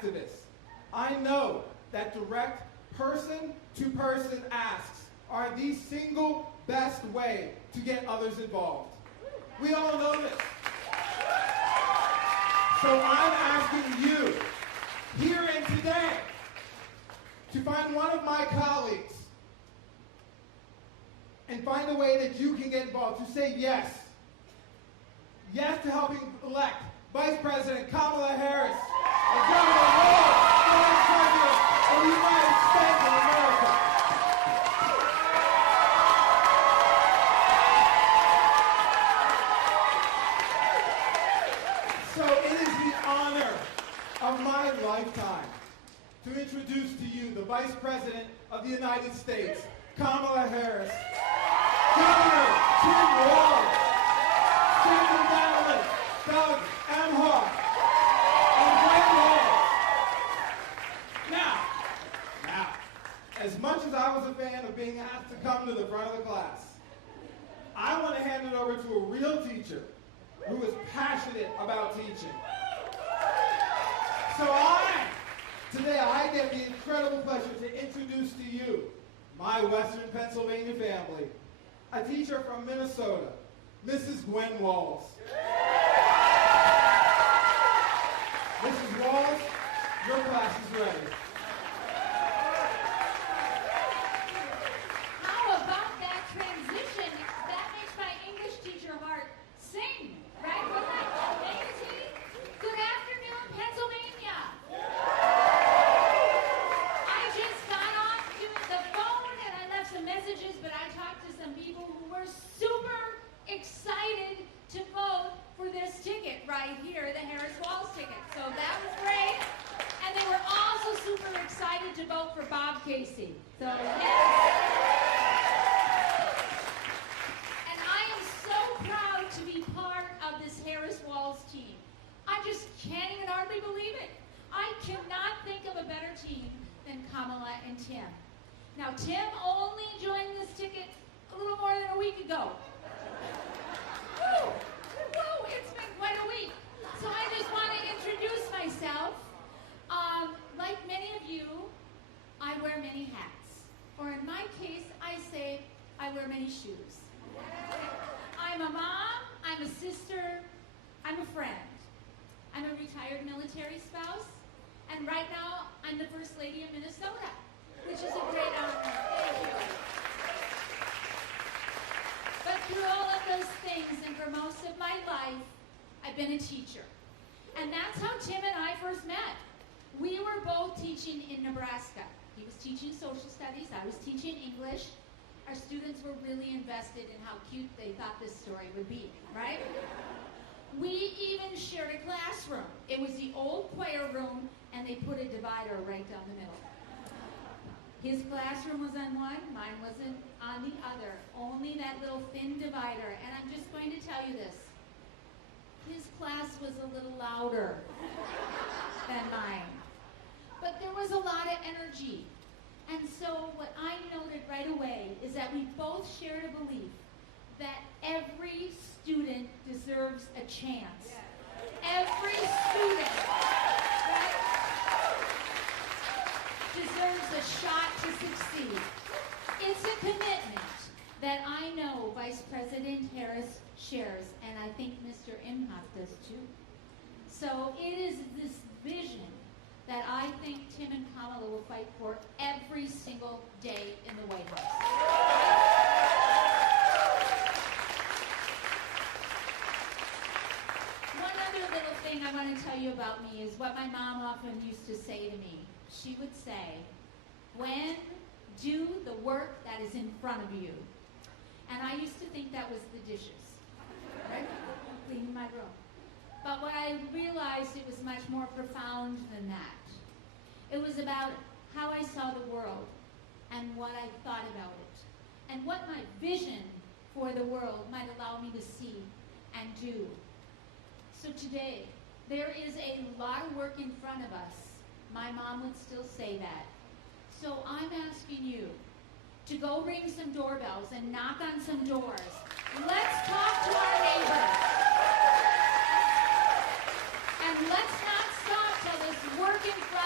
activist. I know that direct person-to-person asks are the single best way to get others involved. We all know this. So I'm asking you, here and today, to find one of my colleagues and find a way that you can get involved, to say yes. Yes to helping elect Vice President Kamala Harris and Governor Walz, Vice President of the United States of America. So it is the honor of my lifetime to introduce to you the Vice President of the United States, Kamala Harris, Governor Tim Walz, Second Ballot, Doug Emhoff, and Gwen Walz. Now, as much as I was a fan of being asked to come to the front of the class, I want to hand it over to a real teacher who is passionate about teaching. So today I get the incredible pleasure to introduce to you my Western Pennsylvania family, a teacher from Minnesota, Mrs. Gwen Walz. Mrs. Walz, your class is ready. How about that transition? That makes my English teacher heart sing, right? Wasn't that amazing? Good afternoon, Pennsylvania. I just got off the phone and I left some messages, but I talked to some people who were super excited to vote for this ticket right here, the Harris Walz ticket. So that was great. And they were also super excited to vote for Bob Casey. So yes. And I am so proud to be part of this Harris Walz team. I just can't even hardly believe it. I cannot think of a better team than Kamala and Tim. Now, Tim only joined this ticket a little more than a week ago. Whoa, it's been quite a week. So I just want to introduce myself. Like many of you, I wear many hats. Or in my case, I say I wear many shoes. I'm a mom, I'm a sister, I'm a friend. I'm a retired military spouse, and right now, I'm the First Lady of Minnesota, which is a great honor. Thank you. But through all of those things, and for most of my life, I've been a teacher. And that's how Tim and I first met. We were both teaching in Nebraska. He was teaching social studies, I was teaching English. Our students were really invested in how cute they thought this story would be, right? We even shared a classroom. It was the old choir room, and they put a divider right down the middle. His classroom was on one, mine was on the other. Only that little thin divider. And I'm just going to tell you this. His class was a little louder than mine. But there was a lot of energy. And so what I noted right away is that we both shared a belief that every student deserves a chance. Every student, right, deserves a shot to succeed. It's a commitment that I know Vice President Harris shares, and I think Mr. Imhoff does too. So it is this vision that I think Tim and Kamala will fight for every single day in the White House. One other little thing I want to tell you about me is what my mom often used to say to me. She would say, Gwen, do the work that is in front of you. And I used to think that was the dishes, right? Cleaning my room. But what I realized, it was much more profound than that. It was about how I saw the world and what I thought about it, and what my vision for the world might allow me to see and do. So today, there is a lot of work in front of us. My mom would still say that. So I'm asking you to go ring some doorbells and knock on some doors. Let's talk to our neighbors. And let's not stop till this work in front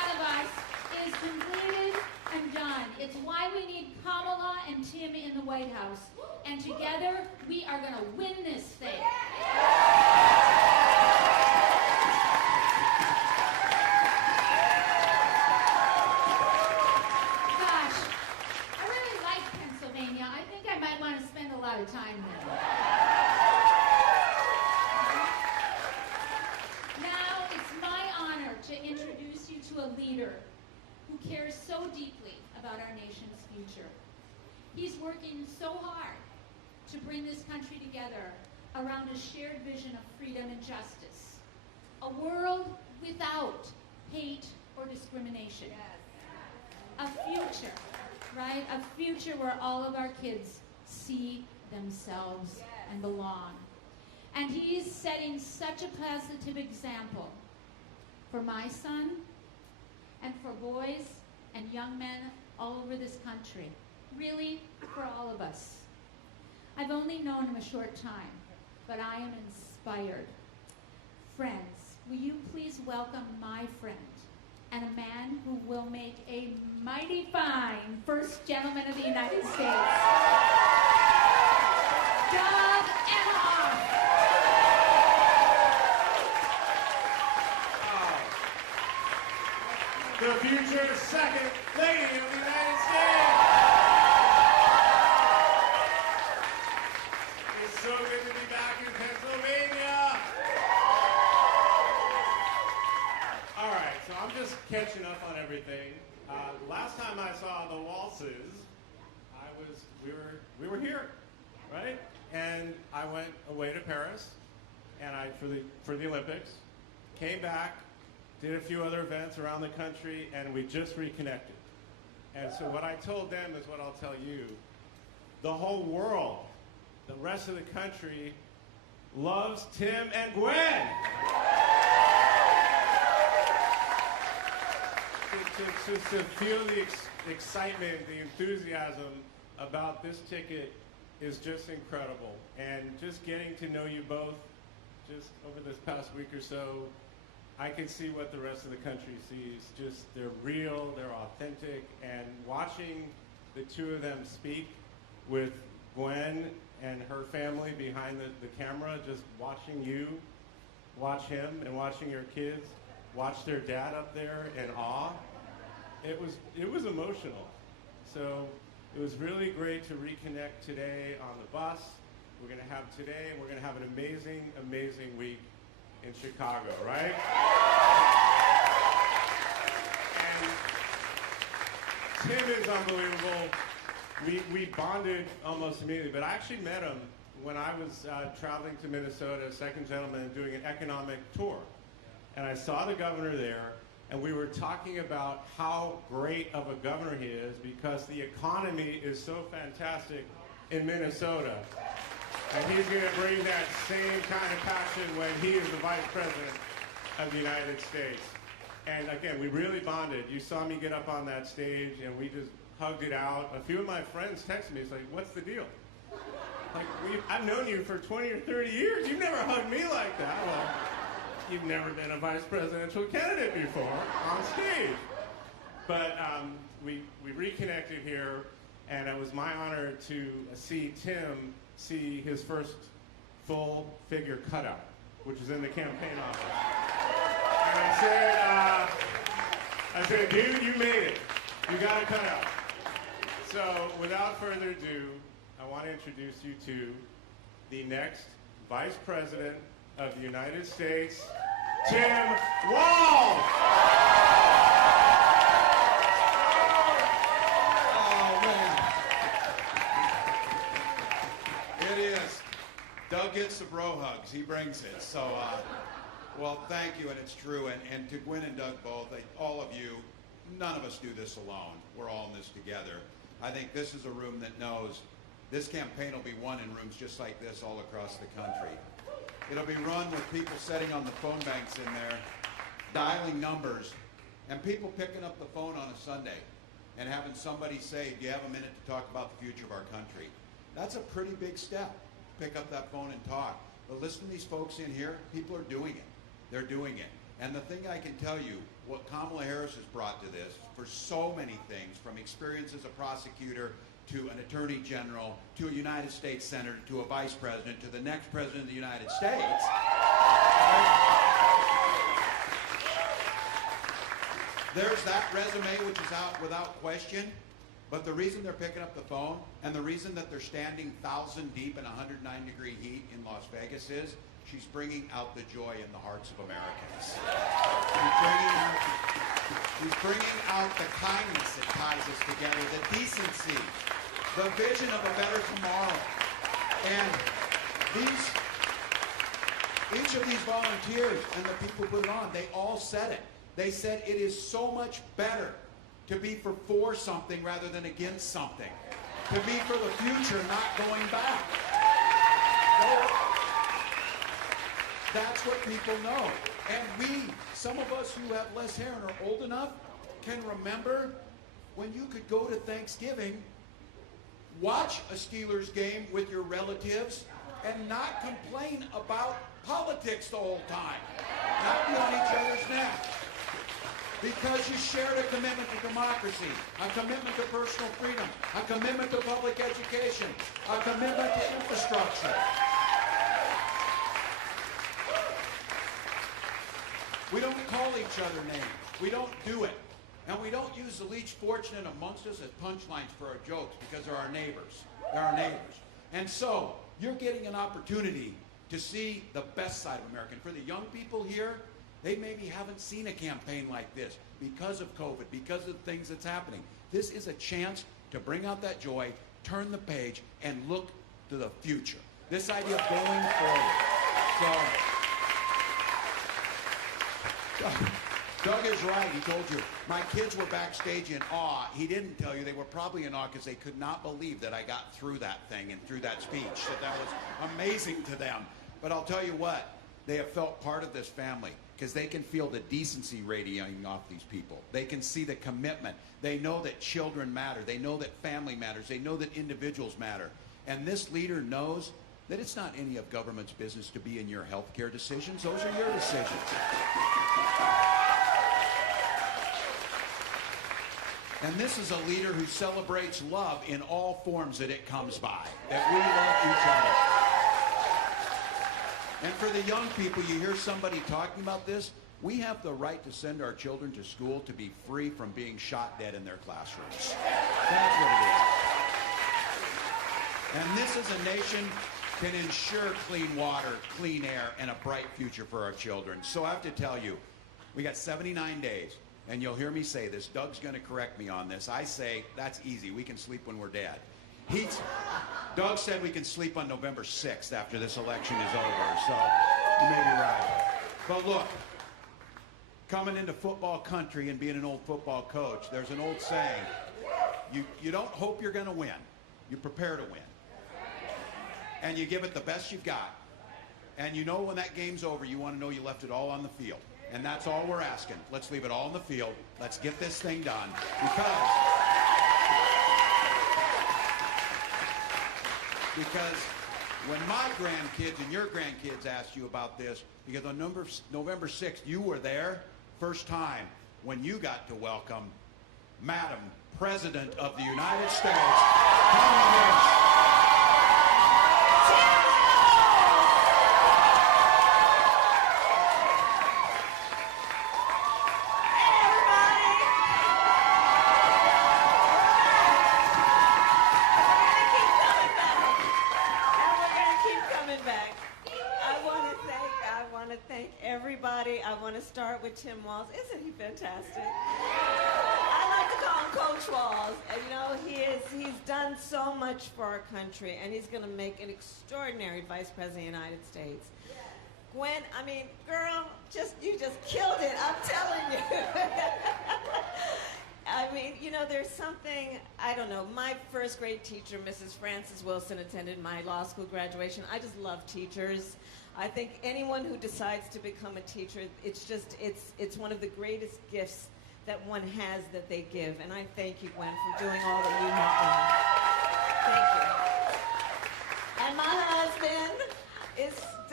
completed and done. It's why we need Kamala and Tim in the White House. And together, we are going to win this thing. Gosh, I really like Pennsylvania. I think I might want to spend a lot of time there. Now, it's my honor to introduce you to a leader who cares so deeply about our nation's future. He's working so hard to bring this country together around a shared vision of freedom and justice. A world without hate or discrimination. A future, right? A future where all of our kids see themselves and belong. And he's setting such a positive example for my son and for boys and young men all over this country. Really, for all of us. I've only known him a short time, but I am inspired. Friends, will you please welcome my friend and a man who will make a mighty fine First Gentleman of the United States, Doug Emhoff. The future second lady of the United States. It's so good to be back in Pennsylvania. All right, so I'm just catching up on everything. Last time I saw the Walzes, we were here, right? And I went away to Paris, and for the Olympics, came back, did a few other events around the country, and we just reconnected. And so what I told them is what I'll tell you. The whole world, the rest of the country, loves Tim and Gwen. To feel the excitement, the enthusiasm about this ticket is just incredible. And just getting to know you both just over this past week or so, I can see what the rest of the country sees. Just they're real, they're authentic, and watching the two of them speak with Gwen and her family behind the camera, just watching you, watch him, and watching your kids, watch their dad up there in awe. It was emotional. So it was really great to reconnect today on the bus. We're going to have today, and we're going to have an amazing, amazing week in Chicago, right? And Tim is unbelievable. We bonded almost immediately, but I actually met him when I was traveling to Minnesota, second gentleman, doing an economic tour. And I saw the governor there, and we were talking about how great of a governor he is because the economy is so fantastic in Minnesota. And he's going to bring that same kind of passion when he is the Vice President of the United States. And again, we really bonded. You saw me get up on that stage, and we just hugged it out. A few of my friends texted me, it's like, what's the deal? Like, I've known you for 20 or 30 years. You've never hugged me like that. Well, you've never been a vice presidential candidate before on stage. But we reconnected here, and it was my honor to see Tim see his first full figure cutout, which is in the campaign office. And I said, dude, you made it. You got a cutout. So without further ado, I want to introduce you to the next Vice President of the United States, Tim Walz. Doug gets the bro hugs. He brings it. So, well, thank you, and it's true. And to Gwen and Doug both, all of you, none of us do this alone. We're all in this together. I think this is a room that knows this campaign will be won in rooms just like this all across the country. It'll be run with people sitting on the phone banks in there, dialing numbers, and people picking up the phone on a Sunday and having somebody say, do you have a minute to talk about the future of our country? That's a pretty big step. Pick up that phone and talk. But listen to these folks in here. People are doing it. They're doing it. And the thing I can tell you, what Kamala Harris has brought to this, for so many things, from experience as a prosecutor to an attorney general to a United States senator to a vice president to the next president of the United States. There's that resume, which is out without question. But the reason they're picking up the phone and the reason that they're standing 1,000 deep in 109-degree heat in Las Vegas is she's bringing out the joy in the hearts of Americans. She's bringing out the kindness that ties us together, the decency, the vision of a better tomorrow. And each of these volunteers and the people who put it on, they all said it. They said it is so much better to be for something rather than against something. To be for the future, not going back. That's what people know. And some of us who have less hair and are old enough, can remember when you could go to Thanksgiving, watch a Steelers game with your relatives, and not complain about politics the whole time. Not be on each other's neck. Because you shared a commitment to democracy, a commitment to personal freedom, a commitment to public education, a commitment to infrastructure. We don't call each other names. We don't do it. And we don't use the least fortunate amongst us as punchlines for our jokes because they're our neighbors. They're our neighbors. And so, you're getting an opportunity to see the best side of America. And for the young people here, they maybe haven't seen a campaign like this because of COVID, because of the things that's happening. This is a chance to bring out that joy, turn the page, and look to the future. This idea of going forward. So, Doug is right. He told you. My kids were backstage in awe. He didn't tell you they were probably in awe because they could not believe that I got through that thing and through that speech. That was amazing to them. But I'll tell you what. They have felt part of this family because they can feel the decency radiating off these people. They can see the commitment. They know that children matter. They know that family matters. They know that individuals matter. And this leader knows that it's not any of government's business to be in your health care decisions. Those are your decisions. And this is a leader who celebrates love in all forms that it comes by. That we love each other. And for the young people, you hear somebody talking about this, we have the right to send our children to school to be free from being shot dead in their classrooms. That's what it is. And this is a nation can ensure clean water, clean air, and a bright future for our children. So I have to tell you, we got 79 days, and you'll hear me say this. Doug's going to correct me on this. I say, that's easy. We can sleep when we're dead. Doug said we can sleep on November 6th after this election is over, so you may be right. But look, coming into football country and being an old football coach, there's an old saying, you don't hope you're going to win, you prepare to win. And you give it the best you've got. And you know when that game's over, you want to know you left it all on the field. And that's all we're asking. Let's leave it all on the field. Let's get this thing done. Because when my grandkids and your grandkids asked you about this, because on November 6th, you were there, first time when you got to welcome Madam President of the United States, Kamala Harris. I want to start with Tim Walz. Isn't he fantastic? I like to call him Coach Walz. And you know, he's done so much for our country, and he's going to make an extraordinary Vice President of the United States. Gwen, I mean, girl, you just killed it. I'm telling you. I mean, you know, there's something, I don't know, my first grade teacher, Mrs. Frances Wilson, attended my law school graduation. I just love teachers. I think anyone who decides to become a teacher, it's one of the greatest gifts that one has that they give. And I thank you, Gwen, for doing all that you have done. Thank you. And my husband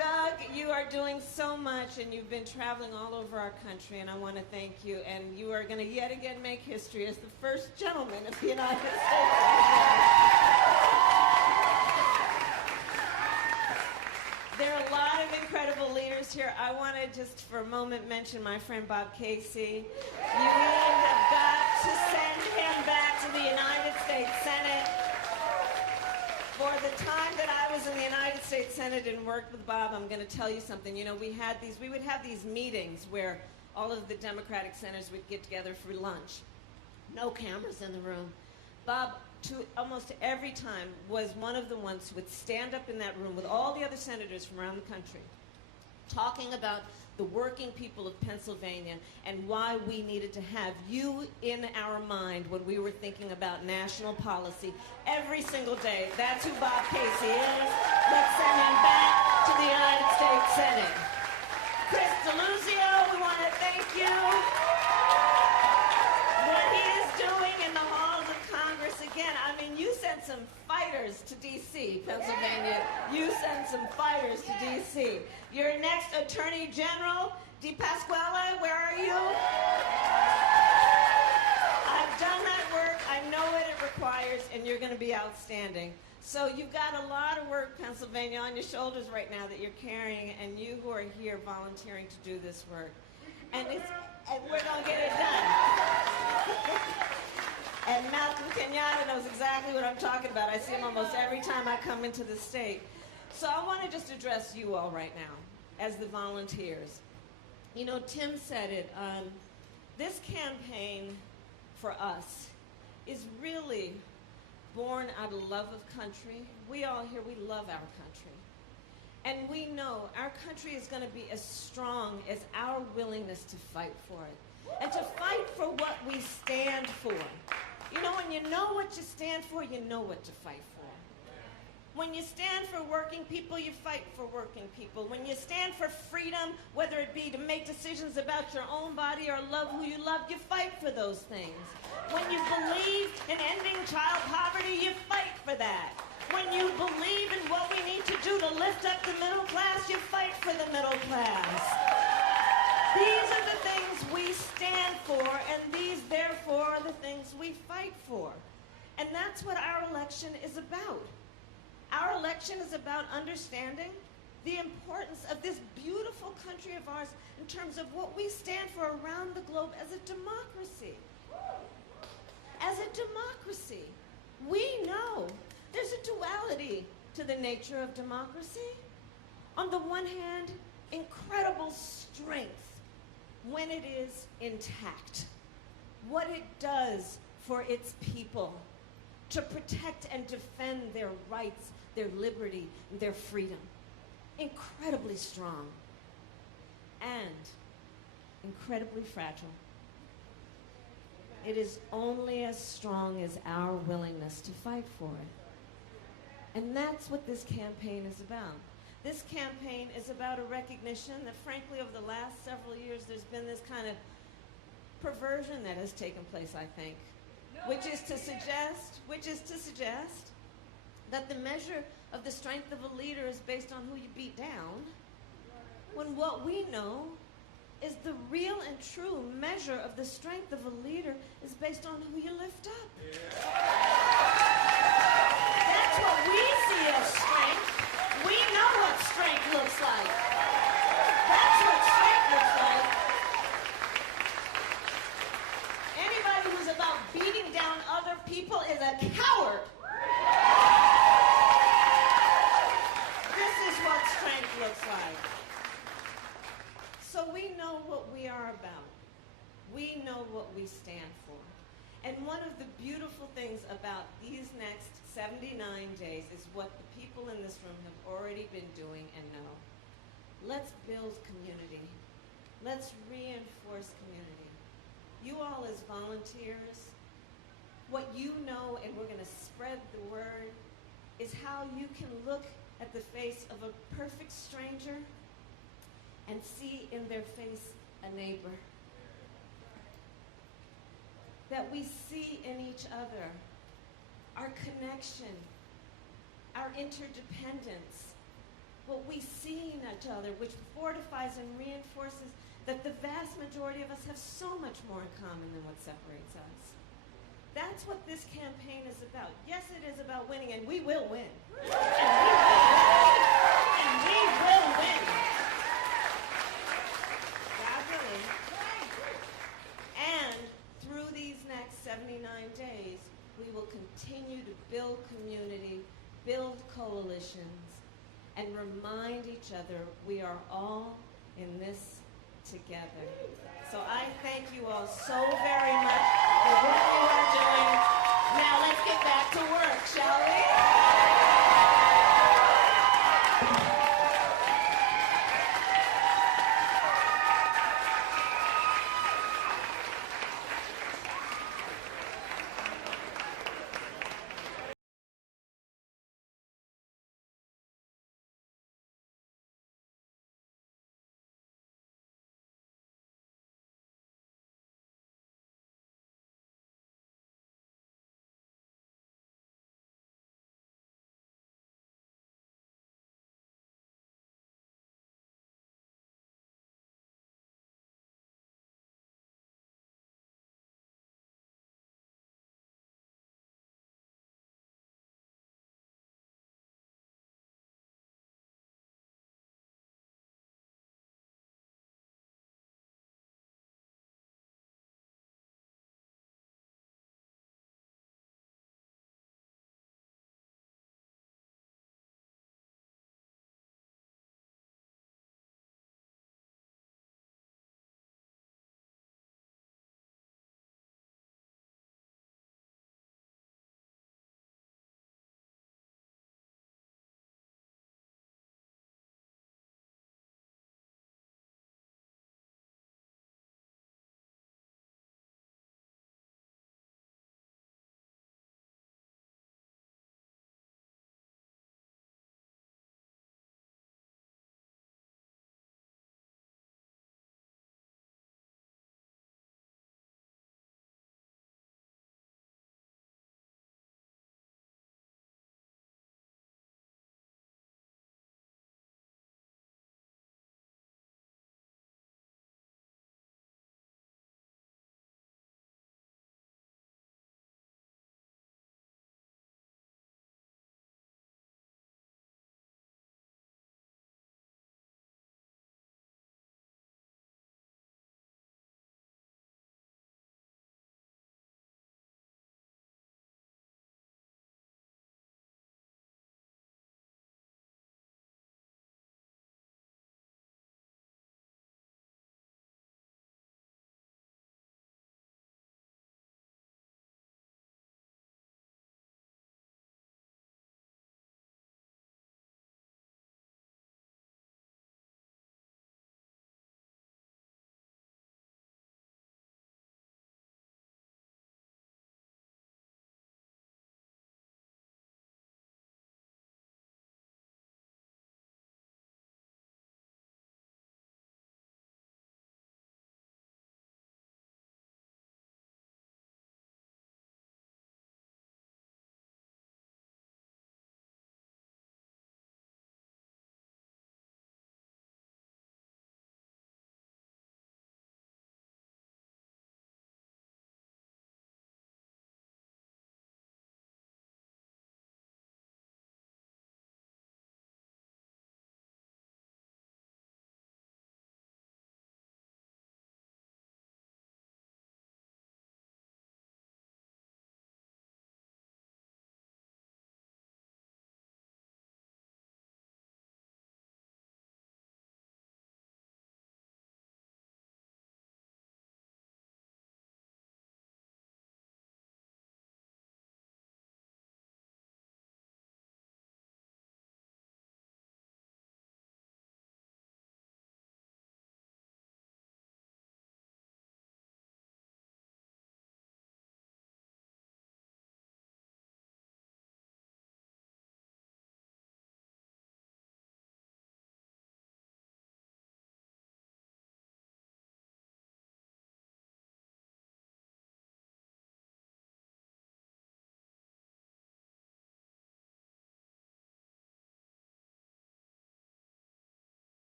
Doug, you are doing so much, and you've been traveling all over our country, and I want to thank you. And you are going to yet again make history as the first gentleman of the United States. There are a lot of incredible leaders here. I want to just for a moment mention my friend Bob Casey. You have got to send him back to the United States Senate. For the time that I was in the United States Senate and worked with Bob, I'm going to tell you something. You know, we would have these meetings where all of the Democratic senators would get together for lunch. No cameras in the room. Bob, almost every time, was one of the ones who would stand up in that room with all the other senators from around the country, talking about the working people of Pennsylvania and why we needed to have you in our mind when we were thinking about national policy every single day. That's who Bob Casey is. Let's send him back to the United States Senate. Chris DeLuzio, we want to thank you. What he is doing in the halls of Congress, again, I mean, you sent some fighters to D.C., Pennsylvania. You sent some fighters to D.C. Your next Attorney General, DePasquale, where are you? I've done that work. I know what it requires, and you're going to be outstanding. So you've got a lot of work, Pennsylvania, on your shoulders right now that you're carrying, and you who are here volunteering to do this work. And we're going to get it done. And Malcolm Kenyatta knows exactly what I'm talking about. I see him almost every time I come into the state. So I want to just address you all right now as the volunteers. You know, Tim said it. This campaign for us is really born out of love of country. We all here, we love our country. And we know our country is going to be as strong as our willingness to fight for it. And to fight for what we stand for. You know, when you know what you stand for, you know what to fight for. When you stand for working people, you fight for working people. When you stand for freedom, whether it be to make decisions about your own body or love who you love, you fight for those things. When you believe in ending child poverty, you fight for that. When you believe in what we need to do to lift up the middle class, you fight for the middle class. These are the things we stand for, and these, therefore, are the things we fight for. And that's what our election is about. Our election is about understanding the importance of this beautiful country of ours in terms of what we stand for around the globe as a democracy. As a democracy, we know there's a duality to the nature of democracy. On the one hand, incredible strength when it is intact. What it does for its people to protect and defend their rights, their liberty, and their freedom. Incredibly strong and incredibly fragile. It is only as strong as our willingness to fight for it. And that's what this campaign is about. This campaign is about a recognition that, frankly, over the last several years, there's been this kind of perversion that has taken place, I think, which is to suggest that the measure of the strength of a leader is based on who you beat down, when what we know is the real and true measure of the strength of a leader is based on who you lift up. That's what we see as strength. We know what strength looks like. That's what strength looks like. Anybody who's about beating down other people is a coward. This is what strength looks like. So we know what we are about. We know what we stand for. And one of the beautiful things about these next 79 days is what the people in this room have already been doing and know. Let's build community. Let's reinforce community. You all as volunteers, what you know, and we're going to spread the word, is how you can look at the face of a perfect stranger and see in their face a neighbor. That we see in each other our connection, our interdependence, what we see in each other, which fortifies and reinforces that the vast majority of us have so much more in common than what separates us. That's what this campaign is about. Yes, it is about winning, and we will win. And we will win. God willing. And through these next 79 days, we will continue to build community, build coalitions, and remind each other we are all in this together. So I thank you all so very much for what you are doing. Now let's get back to work, shall we?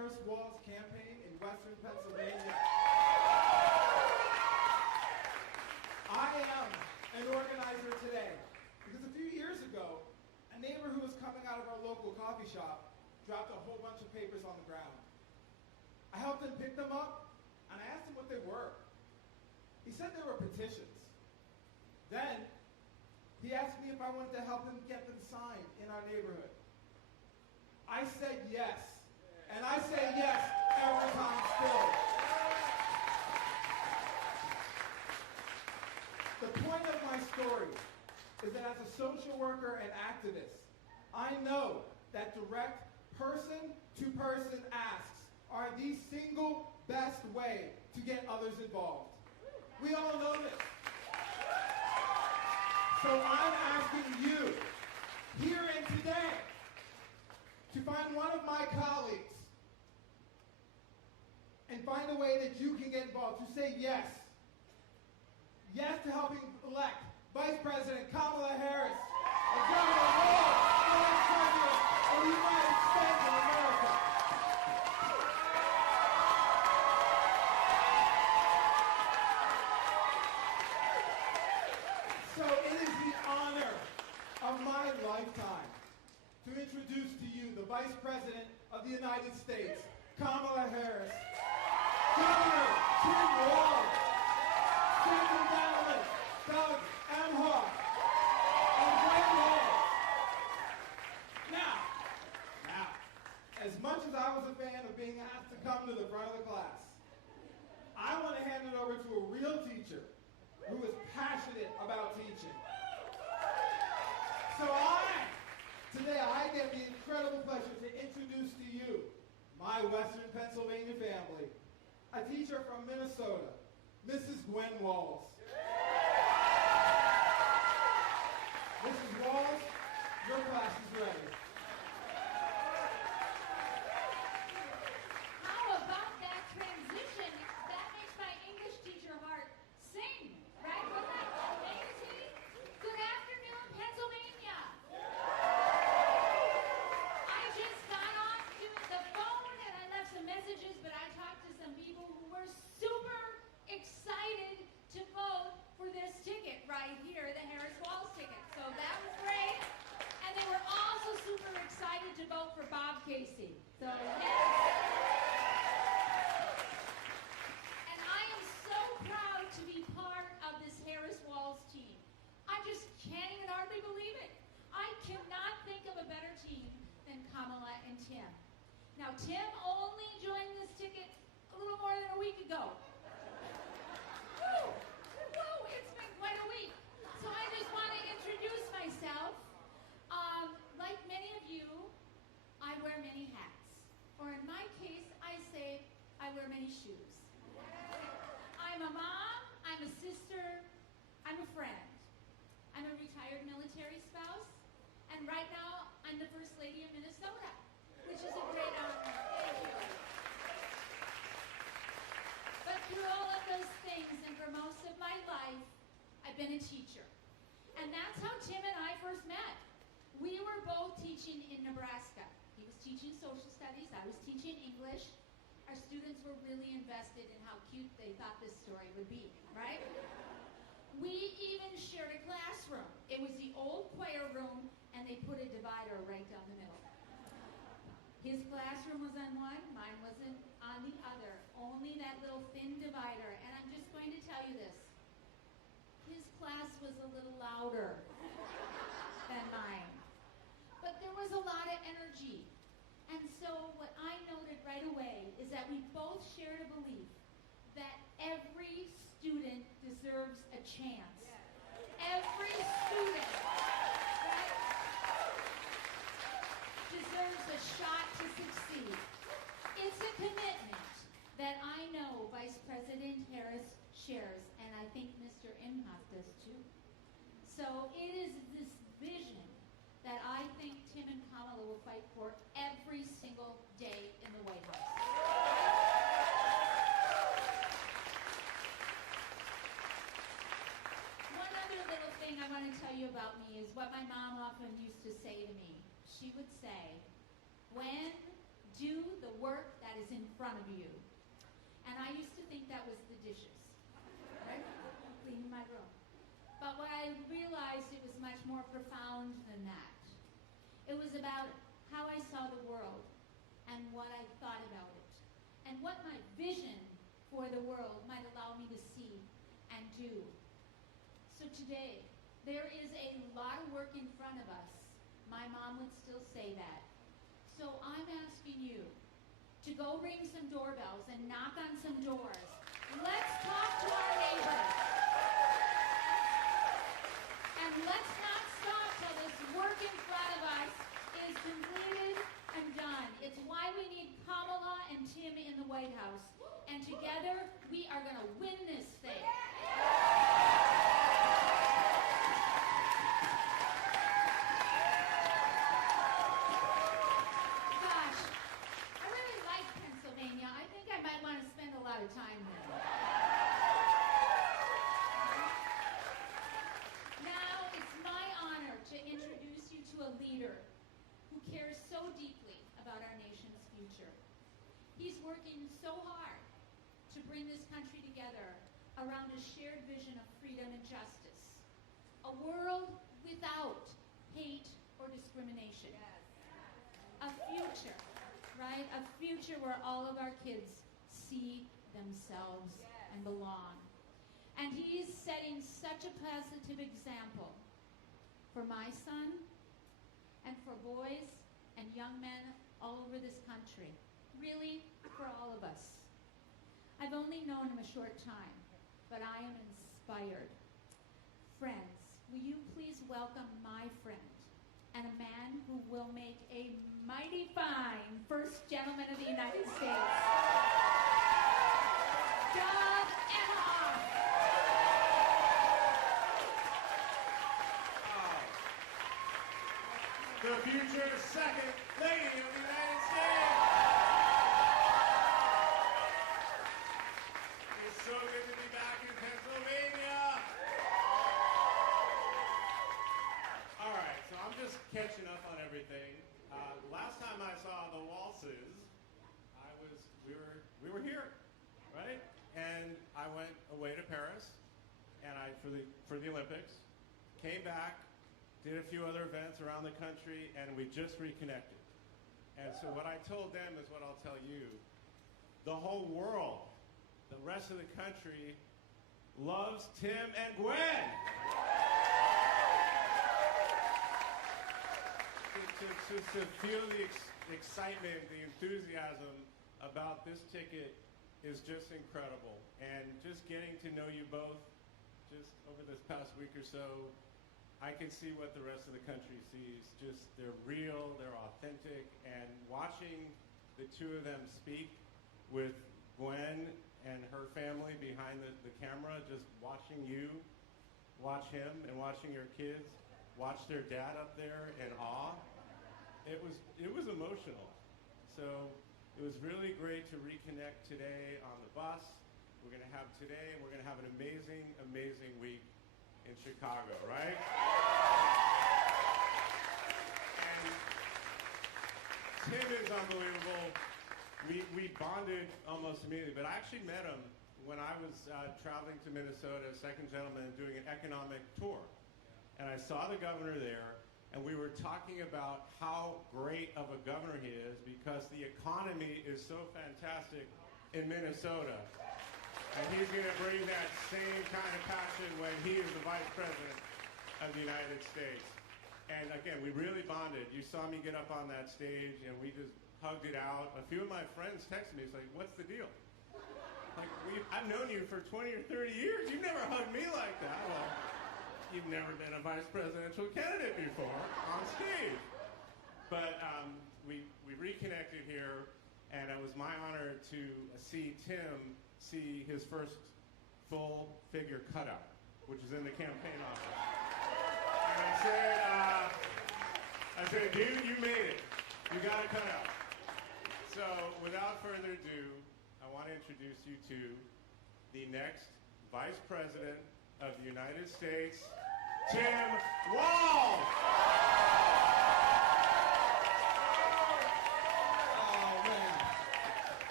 Harris Walz campaign in Western Pennsylvania. I am an organizer today because a few years ago, a neighbor who was coming out of our local coffee shop dropped a whole bunch of papers on the ground. I helped him pick them up, and I asked him what they were. He said they were petitions. Then, he asked me if I wanted to help him get them signed in our neighborhood. I said yes, and I say yes every time still. The point of my story is that as a social worker and activist, I know that direct person-to-person asks are the single best way to get others involved. We all know this. So I'm asking you, here and today, to find one of my colleagues and find a way that you can get involved, to say yes. Yes to helping elect Vice President Kamala Harris and Governor Walz, the next President of the United States of America. So it is the honor of my lifetime to introduce to you the Vice President of the United States, Kamala Harris, Governor Tim Walz, Second Gentleman Doug and Gwen Walz. Now, as much as I was a fan of being asked to come to the front of the class, I want to hand it over to a real teacher who is passionate about teaching. So today I get the incredible pleasure to introduce to you my Western Pennsylvania family, a teacher from Minnesota, Mrs. Gwen Walz. Mrs. Walz, your class is ready. How about that transition? That makes my English teacher heart sing, right? Wasn't that amazing? Good afternoon, Pennsylvania. I just got off the phone and I left some messages, but I talked to some people who were super excited to vote for this ticket right here, the Harris Walz ticket. So that was great. And they were also super excited to vote for Bob Casey. So yes. And I am so proud to be part of this Harris Walz team. I just can't even hardly believe it. I cannot think of a better team than Kamala and Tim. Now, Tim only joined this ticket a little more than a week ago. Woo! Woo! It's been quite a week. So I just want to introduce myself. Like many of you, I wear many hats. Or in my case, I say I wear many shoes. I'm a mom, I'm a sister, I'm a friend. I'm a retired military spouse, and right now, I'm the First Lady of Minnesota, which is a great honor. Thank you. But through all of those things, and for most of my life, I've been a teacher. And that's how Tim and I first met. We were both teaching in Nebraska. He was teaching social studies, I was teaching English. Our students were really invested in how cute they thought this story would be, right? We even shared a classroom. It was the old choir room, and they put a divider right down the middle. His classroom was on one, mine wasn't on the other. Only that little thin divider. And I'm just going to tell you this. His class was a little louder than mine. But there was a lot of energy. And so what I noted right away is that we both shared a belief that every student deserves a chance. Every student, right, deserves a shot to succeed. It's a commitment that I know Vice President Harris shares, and I think Mr. Imhoff does too. So it is this vision that I think Tim and Kamala will fight for every single day in the White House. One other little thing I want to tell you about me is what my mom often used to say to me. She would say, "Gwen, do the work that is in front of you. And I used to think that was the dishes, right? Cleaning my room. But what I realized, it was much more profound than that. It was about how I saw the world and what I thought about it, and what my vision for the world might allow me to see and do. So today, there is a lot of work in front of us. My mom would still say that. So I'm asking you to go ring some doorbells and knock on some doors. Let's talk to our neighbors. And let's not stop till this work in front of us is completed and done. It's why we need Kamala and Tim in the White House. And together, we are going to win this thing. Gosh, I really like Pennsylvania. I think I might want to spend a lot of time there. Now, it's my honor to introduce you to a leader who cares so deeply about our nation's future. He's working so hard to bring this country together around a shared vision of freedom and justice. A world without hate or discrimination. A future, right? A future where all of our kids see themselves and belong. And he's setting such a positive example for my son and for boys and young men all over this country. Really, for all of us. I've only known him a short time, but I am inspired. Friends, will you please welcome my friend and a man who will make a mighty fine First Gentleman of the United States, Doug Emhoff. The future second lady of the United States. It's so good to be back in Pennsylvania. All right, so I'm just catching up on everything. Last time I saw the Walzes, we were here, right? And I went away to Paris, and for the Olympics, came back, did a few other events around the country, and we just reconnected. And so what I told them is what I'll tell you. The whole world, the rest of the country, loves Tim and Gwen. To feel the excitement, the enthusiasm about this ticket is just incredible. And just getting to know you both just over this past week or so, I can see what the rest of the country sees. Just they're real, they're authentic, and watching the two of them speak with Gwen and her family behind the camera, just watching you, watch him, and watching your kids, watch their dad up there in awe. It was emotional. So it was really great to reconnect today on the bus. We're going to have today, and we're going to have an amazing, amazing week in Chicago, right? And Tim is unbelievable. We bonded almost immediately, but I actually met him when I was traveling to Minnesota, second gentleman, doing an economic tour. And I saw the governor there, and we were talking about how great of a governor he is because the economy is so fantastic in Minnesota. And he's going to bring that same kind of passion when he is the Vice President of the United States. And again, we really bonded. You saw me get up on that stage, and we just hugged it out. A few of my friends texted me, it's like, what's the deal? Like, I've known you for 20 or 30 years. You've never hugged me like that. Well, you've never been a vice presidential candidate before on stage. But we reconnected here, and it was my honor to see Tim see his first full-figure cutout, which is in the campaign office. And I said, dude, you made it. You got a cutout. So without further ado, I want to introduce you to the next Vice President of the United States, Tim Walz. Oh,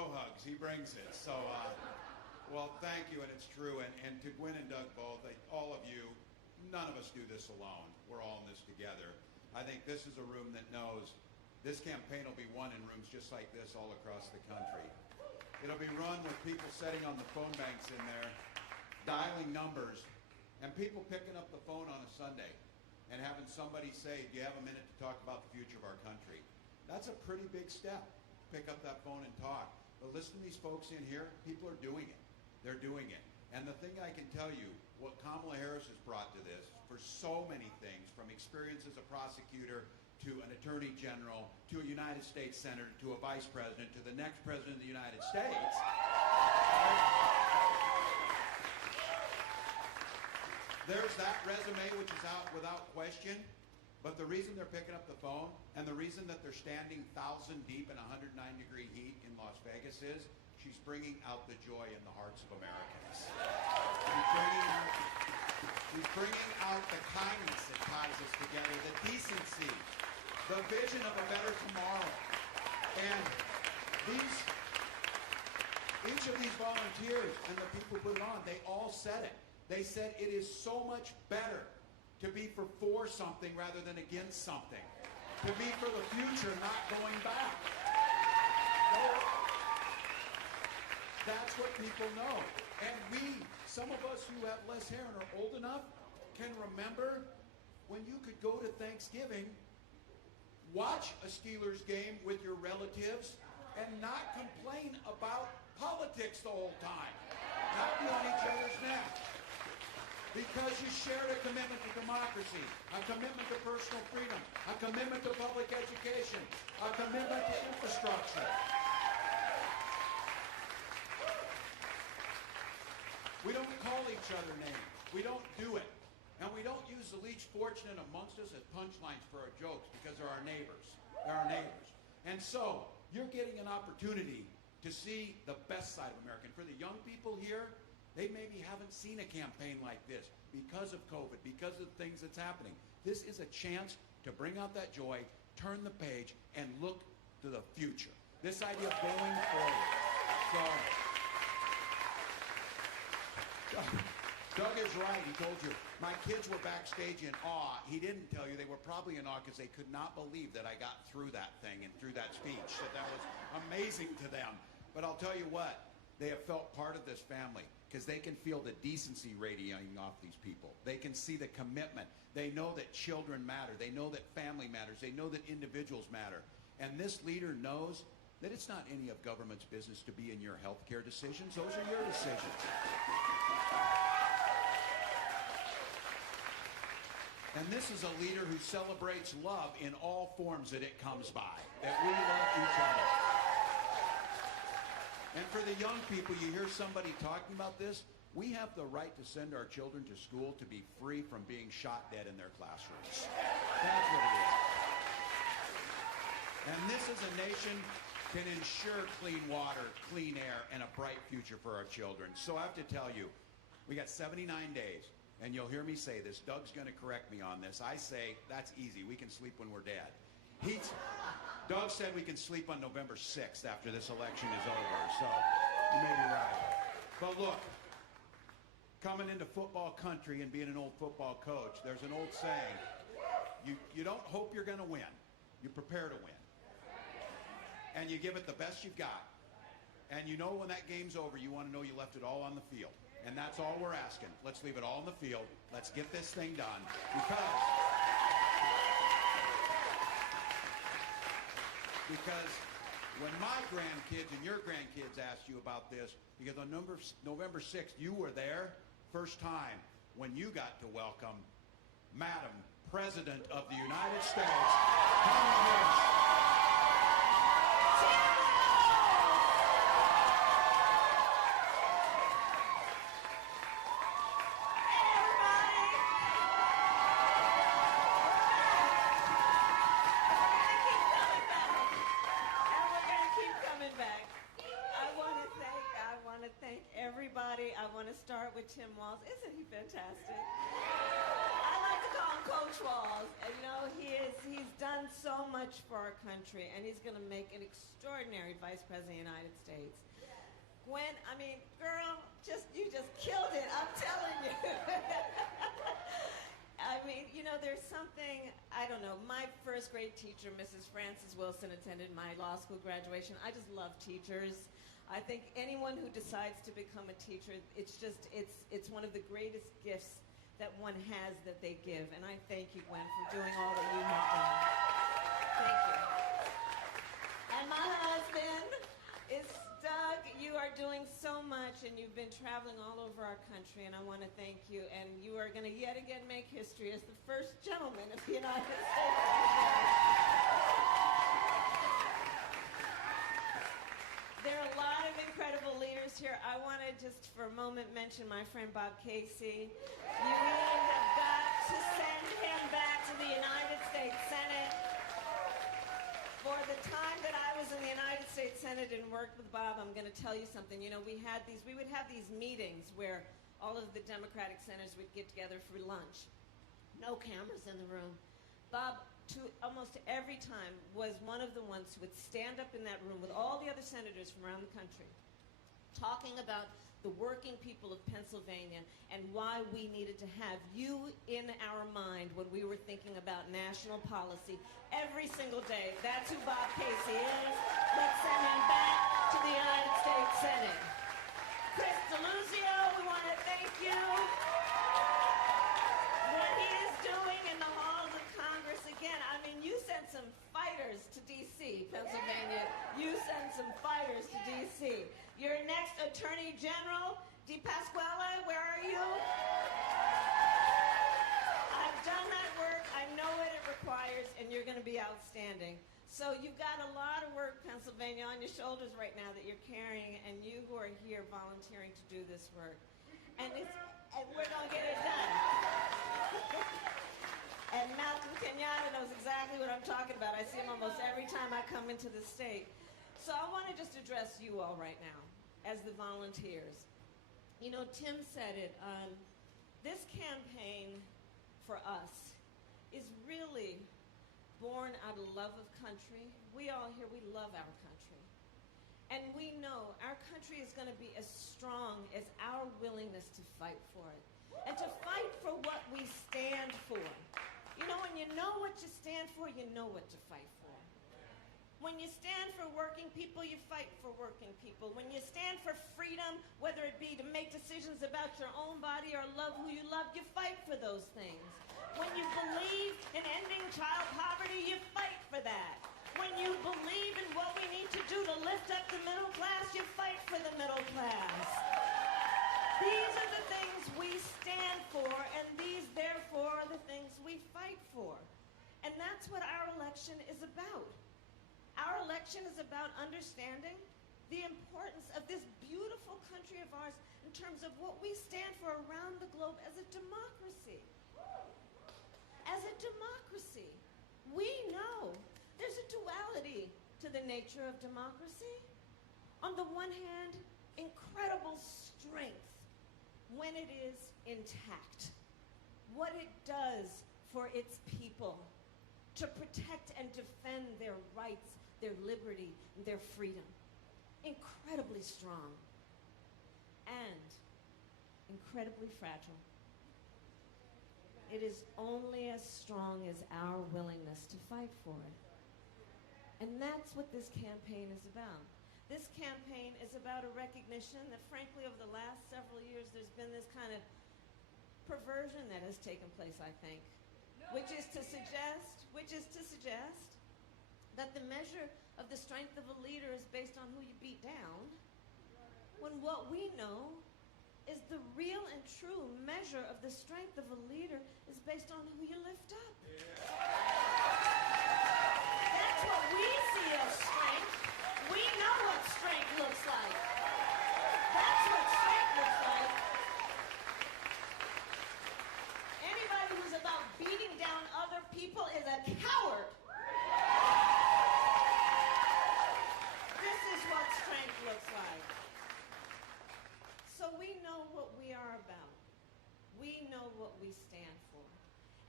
bro hugs. He brings it. So, well, thank you, and it's true. And to Gwen and Doug both, all of you, none of us do this alone. We're all in this together. I think this is a room that knows this campaign will be won in rooms just like this all across the country. It'll be run with people sitting on the phone banks in there, dialing numbers, and people picking up the phone on a Sunday and having somebody say, do you have a minute to talk about the future of our country? That's a pretty big step. Pick up that phone and talk. But listen to these folks in here. People are doing it. They're doing it. And the thing I can tell you, what Kamala Harris has brought to this, for so many things, from experience as a prosecutor to an attorney general, to a United States senator, to a vice president, to the next president of the United States. There's that resume, which is out without question. But the reason they're picking up the phone and the reason that they're standing 1,000 deep in 109-degree heat in Las Vegas is she's bringing out the joy in the hearts of Americans. She's bringing out the kindness that ties us together, the decency, the vision of a better tomorrow. And each of these volunteers and the people who put it on, they all said it. They said it is so much better to be for something rather than against something. To be for the future, not going back. That's what people know. And we, some of us who have less hair and are old enough, can remember when you could go to Thanksgiving, watch a Steelers game with your relatives, and not complain about politics the whole time. Not be on each other's neck. Because you shared a commitment to democracy, a commitment to personal freedom, a commitment to public education, a commitment to infrastructure. We don't call each other names. We don't do it. And we don't use the least fortunate amongst us as punchlines for our jokes because they're our neighbors. They're our neighbors. And so you're getting an opportunity to see the best side of America. And for the young people here, they maybe haven't seen a campaign like this because of COVID, because of the things that's happening. This is a chance to bring out that joy, turn the page, and look to the future. This idea of going forward. So, Doug is right. He told you. My kids were backstage in awe. He didn't tell you they were probably in awe because they could not believe that I got through that thing and through that speech. That was amazing to them. But I'll tell you what, they have felt part of this family because they can feel the decency radiating off these people. They can see the commitment. They know that children matter. They know that family matters. They know that individuals matter. And this leader knows that it's not any of government's business to be in your health care decisions. Those are your decisions. And this is a leader who celebrates love in all forms that it comes by. That we love each other. And for the young people, you hear somebody talking about this, we have the right to send our children to school to be free from being shot dead in their classrooms. That's what it is. And this as a nation can ensure clean water, clean air, and a bright future for our children. So I have to tell you, we got 79 days. And you'll hear me say this. Doug's going to correct me on this. I say, that's easy. We can sleep when we're dead. Doug said we can sleep on November 6th after this election is over. So you may be right. But look, coming into football country and being an old football coach, there's an old saying. You don't hope you're going to win. You prepare to win. And you give it the best you've got. And you know when that game's over, you want to know you left it all on the field. And that's all we're asking. Let's leave it all in the field. Let's get this thing done. Because when my grandkids and your grandkids asked you about this, because on November 6th, you were there, first time when you got to welcome Madam President of the United States, Kamala Harris. I want to start with Tim Walz. Isn't he fantastic? I like to call him Coach Coach Walz, and you know, he's done so much for our country, and he's going to make an extraordinary Vice President of the United States. Gwen, I mean, girl, you just killed it, I'm telling you. I mean, you know, there's something, I don't know, my first grade teacher, Mrs. Frances Wilson, attended my law school graduation. I just love teachers. I think anyone who decides to become a teacher, it's one of the greatest gifts that one has that they give. And I thank you, Gwen, for doing all that you have done. Thank you. And my husband is Doug. You are doing so much, and you've been traveling all over our country, and I want to thank you. And you are going to yet again make history as the first gentleman of the United States. There are a lot of incredible leaders here. I want to just for a moment mention my friend Bob Casey. You have got to send him back to the United States Senate. For the time that I was in the United States Senate and worked with Bob, I'm going to tell you something. You know, we would have these meetings where all of the Democratic senators would get together for lunch. No cameras in the room. Bob, almost every time, was one of the ones who would stand up in that room with all the other senators from around the country, talking about the working people of Pennsylvania and why we needed to have you in our mind when we were thinking about national policy every single day. That's who Bob Casey is. Let's send him back to the United States Senate. Chris DeLuzio, we want to thank you. What he is doing in the halls of Congress, again, I mean, you sent some fighters to D.C., Pennsylvania. You sent some fighters to D.C. Your next Attorney General, DePasquale, where are you? I've done that work. I know what it requires, and you're going to be outstanding. So you've got a lot of work, Pennsylvania, on your shoulders right now that you're carrying, and you who are here volunteering to do this work. And we're going to get it done. And Malcolm Kenyatta knows exactly what I'm talking about. I see him almost every time I come into the state. So I want to just address you all right now as the volunteers. You know, Tim said it. This campaign for us is really born out of love of country. We all here, we love our country. And we know our country is going to be as strong as our willingness to fight for it. And to fight for what we stand for. You know, when you know what you stand for, you know what to fight for. When you stand for working people, you fight for working people. When you stand for freedom, whether it be to make decisions about your own body or love who you love, you fight for those things. When you believe in ending child poverty, you fight for that. When you believe in what we need to do to lift up the middle class, you fight for the middle class. These are the things we stand for, and these, therefore, are the things we fight for. And that's what our election is about. Our election is about understanding the importance of this beautiful country of ours in terms of what we stand for around the globe as a democracy. As a democracy, we know there's a duality to the nature of democracy. On the one hand, incredible strength when it is intact. What it does for its people to protect and defend their rights, their liberty, and their freedom. Incredibly strong and incredibly fragile. It is only as strong as our willingness to fight for it. And that's what this campaign is about. This campaign is about a recognition that, frankly, over the last several years, there's been this kind of perversion that has taken place, I think, which is to suggest that the measure of the strength of a leader is based on who you beat down, when what we know is the real and true measure of the strength of a leader is based on who you lift up. That's what we see as strength. We know what strength looks like. That's what strength looks like. Anybody who's about beating down other people is a coward. This is what strength looks like. So we know what we are about. We know what we stand for.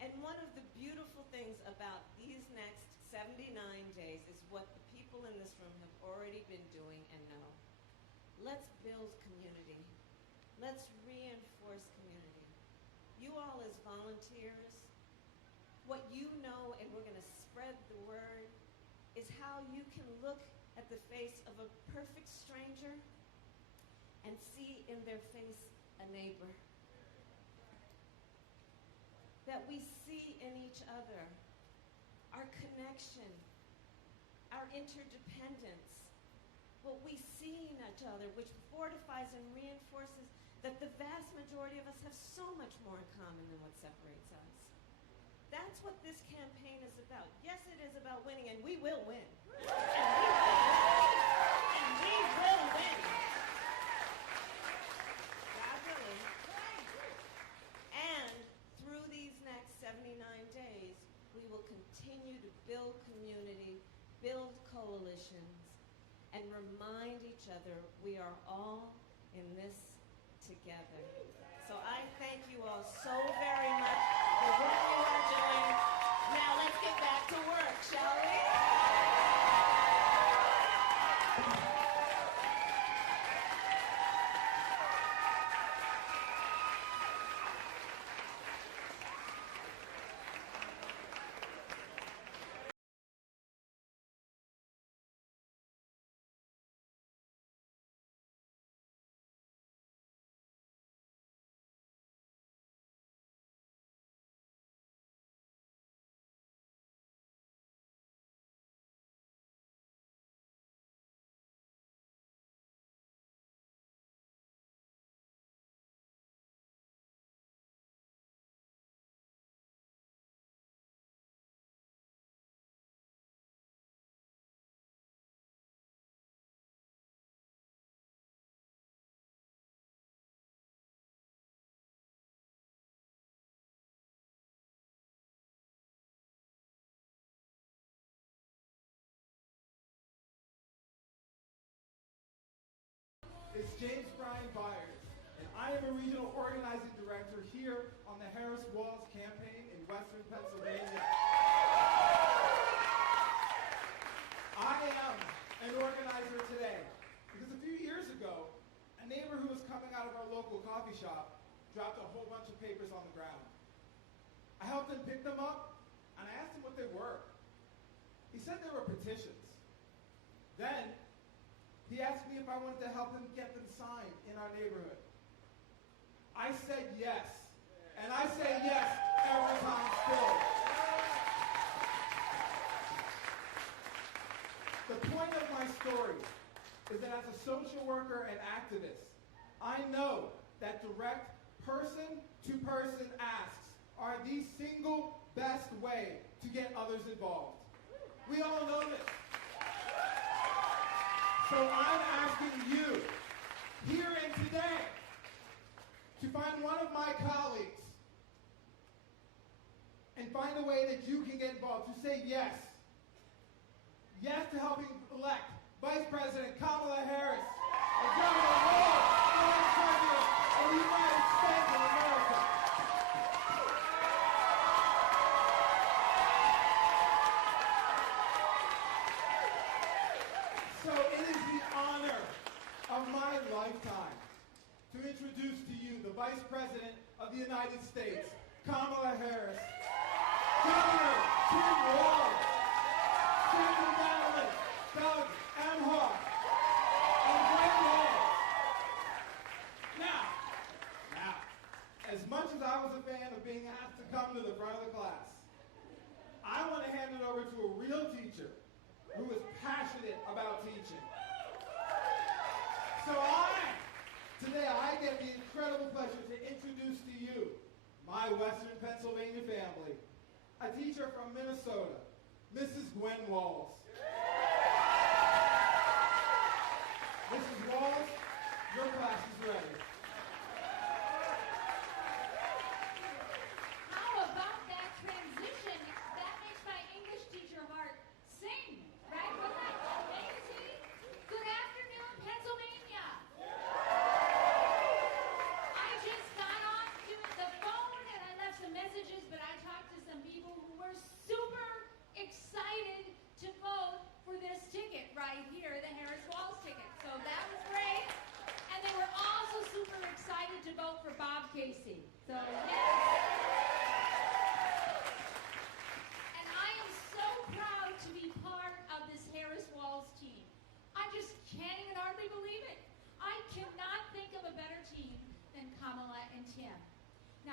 And one of the beautiful things about these next 79 days is what the people in this room have already been doing and know. Let's build community. Let's reinforce community. You all as volunteers, what you know, and we're going to spread the word, is how you can look at the face of a perfect stranger and see in their face a neighbor. That we see in each other our connection, our interdependence, what we see in each other, which fortifies and reinforces that the vast majority of us have so much more in common than what separates us. That's what this campaign is about. Yes, it is about winning, and we will win. And we will win. God willing. And through these next 79 days, we will continue to build community, build coalitions, and remind each other we are all in this together. So I thank you all so very much for what you are doing. Now let's get back to work, shall we? It's James Bryan Byers, and I am a regional organizing director here on the Harris Walz campaign in Western Pennsylvania. I am an organizer today because a few years ago, a neighbor who was coming out of our local coffee shop dropped a whole bunch of papers on the ground. I helped him pick them up, and I asked him what they were. He said they were petitions. Then, he asked me if I wanted to help him get them signed in our neighborhood. I said yes. And I say yes every time still. The point of my story is that as a social worker and activist, I know that direct person-to-person asks are the single best way to get others involved. We all know this. So I'm asking you, here and today, to find one of my colleagues and find a way that you can get involved, to say yes. Yes to helping elect Vice President Kamala Harris and Governor Walz of the United States of America. So it is the honor of my lifetime to introduce to you the Vice President of the United States, Kamala Harris, Governor Tim Walz, Senator Madeline Doug Emhoff, and Gwen Walz. Now, as much as I was a fan of being asked to come to the front of the class, I want to hand it over to a real teacher who is passionate about teaching. So today I get the incredible pleasure to introduce to you my Western Pennsylvania family, a teacher from Minnesota, Mrs. Gwen Walz. Mrs. Walz, your class is ready. How about that transition? That makes my English teacher heart sing, right? Wasn't that amazing? Good afternoon, Pennsylvania. I just got off the phone and I left some messages, but I talked to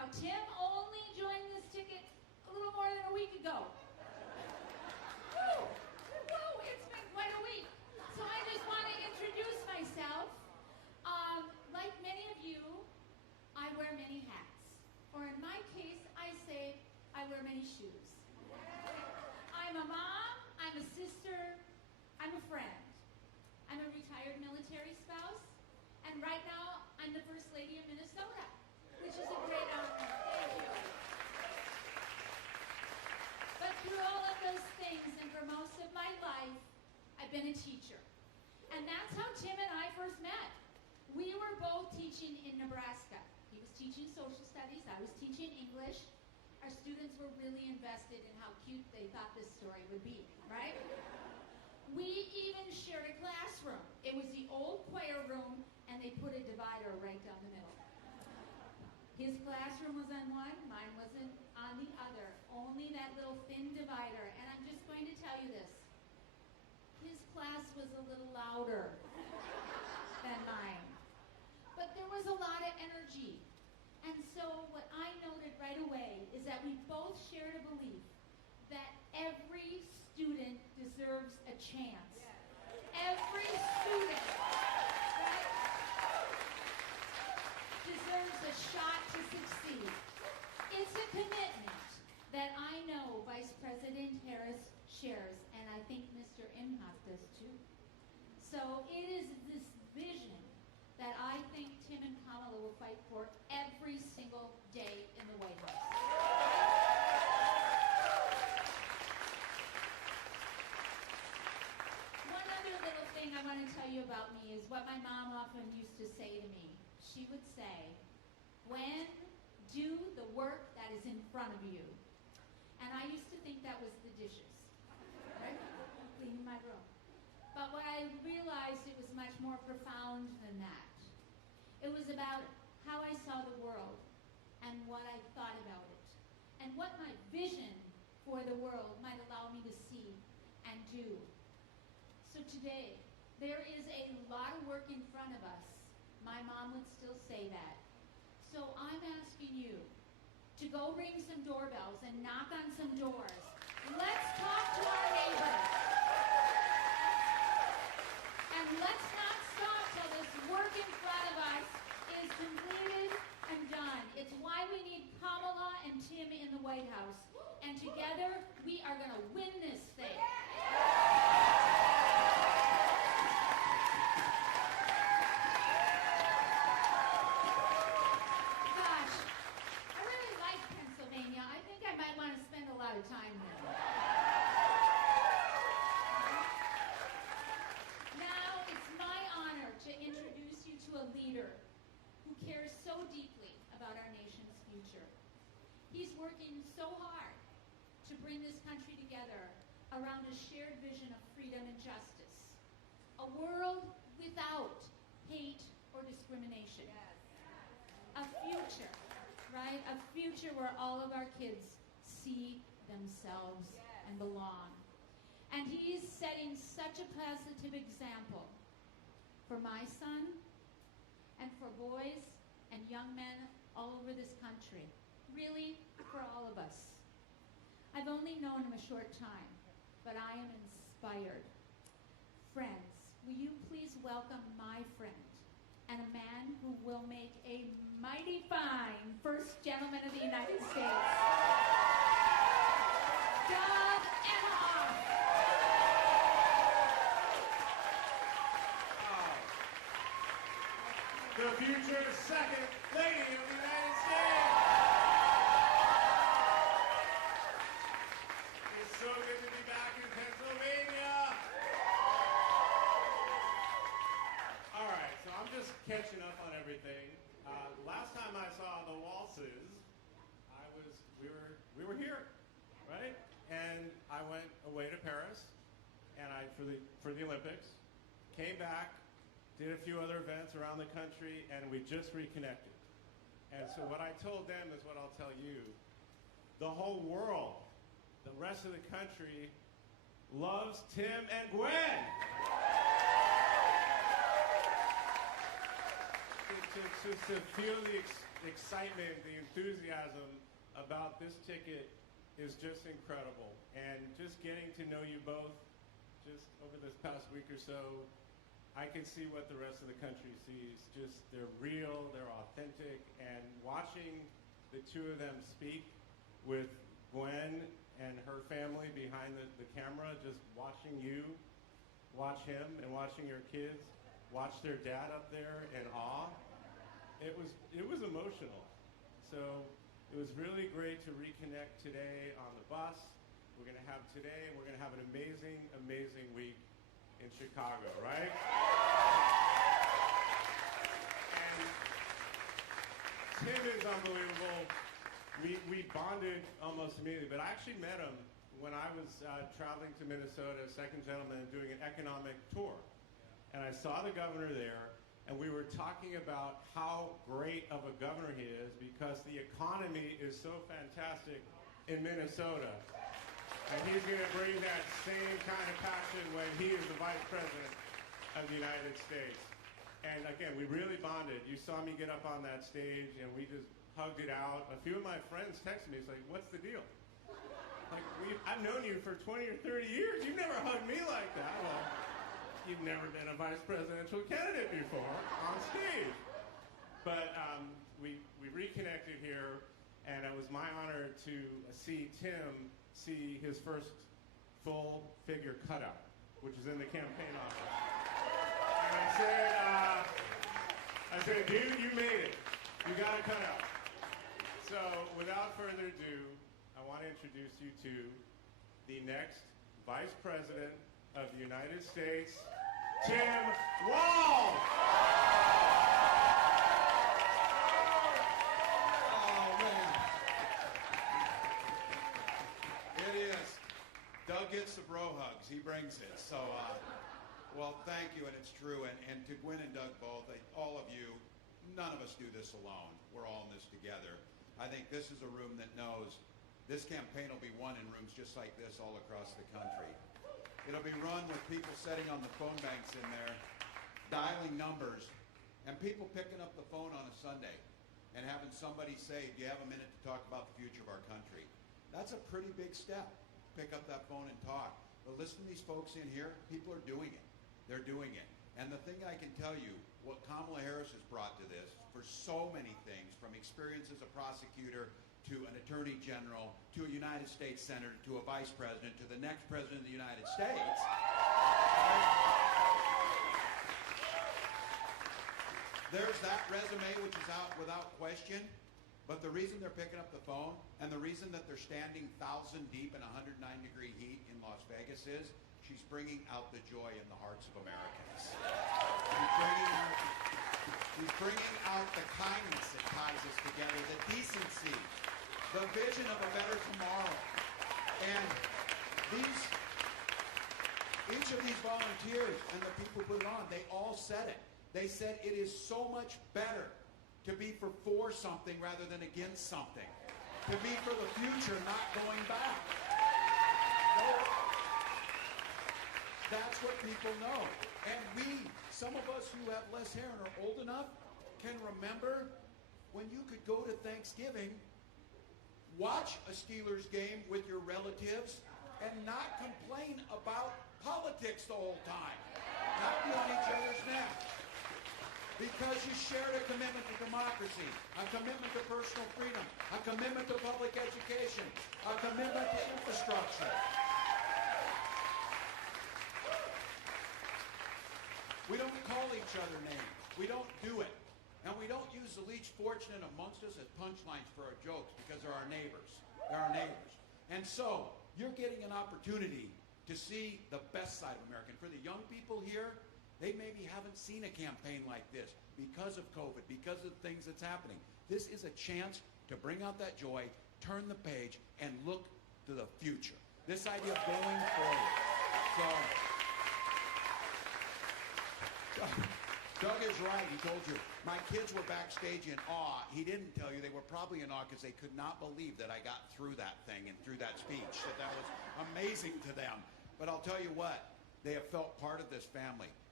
Tim only joined this ticket a little more than a week ago. Woo! Woo! It's been quite a week. So I just want to introduce myself. Like many of you, I wear many hats. Or in my case, I say I wear many shoes. I'm a mom, I'm a sister, I'm a friend. I'm a retired military spouse, and right now I'm the First Lady of Minnesota, which is a great honor. Thank you. But through all of those things, and for most of my life, I've been a teacher. And that's how Tim and I first met. We were both teaching in Nebraska. He was teaching social studies, I was teaching English. Our students were really invested in how cute they thought this story would be, right? We even shared a classroom. It was the old choir room, and they put a divider right down the middle. His classroom was on one, mine wasn't on the other. Only that little thin divider. And I'm just going to tell you this. His class was a little louder than mine. But there was a lot of energy. And so what I noted right away is that we both shared a belief that every student deserves a chance. Every student, right, deserves a shot to succeed. It's a commitment that I know Vice President Harris shares, and I think Mr. Imhoff does too. So it is this vision that I think Tim and Kamala will fight for every single day in the White House. One other little thing I want to tell you about me is what my mom often used to say to me. She would say, Gwen, do the work that is in front of you. And I used to think that was the dishes, right? Cleaning my room. But what I realized, it was much more profound than that. It was about how I saw the world and what I thought about it, and what my vision for the world might allow me to see and do. So today, there is a lot of work in front of us. My mom would still say that. So I'm asking you to go ring some doorbells and knock on some doors. Let's talk to our neighbors. And let's not stop till this work in front of us is completed and done. It's why we need Kamala and Tim in the White House. And together, we are going to win this thing. Gosh, I really like Pennsylvania. I think I might want to spend a lot of time there. Now, it's my honor to introduce you to a leader who cares so deeply about our nation's future. He's working so hard to bring this country together around a shared vision of freedom and justice. A world without hate or discrimination. A future, right? A future where all of our kids see themselves and belong. And he's setting such a positive example for my son and for boys and young men all over this country. Really, for all of us. I've only known him a short time, but I am inspired. Friends, will you please welcome my friend and a man who will make a mighty fine First Gentleman of the United States, Doug Emhoff. The future Second Lady of the United States. It's so good to be back in Pennsylvania. All right, so I'm just catching up on everything. Last time I saw the Walzes, we were here, right? And I went away to Paris, and for the Olympics, came back, did a few other events around the country, and we just reconnected. And so what I told them is what I'll tell you. The whole world, the rest of the country, loves Tim and Gwen. To feel excitement, the enthusiasm about this ticket is just incredible. And just getting to know you both just over this past week or so, I can see what the rest of the country sees. Just they're real, they're authentic, and watching the two of them speak with Gwen and her family behind the camera, just watching you, watch him, and watching your kids, watch their dad up there in awe. It was emotional. So it was really great to reconnect today on the bus. We're going to have an amazing, amazing week in Chicago, right? And Tim is unbelievable. We bonded almost immediately, but I actually met him when I was traveling to Minnesota, second gentleman, doing an economic tour. And I saw the governor there, and we were talking about how great of a governor he is because the economy is so fantastic in Minnesota. And he's going to bring that same kind of passion when he is the Vice President of the United States. And again, we really bonded. You saw me get up on that stage, and we just hugged it out. A few of my friends texted me, it's like, what's the deal? Like, I've known you for 20 or 30 years. You've never hugged me like that. Well, you've never been a vice presidential candidate before on stage. But we reconnected here, and it was my honor to see Tim see his first full figure cutout, which is in the campaign office. And I said, dude, you made it. You got a cutout. So without further ado, I want to introduce you to the next Vice President of the United States, Tim Walz. Oh, man. It is. Doug gets the bro hugs. He brings it. So, well, thank you, and it's true. And to Gwen and Doug both, all of you, none of us do this alone. We're all in this together. I think this is a room that knows this campaign will be won in rooms just like this all across the country. It'll be run with people sitting on the phone banks in there, dialing numbers, and people picking up the phone on a Sunday and having somebody say, do you have a minute to talk about the future of our country? That's a pretty big step. Pick up that phone and talk. But listen to these folks in here. People are doing it. They're doing it. And the thing I can tell you, what Kamala Harris has brought to this, for so many things, from experience as a prosecutor to an attorney general, to a United States senator, to a vice president, to the next president of the United States. There's that resume, which is out without question. But the reason they're picking up the phone and the reason that they're standing 1,000 deep in 109-degree heat in Las Vegas is she's bringing out the joy in the hearts of Americans. She's bringing out the kindness that ties us together, the decency, the vision of a better tomorrow. And each of these volunteers and the people who put it on, they all said it. They said it is so much better to be for something rather than against something. To be for the future, not going back. That's what people know. And we, some of us who have less hair and are old enough, can remember when you could go to Thanksgiving, watch a Steelers game with your relatives, and not complain about politics the whole time. Not be on each other's necks. Because you shared a commitment to democracy, a commitment to personal freedom, a commitment to public education, a commitment to infrastructure. We don't call each other names. We don't do it. And we don't use the least fortunate amongst us as punchlines for our jokes because they're our neighbors. They're our neighbors. And so, you're getting an opportunity to see the best side of America. And for the young people here, they maybe haven't seen a campaign like this because of COVID, because of the things that's happening. This is a chance to bring out that joy, turn the page, and look to the future. This idea of going forward. So, Doug is right. He told you. My kids were backstage in awe. He didn't tell you. They were probably in awe because they could not believe that I got through that thing and through that speech. That was amazing to them. But I'll tell you what. They have felt part of this family.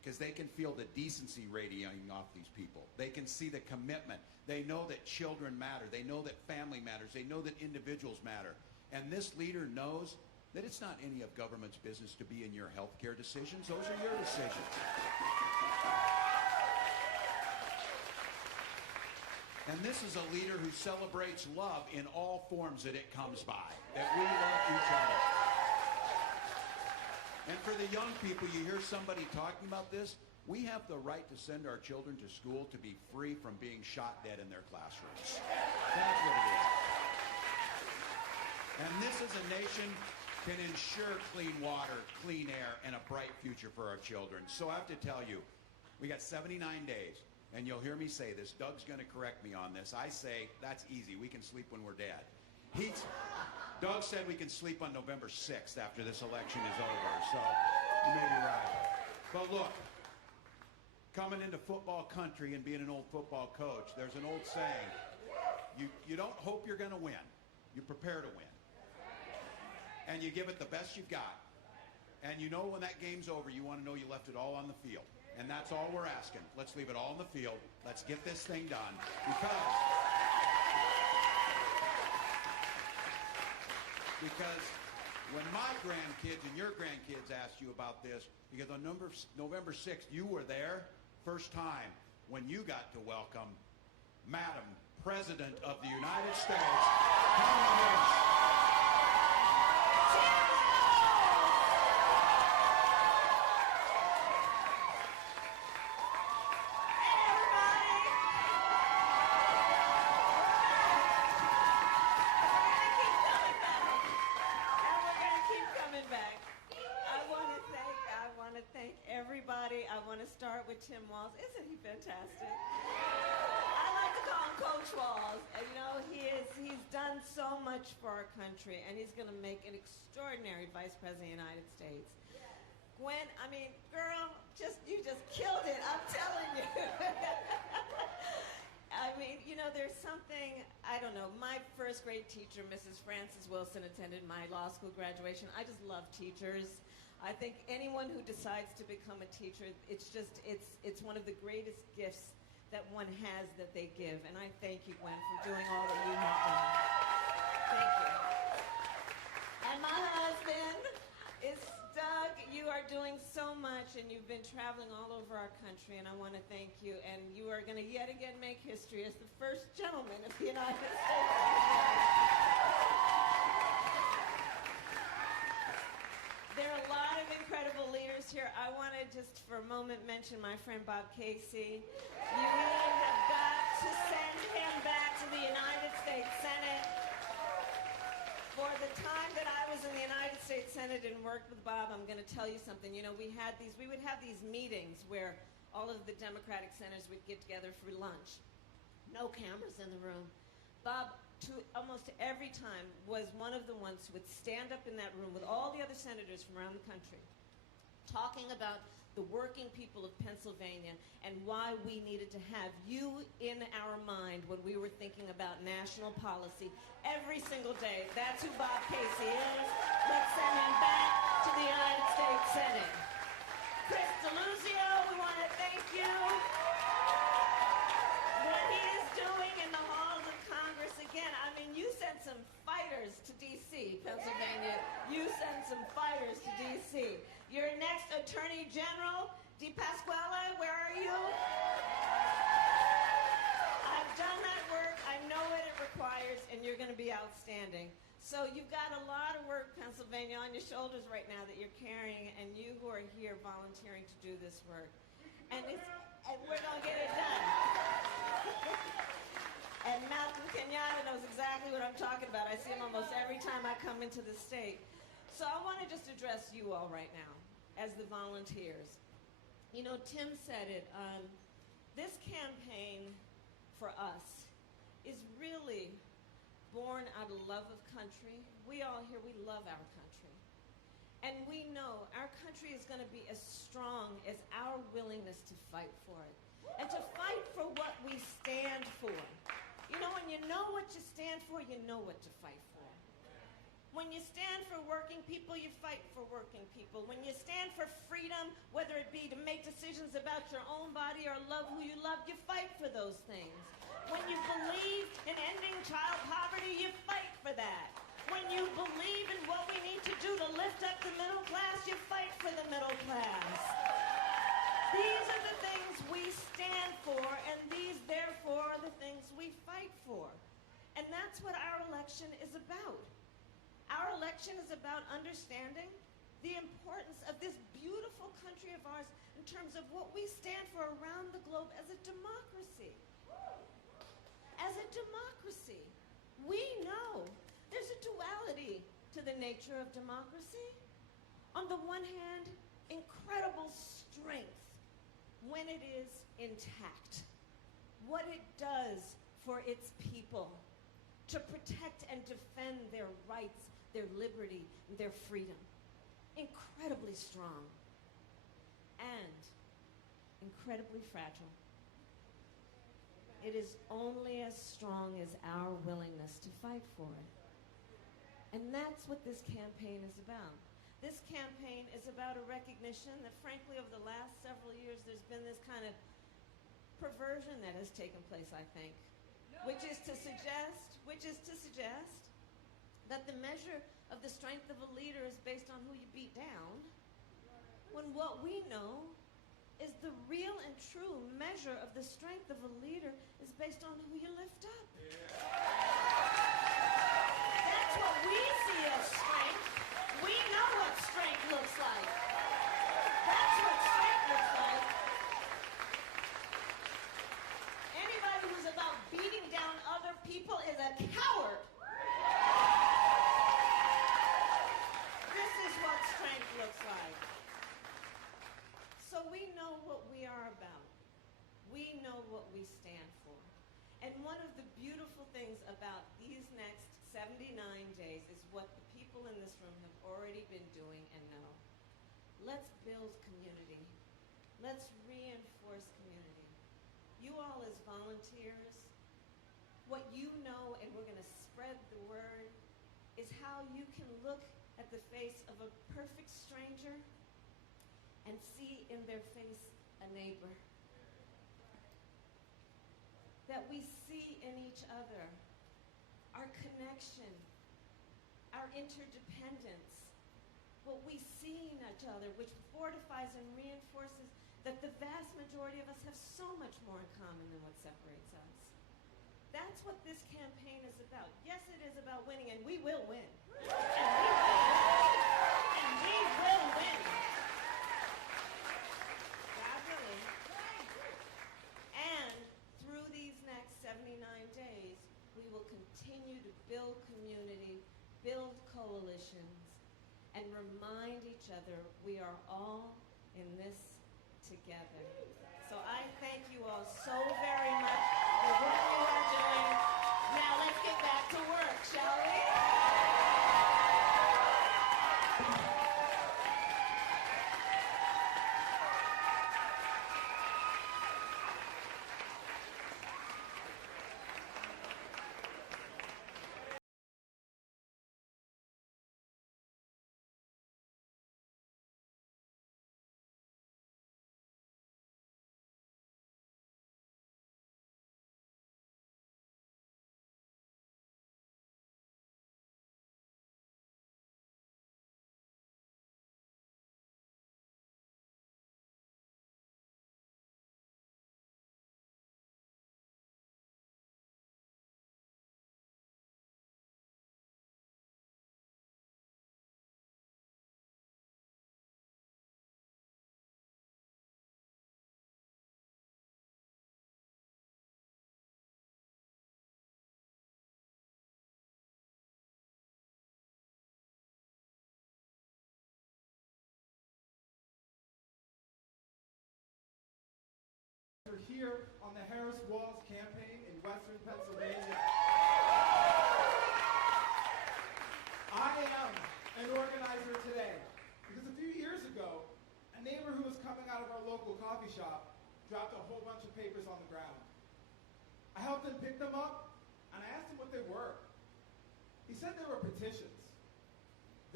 because they can feel the decency radiating off these people. They can see the commitment. They know that children matter. They know that family matters. They know that individuals matter. And this leader knows that it's not any of government's business to be in your health care decisions. Those are your decisions. And this is a leader who celebrates love in all forms that it comes by, that we love each other. And for the young people, you hear somebody talking about this, we have the right to send our children to school to be free from being shot dead in their classrooms. That's what it is. And this as a nation can ensure clean water, clean air, and a bright future for our children. So I have to tell you, we got 79 days. And you'll hear me say this. Doug's going to correct me on this. I say, that's easy. We can sleep when we're dead. Doug said we can sleep on November 6th after this election is over. So you may be right. But look, coming into football country and being an old football coach, there's an old saying. You don't hope you're going to win. You prepare to win. And you give it the best you've got. And you know when that game's over, you want to know you left it all on the field. And that's all we're asking. Let's leave it all in the field. Let's get this thing done. Because when my grandkids and your grandkids asked you about this, because on November 6th, you were there, first time when you got to welcome Madam President of the United States, Kamala Harris. I want to start with Tim Walz. Isn't he fantastic? I like to call him Coach Walz. And, you know, he's done so much for our country, and he's going to make an extraordinary Vice President of the United States. Gwen, I mean, girl, you just killed it. I'm telling you. I mean, you know, there's something, I don't know, my first grade teacher, Mrs. Frances Wilson, attended my law school graduation. I just love teachers. I think anyone who decides to become a teacher, it's one of the greatest gifts that one has that they give. And I thank you, Gwen, for doing all that you have done. Thank you. And my husband is Doug. You are doing so much, and you've been traveling all over our country, and I want to thank you. And you are going to yet again make history as the first gentleman of the United States. There are a lot of incredible leaders here. I want to just for a moment mention my friend Bob Casey. You have got to send him back to the United States Senate. For the time that I was in the United States Senate and worked with Bob, I'm going to tell you something. You know, we would have these meetings where all of the Democratic senators would get together for lunch. No cameras in the room. Bob, almost every time, was one of the ones who would stand up in that room with all the other senators from around the country, talking about the working people of Pennsylvania and why we needed to have you in our mind when we were thinking about national policy every single day. That's who Bob Casey is. Let's send him back to the United States Senate. Chris DeLuzio, we want to thank you. What he is doing in the halls of Congress again. I mean, you sent some fighters to D.C., Pennsylvania. You sent some fighters to D.C. Your next Attorney General, DePasquale, where are you? I've done that work. I know what it requires, and you're going to be outstanding. So you've got a lot of work, Pennsylvania, on your shoulders right now that you're carrying, and you who are here volunteering to do this work. And we're going to get it done. And Malcolm Kenyatta knows exactly what I'm talking about. I see him almost every time I come into the state. So I want to just address you all right now as the volunteers. You know, Tim said it. This campaign for us is really born out of love of country. We all here, we love our country. And we know our country is going to be as strong as our willingness to fight for it. And to fight for what we stand for. You know, when you know what you stand for, you know what to fight for. When you stand for working people, you fight for working people. When you stand for freedom, whether it be to make decisions about your own body or love who you love, you fight for those things. When you believe in ending child poverty, you fight for that. When you believe in what we need to do to lift up the middle class, you fight for the middle class. These are the things we stand for, and these, therefore, are the things we fight for. And that's what our election is about. Our election is about understanding the importance of this beautiful country of ours in terms of what we stand for around the globe as a democracy. As a democracy, we know there's a duality to the nature of democracy. On the one hand, incredible strength when it is intact. What it does for its people to protect and defend their rights, their liberty, and their freedom. Incredibly strong and incredibly fragile. It is only as strong as our willingness to fight for it. And that's what this campaign is about. This campaign is about a recognition that, frankly, over the last several years, there's been this kind of perversion that has taken place, I think, which is to suggest that the measure of the strength of a leader is based on who you beat down, when what we know is the real and true measure of the strength of a leader is based on who you lift up. That's what we see as strength. We know what strength looks like. That's what strength looks like. Anybody who's about beating down other people is a coward. This is what strength looks like. So we know what we are about. We know what we stand for. And one of the beautiful things about these next 79 days is what the people in this room have already been doing and know. Let's build community. Let's reinforce community. You all as volunteers, what you know, and we're going to spread the word, is how you can look at the face of a perfect stranger and see in their face a neighbor. That we see in each other our connection, our interdependence, what we see in each other, which fortifies and reinforces that the vast majority of us have so much more in common than what separates us. That's what this campaign is about. Yes, it is about winning, and we will win. And we will win. God willing. And through these next 79 days, we will continue to build community, build coalitions, and remind each other we are all in this together. So I thank you all so very much for what you are doing. Now let's get back to work, shall we? We're here on the Harris-Walz campaign in Western Pennsylvania. I am an organizer today because a few years ago, a neighbor who was coming out of our local coffee shop dropped a whole bunch of papers on the ground. I helped him pick them up, and I asked him what they were. He said they were petitions.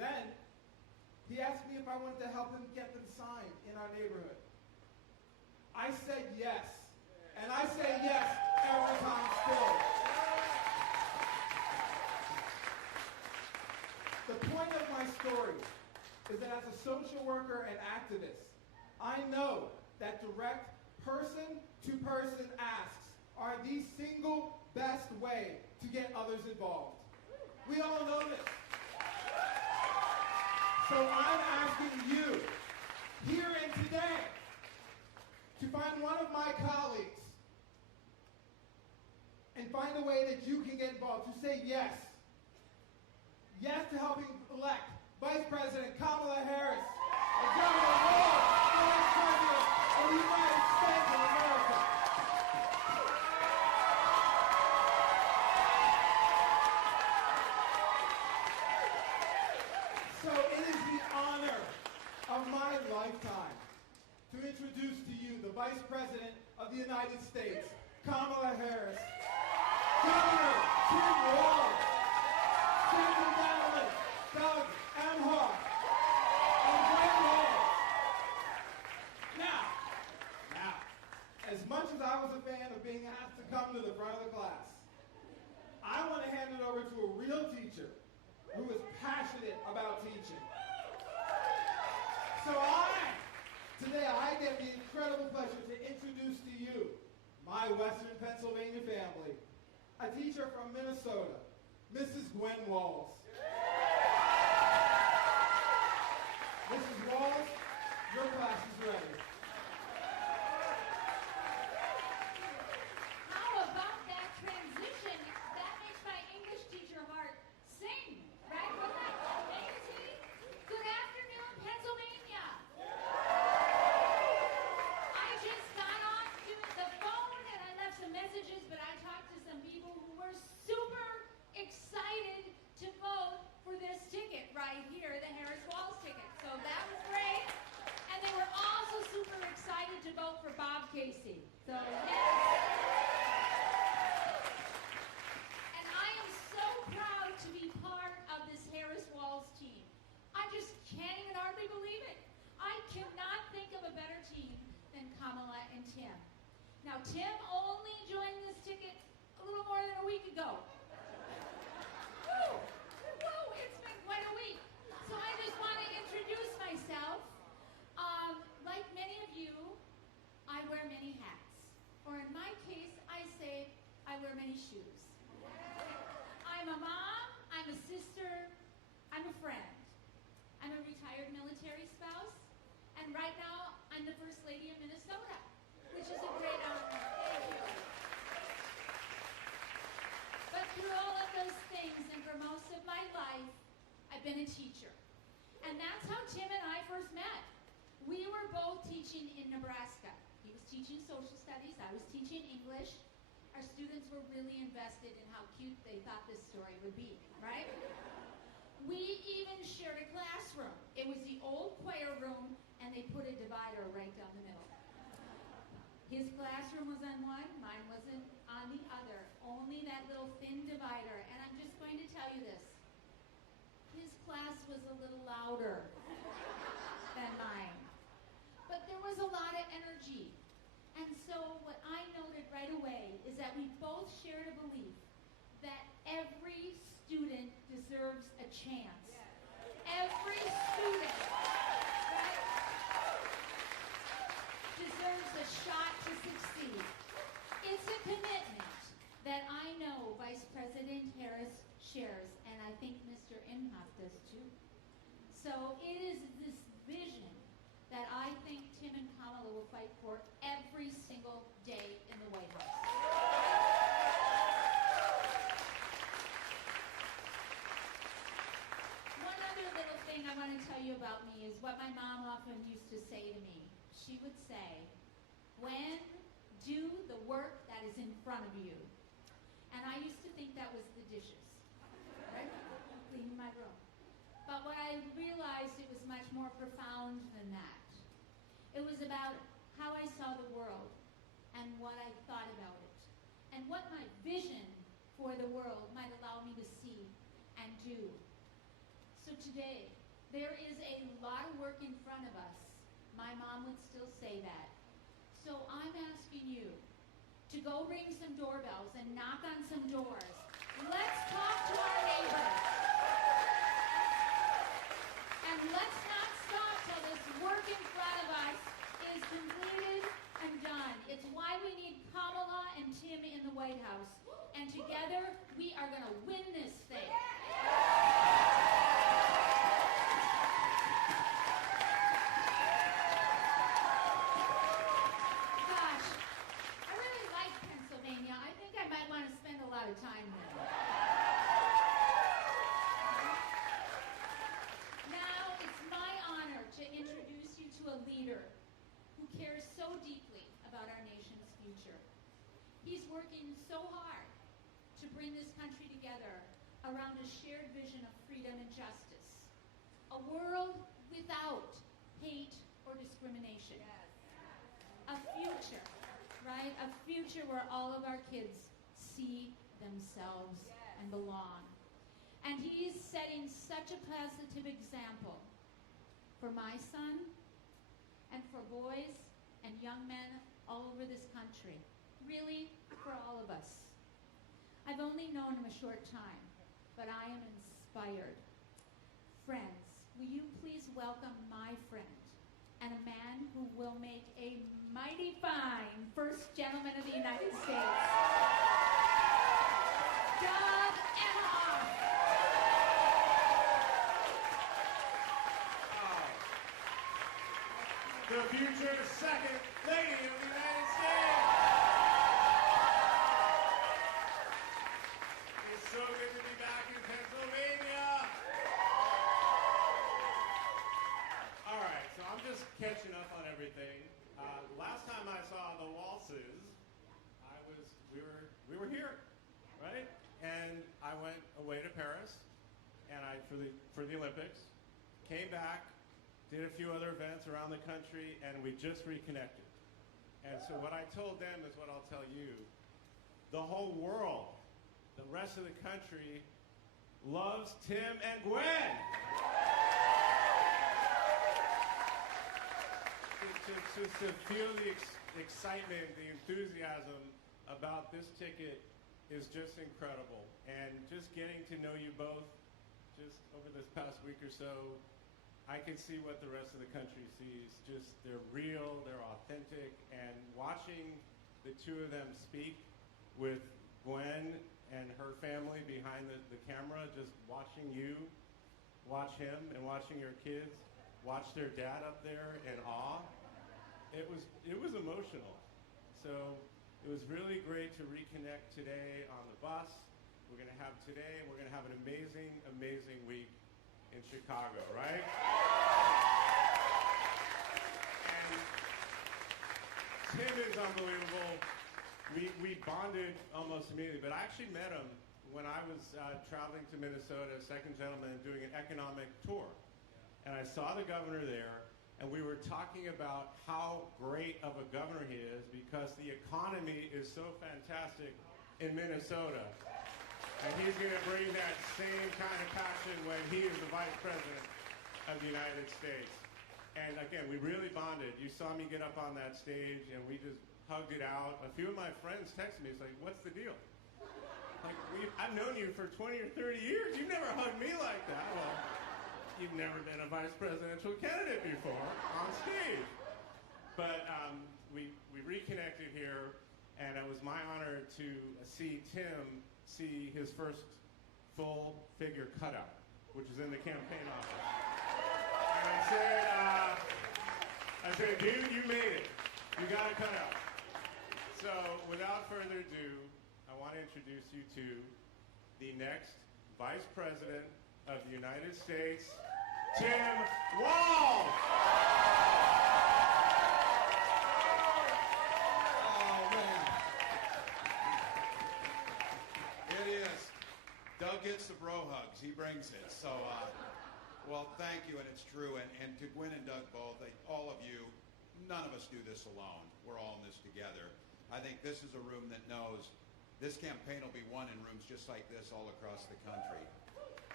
Then, he asked me if I wanted to help him get them signed in our neighborhood. I said yes. And I say yes every time still. The point of my story is that as a social worker and activist, I know that direct person-to-person asks are the single best way to get others involved. We all know this. So I'm asking you, here and today, to find one of my colleagues and find a way that you can get involved, to say yes. Yes to helping elect Vice President Kamala Harris and Governor Walz, the next president of the United States of America. So it is the honor of my lifetime to introduce to you the Vice President of the United States, Kamala Harris, Governor Tim Walz, Senator Gentleman Doug Emhoff, and Gwen Walz. Now, as much as I was a fan of being asked to come to the front of the class, I want to hand it over to a real teacher who is passionate about teaching. So today I get the incredible pleasure to introduce to you my Western Pennsylvania family, a teacher from Minnesota, Mrs. Gwen Walz. Mrs. Walz, your class is ready. How about that transition? That makes my English teacher heart sing, right? Wasn't that amazing? Good afternoon, Pennsylvania. I just got off the phone and I left some messages, but I talked to some people who were super excited to vote for this ticket right here, the Harris Walz ticket. So that was great. And they were also super excited to vote for Bob Casey. So yes. And I am so proud to be part of this Harris Walz team. I just can't even hardly believe it. I cannot think of a better team than Kamala and Tim. Now, Tim only joined this ticket a little more than a week ago. Woo! Woo! It's been quite a week. So I just want to introduce myself. Like many of you, I wear many hats. Or in my case, I say I wear many shoes. I'm a mom, I'm a sister, I'm a friend. I'm a retired military spouse, and right now, I'm the First Lady of Minnesota, which is a great honor. Thank you. But through all of those things, and for most of my life, I've been a teacher. And that's how Tim and I first met. We were both teaching in Nebraska. He was teaching social studies, I was teaching English. Our students were really invested in how cute they thought this story would be, right? We even shared a classroom. It was the old choir room, and they put a divider right down the middle. His classroom was on one, mine wasn't on the other. Only that little thin divider. And I'm just going to tell you this. His class was a little louder than mine. But there was a lot of energy. And so what I noted right away is that we both shared a belief that every student deserves a chance. Every student, right, deserves a shot to succeed. It's a commitment that I know Vice President Harris shares, and I think Mr. Imhoff does too. So it is this vision that I think Tim and Kamala will fight for every single day in the White House. One other little thing I want to tell you about me is what my mom often used to say to me. She would say, Gwen, do the work that is in front of you. And I used to think that was the dishes, right? Cleaning my room. But what I realized, it was much more profound than that. It was about how I saw the world and what I thought about it, and what my vision for the world might allow me to see and do. So to today. There is a lot of work in front of us. My mom would still say that. So I'm asking you to go ring some doorbells and knock on some doors. Let's talk to our neighbors. And let's not stop till this work in front of us is completed and done. It's why we need Kamala and Tim in the White House. And together, we are going to win this thing. Gosh, I really like Pennsylvania. I think I might want to spend a lot of time there. Now, it's my honor to introduce you to a leader who cares so deeply about our nation's future. He's working so hard to bring this country together around a shared vision of freedom and justice. A world without hate or discrimination. A future, right? A future where all of our kids see themselves and belong. And he's setting such a positive example for my son and for boys and young men all over this country. Really, for all of us. I've only known him a short time, but I am inspired. Friends, will you please welcome my friend and a man who will make a mighty fine First Gentleman of the United States, Doug Emhoff. The future second lady of the United States. It's so good to be back in Pennsylvania. All right, so I'm just catching up on everything. Last time I saw the Walzes, we were here, right? And I went away to Paris, and for the Olympics, came back, did a few other events around the country, and we just reconnected. And so what I told them is what I'll tell you. The whole world, the rest of the country, loves Tim and Gwen. To feel the excitement, the enthusiasm about this ticket is just incredible. And just getting to know you both just over this past week or so, I can see what the rest of the country sees. Just they're real, they're authentic, and watching the two of them speak with Gwen and her family behind the camera, just watching you, watch him, and watching your kids, watch their dad up there in awe. It was emotional. So it was really great to reconnect today on the bus. We're going to have an amazing, amazing week in Chicago, right? And Tim is unbelievable. We bonded almost immediately, but I actually met him when I was traveling to Minnesota, second gentleman, doing an economic tour. And I saw the governor there, and we were talking about how great of a governor he is because the economy is so fantastic in Minnesota. And he's going to bring that same kind of passion when he is the Vice President of the United States. And again, we really bonded. You saw me get up on that stage, and we just hugged it out. A few of my friends texted me, it's like, what's the deal? Like, I've known you for 20 or 30 years. You've never hugged me like that. Well, you've never been a vice presidential candidate before on stage. But we reconnected here, and it was my honor to see Tim see his first full figure cutout, which is in the campaign office. And I said, dude, you made it. You got a cutout. So without further ado, I want to introduce you to the next Vice President of the United States, Tim Walz. Doug gets the bro hugs. He brings it. So, well, thank you, and it's true. And to Gwen and Doug both, all of you, none of us do this alone. We're all in this together. I think this is a room that knows this campaign will be won in rooms just like this all across the country.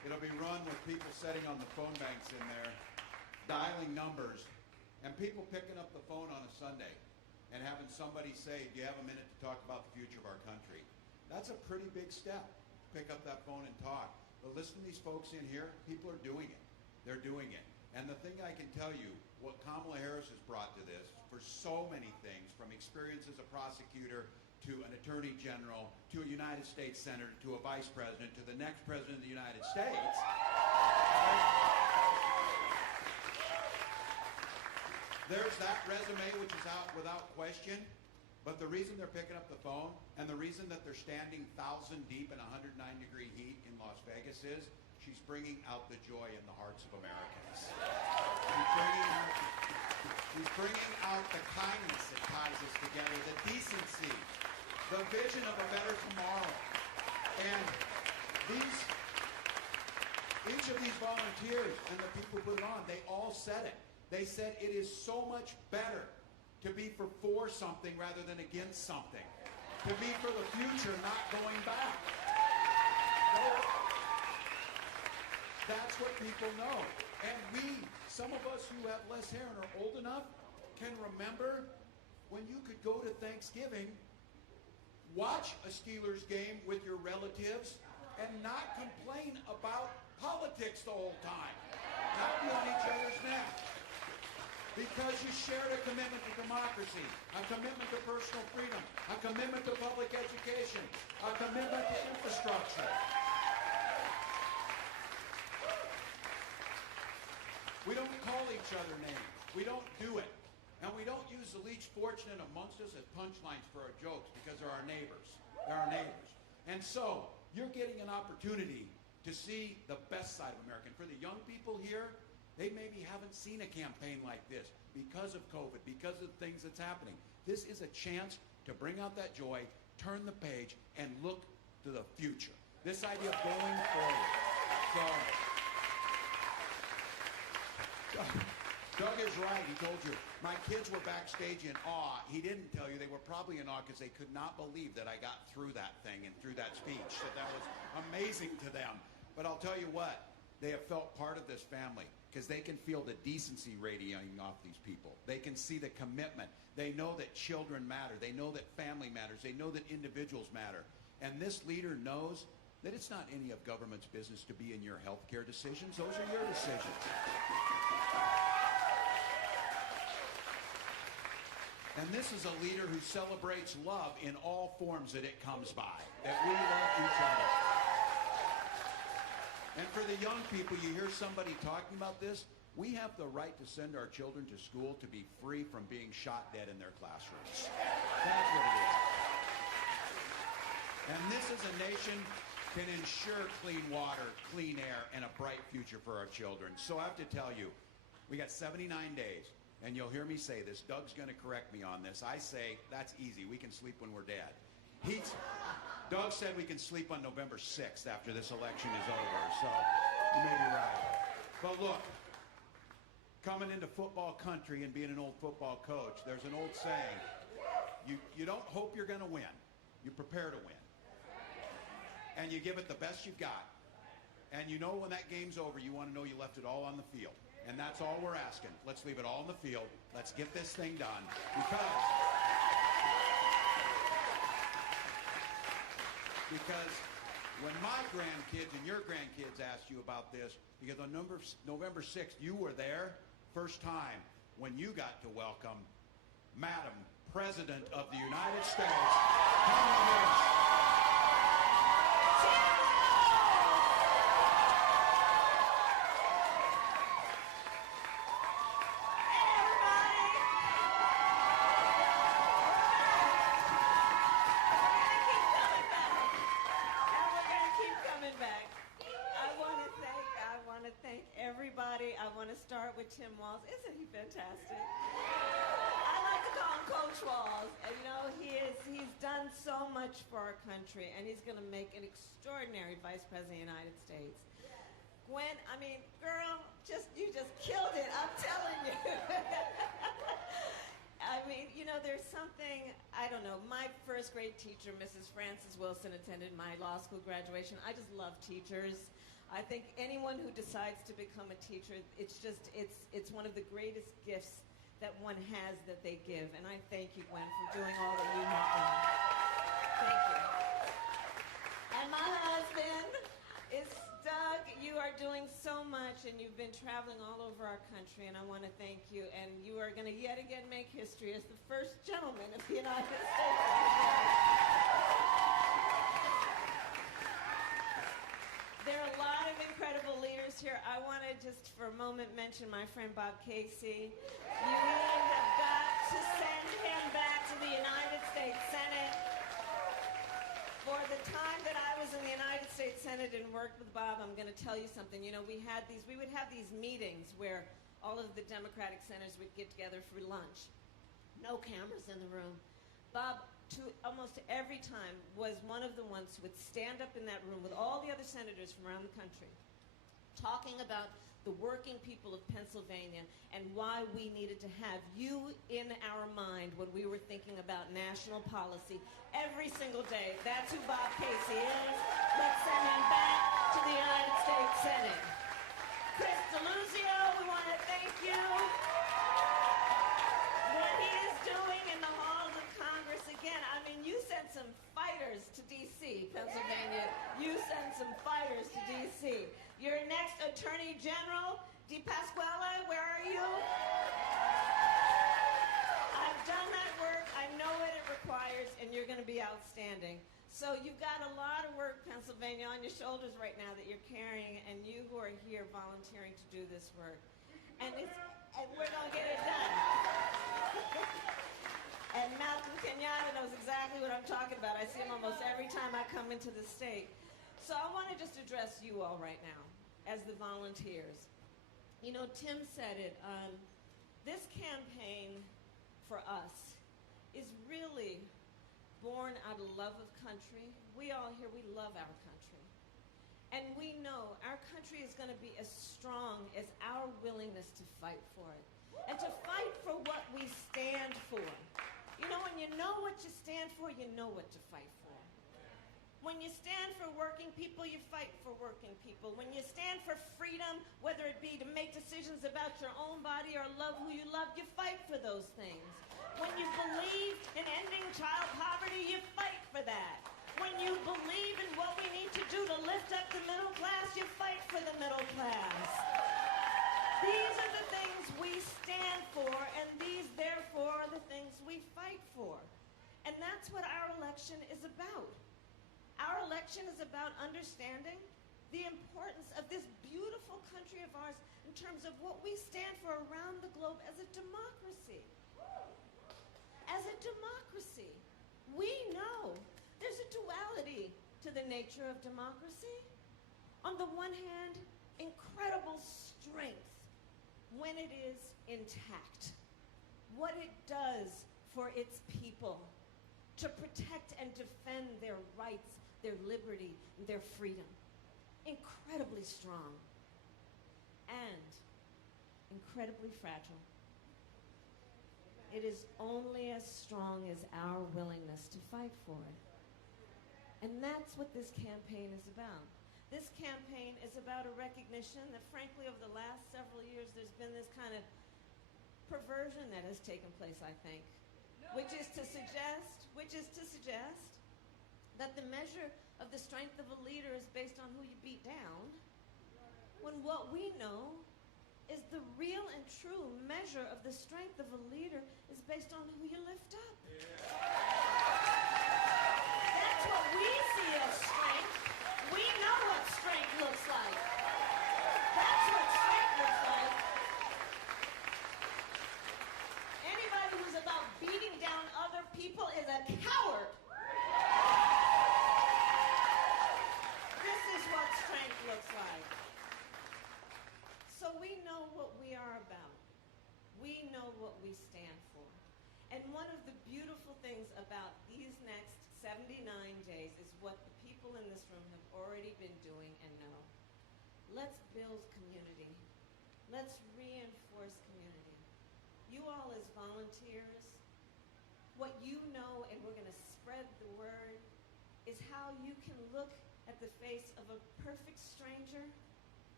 It'll be run with people sitting on the phone banks in there, dialing numbers, and people picking up the phone on a Sunday and having somebody say, do you have a minute to talk about the future of our country? That's a pretty big step. Pick up that phone and talk. But listen to these folks in here. People are doing it. They're doing it. And the thing I can tell you, what Kamala Harris has brought to this for so many things, from experience as a prosecutor to an attorney general, to a United States senator, to a vice president, to the next president of the United States. There's that resume, which is out without question. But the reason they're picking up the phone and the reason that they're standing 1,000 deep in 109-degree heat in Las Vegas is she's bringing out the joy in the hearts of Americans. She's bringing out the kindness that ties us together, the decency, the vision of a better tomorrow. And each of these volunteers and the people who put it on, they all said it. They said it is so much better to be for something rather than against something. To be for the future, not going back. That's what people know. And we, some of us who have less hair and are old enough, can remember when you could go to Thanksgiving, watch a Steelers game with your relatives, and not complain about politics the whole time. Not be on each other's neck. Because you shared a commitment to democracy, a commitment to personal freedom, a commitment to public education, a commitment to infrastructure. We don't call each other names. We don't do it. And we don't use the least fortunate amongst us as punchlines for our jokes because they're our neighbors. They're our neighbors. And so you're getting an opportunity to see the best side of America. And for the young people here, they maybe haven't seen a campaign like this because of COVID, because of things that's happening. This is a chance to bring out that joy, turn the page, and look to the future. This idea of going forward. So, Doug is right. He told you. My kids were backstage in awe. He didn't tell you they were probably in awe because they could not believe that I got through that thing and through that speech. That was amazing to them. But I'll tell you what, they have felt part of this family because they can feel the decency radiating off these people. They can see the commitment. They know that children matter. They know that family matters. They know that individuals matter. And this leader knows that it's not any of government's business to be in your health care decisions. Those are your decisions. And this is a leader who celebrates love in all forms that it comes by, that we love each other. And for the young people, you hear somebody talking about this, we have the right to send our children to school to be free from being shot dead in their classrooms. That's what it is. And this as a nation can ensure clean water, clean air, and a bright future for our children. So I have to tell you, we got 79 days, and you'll hear me say this. Doug's going to correct me on this. I say, that's easy. We can sleep when we're dead. Doug said we can sleep on November 6th after this election is over, so you may be right. But look, coming into football country and being an old football coach, there's an old saying, you don't hope you're going to win, you prepare to win. And you give it the best you've got. And you know when that game's over, you want to know you left it all on the field. And that's all we're asking. Let's leave it all on the field. Let's get this thing done. Because when my grandkids and your grandkids asked you about this, because on November 6th, you were there, first time when you got to welcome Madam President of the United States, Kamala Harris. I want to start with Tim Walz. Isn't he fantastic? I like to call him Coach Walz. And, you know, he's done so much for our country, and he's going to make an extraordinary Vice President of the United States. Gwen, I mean, girl, you just killed it. I'm telling you. I mean, you know, there's something, I don't know, my first grade teacher, Mrs. Frances Wilson, attended my law school graduation. I just love teachers. I think anyone who decides to become a teacher, it's one of the greatest gifts that one has that they give. And I thank you, Gwen, for doing all that you have done. Thank you. And my husband is Doug. You are doing so much, and you've been traveling all over our country, and I want to thank you. And you are going to yet again make history as the first gentleman of the United States. There are a lot of incredible leaders here. I want to just for a moment mention my friend Bob Casey. You have got to send him back to the United States Senate. For the time that I was in the United States Senate and worked with Bob, I'm going to tell you something. You know, we would have these meetings where all of the Democratic senators would get together for lunch. No cameras in the room. Bob, to almost every time, was one of the ones who would stand up in that room with all the other senators from around the country, talking about the working people of Pennsylvania and why we needed to have you in our mind when we were thinking about national policy every single day. That's who Bob Casey is. Let's send him back to the United States Senate. Chris DeLuzio, we want to thank you. What he is doing in the halls of Congress, again, I mean, you sent some fighters to D.C., Pennsylvania. You sent some fighters to D.C. Your next Attorney General, DePasquale, where are you? I've done that work. I know what it requires, and you're going to be outstanding. So you've got a lot of work, Pennsylvania, on your shoulders right now that you're carrying, and you who are here volunteering to do this work. And we're going to get it done. And Malcolm Kenyatta knows exactly what I'm talking about. I see him almost every time I come into the state. So I want to just address you all right now as the volunteers. You know, Tim said it. This campaign for us is really born out of love of country. We all here, we love our country. And we know our country is going to be as strong as our willingness to fight for it. And to fight for what we stand for. You know, when you know what you stand for, you know what to fight for. When you stand for working people, you fight for working people. When you stand for freedom, whether it be to make decisions about your own body or love who you love, you fight for those things. When you believe in ending child poverty, you fight for that. When you believe in what we need to do to lift up the middle class, you fight for the middle class. These are the things we stand for, and these, therefore, are the things we fight for. And that's what our election is about. Our election is about understanding the importance of this beautiful country of ours in terms of what we stand for around the globe as a democracy. As a democracy, we know there's a duality to the nature of democracy. On the one hand, incredible strength when it is intact. What it does for its people to protect and defend their rights, their liberty, and their freedom. Incredibly strong and incredibly fragile. It is only as strong as our willingness to fight for it. And that's what this campaign is about. This campaign is about a recognition that, frankly, over the last several years, there's been this kind of perversion that has taken place, I think, which is to suggest that the measure of the strength of a leader is based on who you beat down, when what we know is the real and true measure of the strength of a leader is based on who you lift up. That's what we see as strength. We know what strength looks like. That's what strength looks like. Anybody who's about beating down other people is a coward. This is what strength looks like. So we know what we are about. We know what we stand for. And one of the beautiful things about these next 79 days is what the people in this room have already been doing and know. Let's build community. Let's reinforce community. You all as volunteers, what you know, and we're going to spread the word, is how you can look at the face of a perfect stranger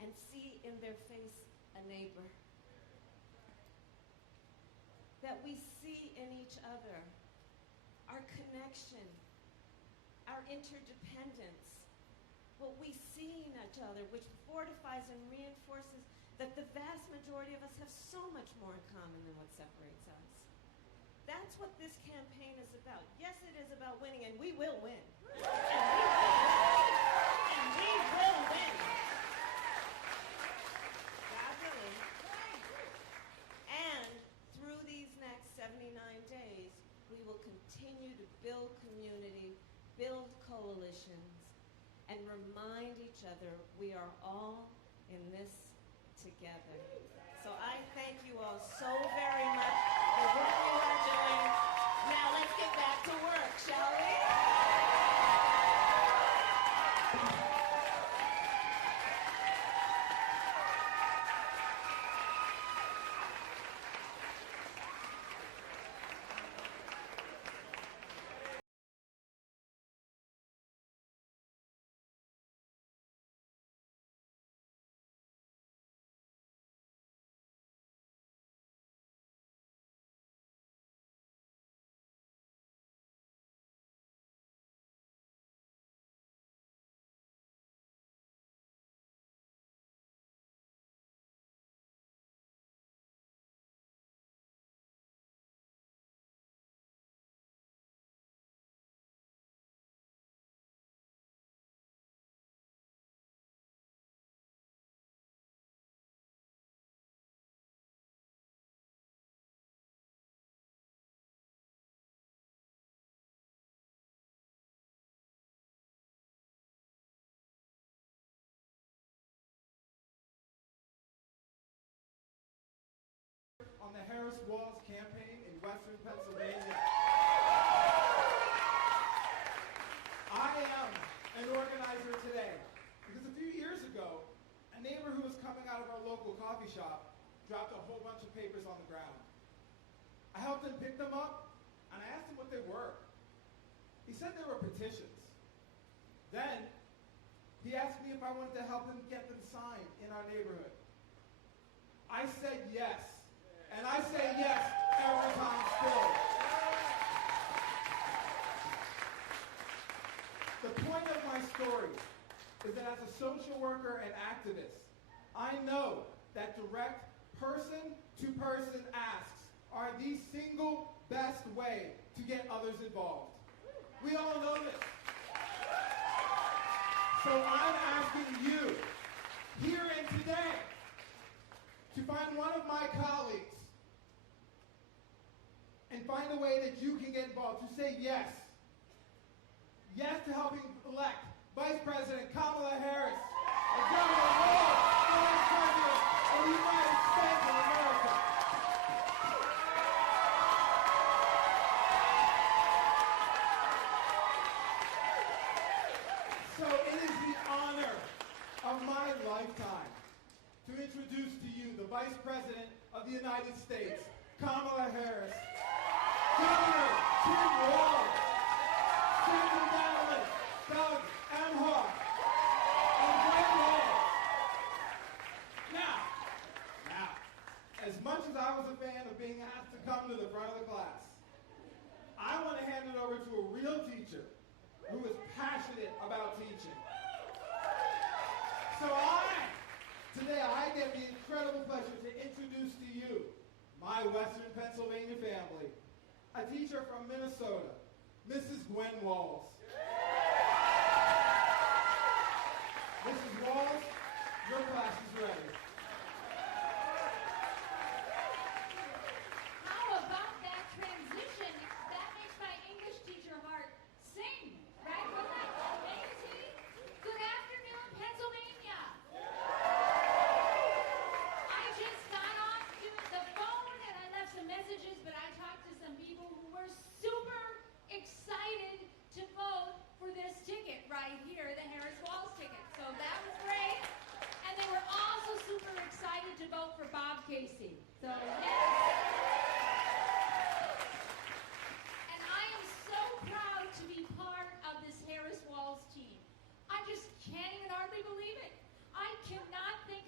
and see in their face a neighbor. That we see in each other our connection, our interdependence, what we see in each other, which fortifies and reinforces that the vast majority of us have so much more in common than what separates us. That's what this campaign is about. Yes, it is about winning, and we will win. And we will win. God willing. And through these next 79 days, we will continue to build community, build coalitions, and remind each other we are all in this together. So I thank you all so very much for what you are doing. Now let's get back to work, shall we? On the Harris Walz campaign in Western Pennsylvania. I am an organizer today because a few years ago, a neighbor who was coming out of our local coffee shop dropped a whole bunch of papers on the ground. I helped him pick them up, and I asked him what they were. He said they were petitions. Then, he asked me if I wanted to help him get them signed in our neighborhood. I said yes. And I say yes every time still. The point of my story is that as a social worker and activist, I know that direct person-to-person asks are the single best way to get others involved. We all know this. So I'm asking you, here and today, to find one of my colleagues and find a way that you can get involved, to say yes. Yes to helping elect Vice President Kamala Harris as Governor Walz, Vice President of the United States of America. So it is the honor of my lifetime to introduce to you the Vice President of the United States, Kamala Harris, Governor Tim Walz, Senator Doug and Gwen Walz. Now, as much as I was a fan of being asked to come to the front of the class, I want to hand it over to a real teacher who is passionate about teaching. So today I get the incredible pleasure to introduce to you my Western Pennsylvania family, a teacher from Minnesota, Mrs. Gwen Walz. Mrs. Walz, your class is ready. How about that transition? That makes my English teacher heart sing, right? Wasn't that amazing? Good afternoon, Pennsylvania. I just got off the phone and I left some messages, but I talked to some people who were super excited to vote for this ticket right here, the Harris Walz ticket. So that was great. And they were also super excited to vote for Bob Casey. So and I am so proud to be part of this Harris Walz team. I just can't even hardly believe it. I cannot think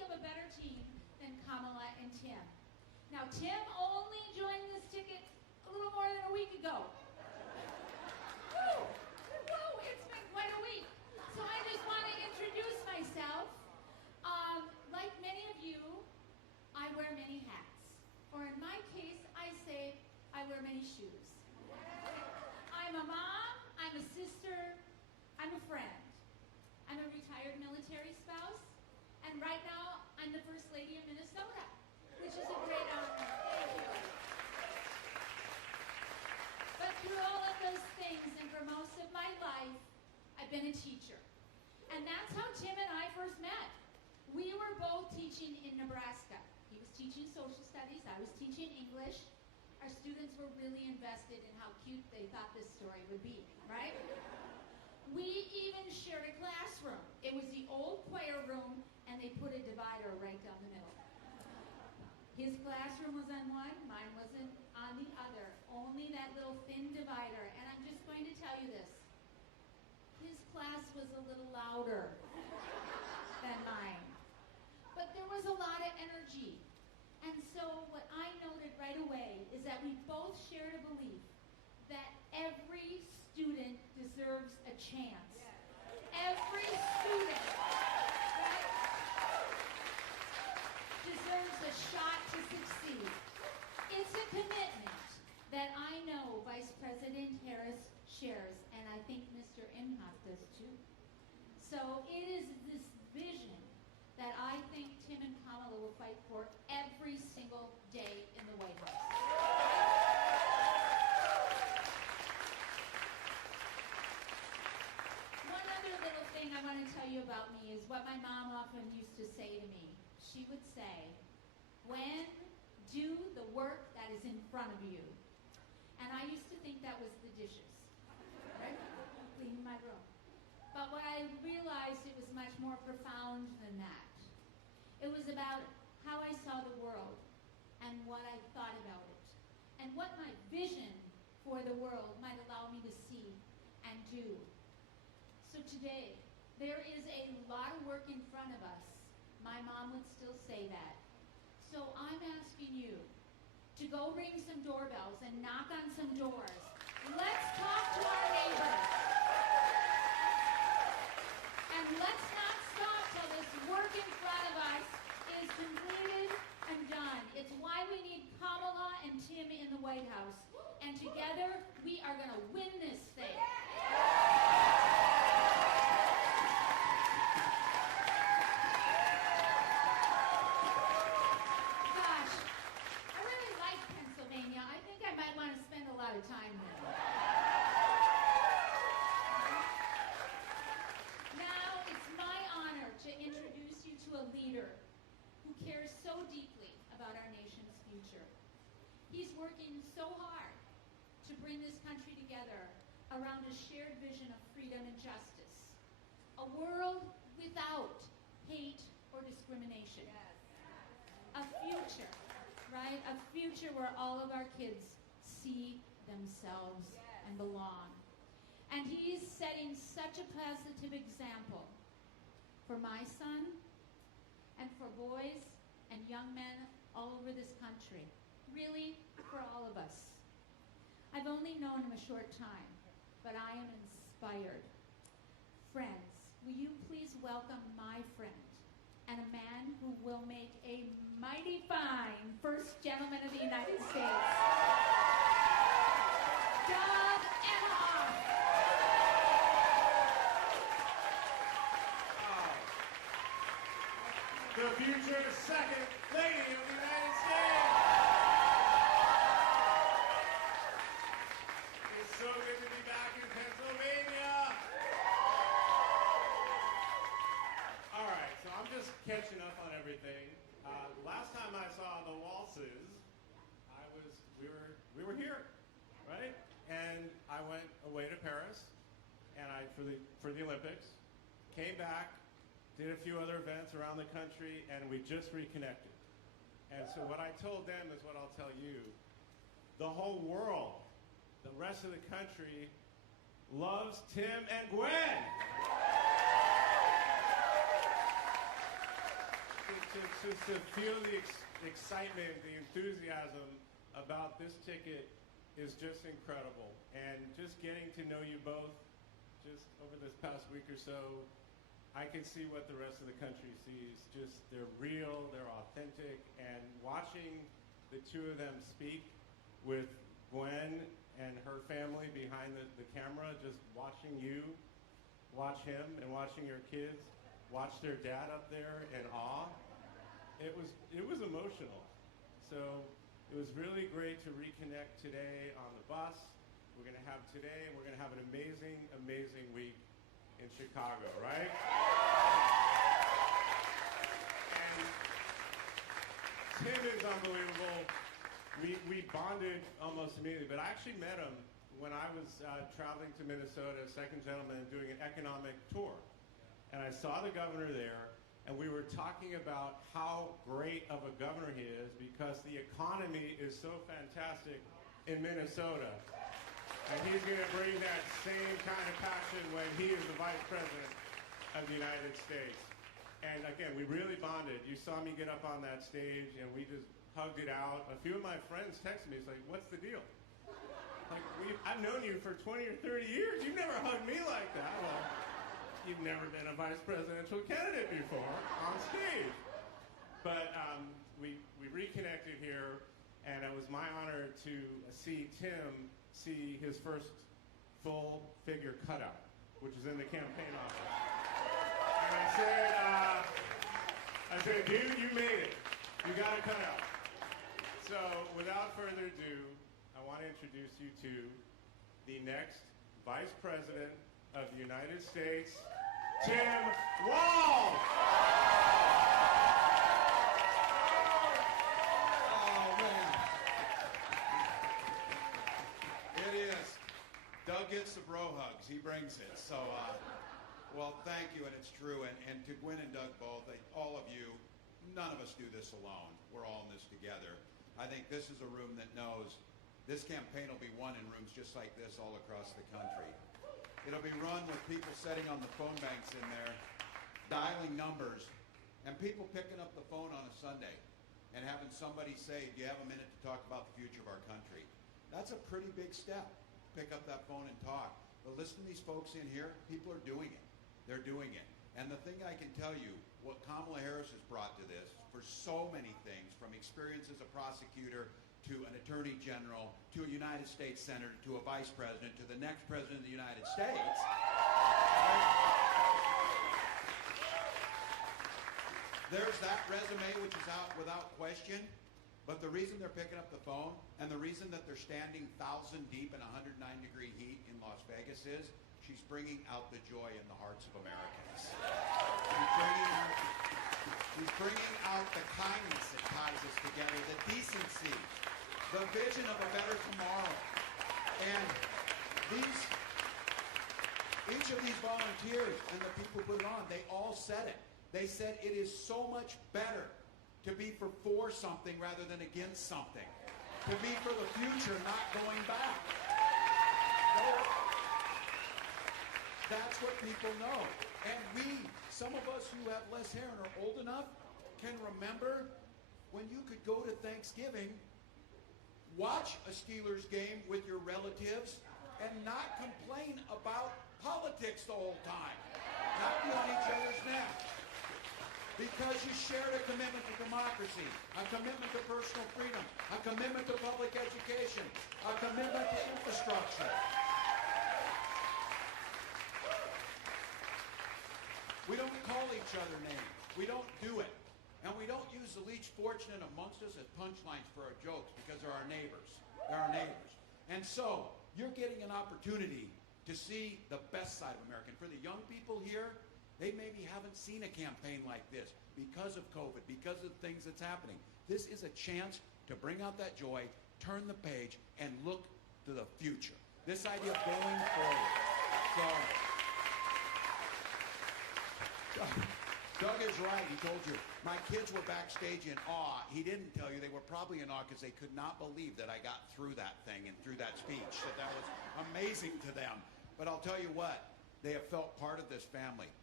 Tim. Now, Tim only joined this ticket a little more than a week ago. Woo! Woo! It's been quite a week. So I just want to introduce myself. Like many of you, I wear many hats. Or in my case, I say I wear many shoes. I'm a mom, I'm a sister, I'm a friend. I'm a retired military spouse, and right now, I'm the First Lady of Minnesota, which is a great honor. Thank you. But through all of those things, and for most of my life, I've been a teacher. And that's how Tim and I first met. We were both teaching in Nebraska. He was teaching social studies, I was teaching English. Our students were really invested in how cute they thought this story would be, right? We even shared a classroom. It was the old choir room, and they put a divider right down the middle. His classroom was on one, mine wasn't on the other. Only that little thin divider. And I'm just going to tell you this. His class was a little louder than mine. But there was a lot of energy. And so what I noted right away is that we both shared a belief that every student deserves a chance. Every student, right, deserves a shot to succeed. It's a commitment that I know Vice President Harris shares, and I think Mr. Imhoff does too. So it is this vision that I think Tim and Kamala will fight for every single day in the White House. One other little thing I want to tell you about me is what my mom often used to say to me. She would say, Gwen, do the work that is in front of you. And I used to think that was the dishes, right? Cleaning my room. But what I realized, it was much more profound than that. It was about how I saw the world and what I thought about it, and what my vision for the world might allow me to see and do. So today, there is a lot of work in front of us. My mom would still say that. So I'm asking you to go ring some doorbells and knock on some doors. Let's talk to our neighbors. And let's not stop till this work in front of us is completed and done. It's why we need Kamala and Tim in the White House. And together, we are going to win this thing. Gosh, I really like Pennsylvania. I think I might want to spend a lot of time there. Now, it's my honor to introduce you to a leader who cares so deeply about our nation's future. He's working so hard to bring this country together around a shared vision of freedom and justice. A world without hate or discrimination. A future, right? A future where all of our kids see themselves and belong. And he's setting such a positive example for my son and for boys and young men all over this country. Really, for all of us. I've only known him a short time, but I am inspired. Friends, will you please welcome my friend and a man who will make a mighty fine First Gentleman of the United States, Doug Emhoff. The future second lady of the United States. It's so good to be back in Pennsylvania. All right, so I'm just catching up on everything. Last time I saw the Walzes, we were here, right? And I went away to Paris, and for the Olympics, came back, did a few other events around the country, and we just reconnected. And so what I told them is what I'll tell you. The whole world, the rest of the country, loves Tim and Gwen. It's just to feel the excitement, the enthusiasm about this ticket is just incredible. And just getting to know you both just over this past week or so, I can see what the rest of the country sees. Just they're real, they're authentic, and watching the two of them speak with Gwen and her family behind the camera, just watching you, watch him, and watching your kids, watch their dad up there in awe. It was emotional. So it was really great to reconnect today on the bus. We're going to have today, and we're going to have an amazing, amazing week in Chicago, right? And Tim is unbelievable. We bonded almost immediately, but I actually met him when I was traveling to Minnesota, second gentleman, doing an economic tour. And I saw the governor there, and we were talking about how great of a governor he is because the economy is so fantastic in Minnesota. And he's going to bring that same kind of passion when he is the vice president of the United States. And again, we really bonded. You saw me get up on that stage, and we just hugged it out. A few of my friends texted me, it's like, what's the deal? Like, I've known you for 20 or 30 years. You've never hugged me like that. Well, you've never been a vice presidential candidate before on stage. But we reconnected here, and it was my honor to see Tim see his first full figure cutout, which is in the campaign office. And I said, dude, you made it. You got a cutout. So without further ado, I want to introduce you to the next Vice President of the United States, Tim Walz. Oh, man. It is. Doug gets the bro hugs. He brings it. So, well, thank you, and it's true. And to Gwen and Doug both, all of you, none of us do this alone. We're all in this together. I think this is a room that knows this campaign will be won in rooms just like this all across the country. It'll be run with people sitting on the phone banks in there, dialing numbers, and people picking up the phone on a Sunday and having somebody say, do you have a minute to talk about the future of our country? That's a pretty big step. Pick up that phone and talk. But listen to these folks in here. People are doing it. They're doing it. And the thing I can tell you, what Kamala Harris has brought to this, for so many things, from experience as a prosecutor to an attorney general, to a United States senator, to a vice president, to the next president of the United States. There's that resume, which is out without question. But the reason they're picking up the phone and the reason that they're standing 1,000 deep in 109-degree heat in Las Vegas is she's bringing out the joy in the hearts of Americans. She's bringing out the kindness that ties us together, the decency, the vision of a better tomorrow. And each of these volunteers and the people who put it on, they all said it. They said it is so much better to be for something rather than against something. To be for the future, not going back. That's what people know. And some of us who have less hair and are old enough, can remember when you could go to Thanksgiving, watch a Steelers game with your relatives, and not complain about politics the whole time. Not be on each other's neck. Because you shared a commitment to democracy, a commitment to personal freedom, a commitment to public education, a commitment to infrastructure. We don't call each other names. We don't do it. And we don't use the least fortunate amongst us as punchlines for our jokes because they're our neighbors. They're our neighbors. And so you're getting an opportunity to see the best side of America. And for the young people here, they maybe haven't seen a campaign like this because of COVID, because of things that's happening. This is a chance to bring out that joy, turn the page, and look to the future. This idea of going forward. So, Doug is right. He told you. My kids were backstage in awe. He didn't tell you they were probably in awe because they could not believe that I got through that thing and through that speech. That was amazing to them. But I'll tell you what. They have felt part of this family.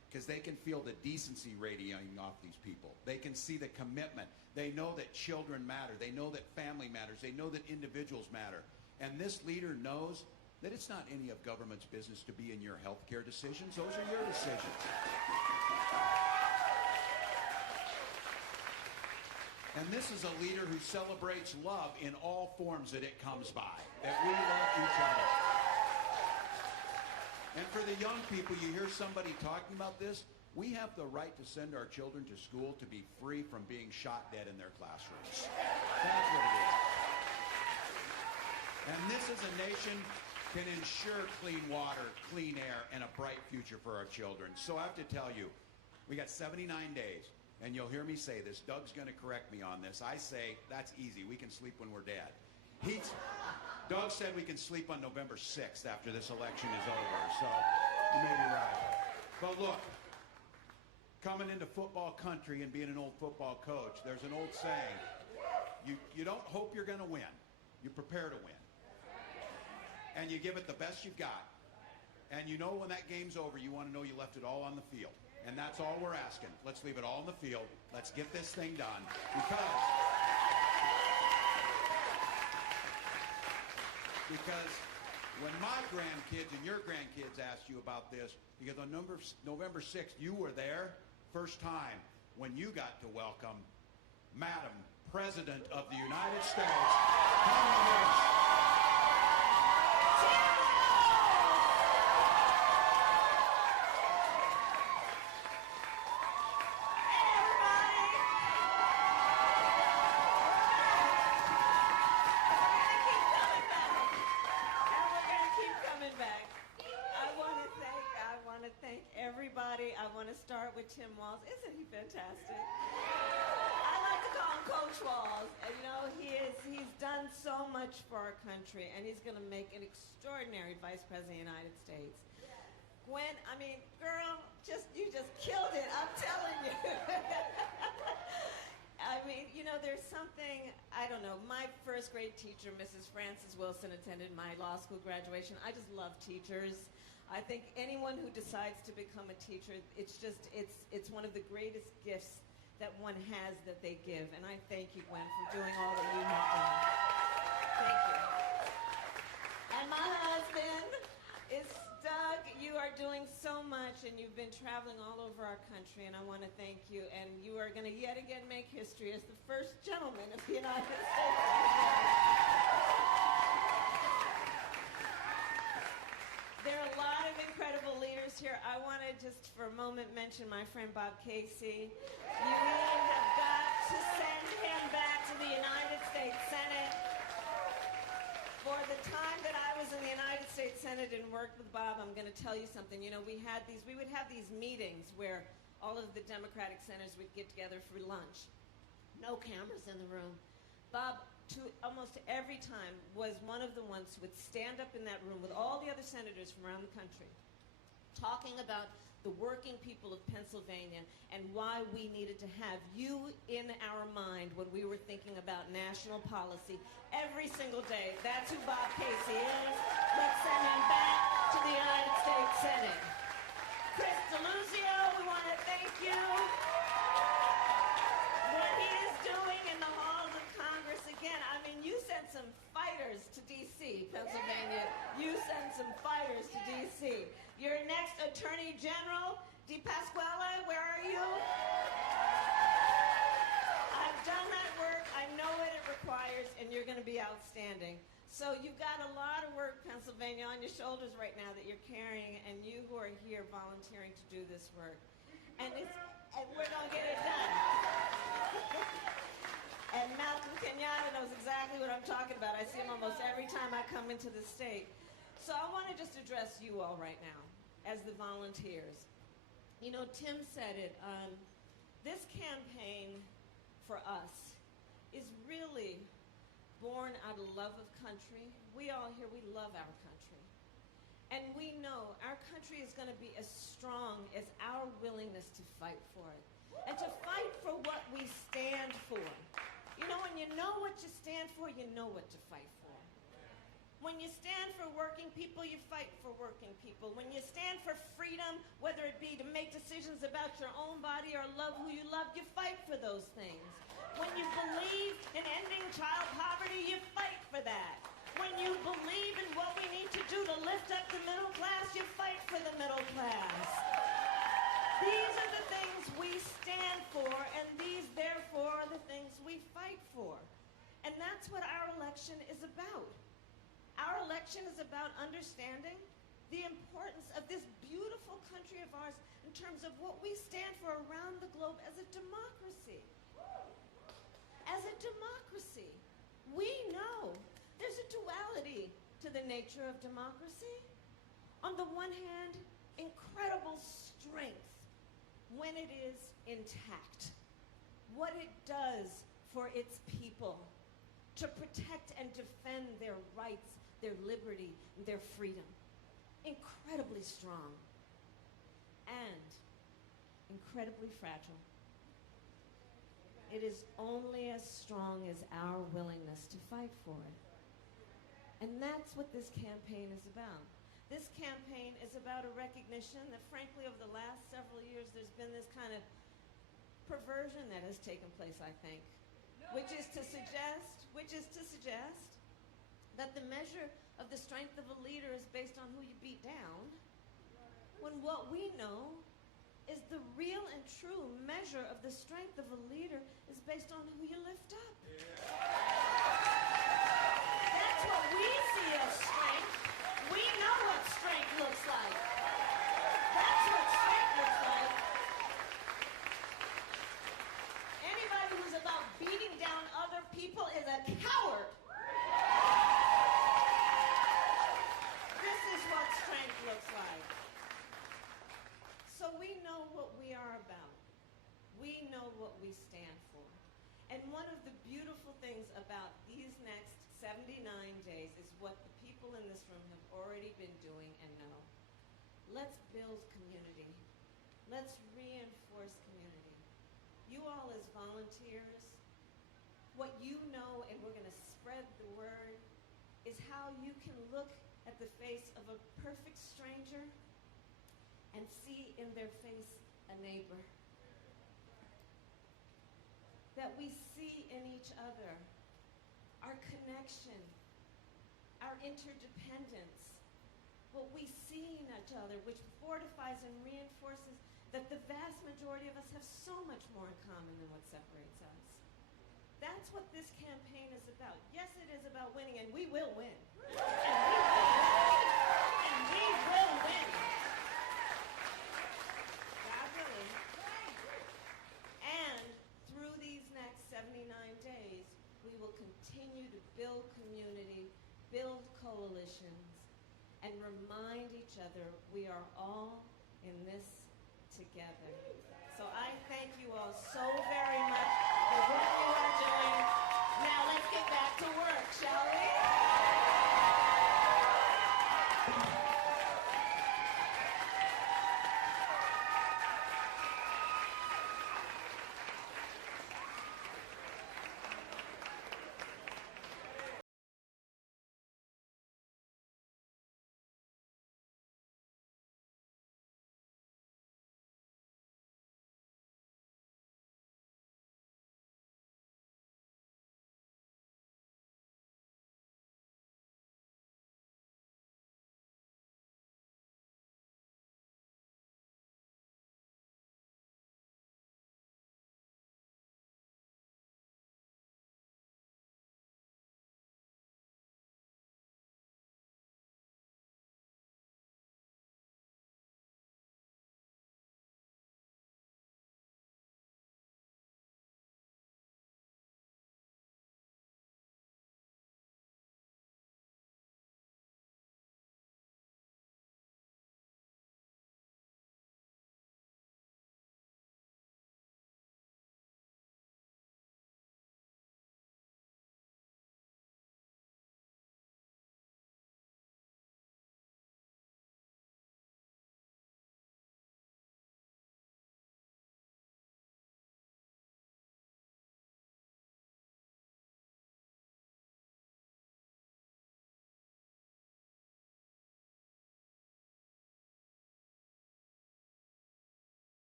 because they can feel the decency radiating off these people. They can see the commitment. They know that children matter. They know that family matters. They know that individuals matter. And this leader knows that it's not any of government's business to be in your health care decisions. Those are your decisions. And this is a leader who celebrates love in all forms that it comes by, that we love each other. And for the young people, you hear somebody talking about this, we have the right to send our children to school to be free from being shot dead in their classrooms. That's what it is. And this as a nation can ensure clean water, clean air, and a bright future for our children. So I have to tell you, we got 79 days. And you'll hear me say this. Doug's going to correct me on this. I say, that's easy. We can sleep when we're dead. Doug said we can sleep on November 6th after this election is over. So you may be right. But look, coming into football country and being an old football coach, there's an old saying. You don't hope you're going to win. You prepare to win. And you give it the best you've got. And you know when that game's over, you want to know you left it all on the field. And that's all we're asking. Let's leave it all in the field. Let's get this thing done. Because when my grandkids and your grandkids ask you about this, because on November 6th, you were there, first time when you got to welcome Madam President of the United States, Kamala Harris. I want to start with Tim Walz. Isn't he fantastic? I like to call him Coach Walz. And you know, he's done so much for our country, and he's going to make an extraordinary Vice President of the United States. Gwen, I mean, girl, you just killed it. I'm telling you. I mean, you know, there's something, I don't know, my first grade teacher, Mrs. Frances Wilson, attended my law school graduation. I just love teachers. I think anyone who decides to become a teacher, it's one of the greatest gifts that one has that they give. And I thank you, Gwen, for doing all that you have done. Thank you. And my husband is Doug. You are doing so much, and you've been traveling all over our country, and I want to thank you. And you are going to yet again make history as the first gentleman of the United States. There are a lot of incredible leaders here. I want to just for a moment mention my friend Bob Casey. You have got to send him back to the United States Senate. For the time that I was in the United States Senate and worked with Bob, I'm going to tell you something. You know, we would have these meetings where all of the Democratic senators would get together for lunch. No cameras in the room. Bob, almost every time, was one of the ones who would stand up in that room with all the other senators from around the country, talking about the working people of Pennsylvania and why we needed to have you in our mind when we were thinking about national policy every single day. That's who Bob Casey is. Let's send him back to the United States Senate. Chris DeLuzio, we want to thank you. What he is doing in the halls of Congress, again, I mean, you sent some fighters to D.C., Pennsylvania. You sent some fighters to D.C. Your next Attorney General, DePasquale, where are you? I've done that work. I know what it requires, and you're going to be outstanding. So you've got a lot of work, Pennsylvania, on your shoulders right now that you're carrying, and you who are here volunteering to do this work. And we're going to get it done. And Malcolm Kenyatta knows exactly what I'm talking about. I see him almost every time I come into the state. So I want to just address you all right now as the volunteers. You know, Tim said it. This campaign for us is really born out of love of country. We all here, we love our country. And we know our country is going to be as strong as our willingness to fight for it. And to fight for what we stand for. You know, when you know what you stand for, you know what to fight for. When you stand for working people, you fight for working people. When you stand for freedom, whether it be to make decisions about your own body or love who you love, you fight for those things. When you believe in ending child poverty, you fight for that. When you believe in what we need to do to lift up the middle class, you fight for the middle class. These are the things we stand for, and these, therefore, are the things we fight for. And that's what our election is about. Our election is about understanding the importance of this beautiful country of ours in terms of what we stand for around the globe as a democracy. As a democracy, we know there's a duality to the nature of democracy. On the one hand, incredible strength when it is intact. What it does for its people to protect and defend their rights, their liberty, and their freedom. Incredibly strong and incredibly fragile. It is only as strong as our willingness to fight for it. And that's what this campaign is about. This campaign is about a recognition that, frankly, over the last several years, there's been this kind of perversion that has taken place, I think, which is to suggest that the measure of the strength of a leader is based on who you beat down, when what we know is the real and true measure of the strength of a leader is based on who you lift up. That's what we see as strength. We know what strength looks like. That's what strength looks like. Anybody who's about beating down other people is a coward. This is what strength looks like. So we know what we are about. We know what we stand for. And one of the beautiful things about these next 79 days is what the people in this room have already been doing and know. Let's build community. Let's reinforce community. You all as volunteers, what you know, and we're going to spread the word, is how you can look at the face of a perfect stranger and see in their face a neighbor. That we see in each other our connection, our interdependence, what we see in each other, which fortifies and reinforces that the vast majority of us have so much more in common than what separates us. That's what this campaign is about. Yes, it is about winning, and we will win. And we will win. God willing. And through these next 79 days, we will continue to build community, build coalitions, and remind each other we are all in this together. So I thank you all so very much for what you are doing. Now let's get back to work, shall we?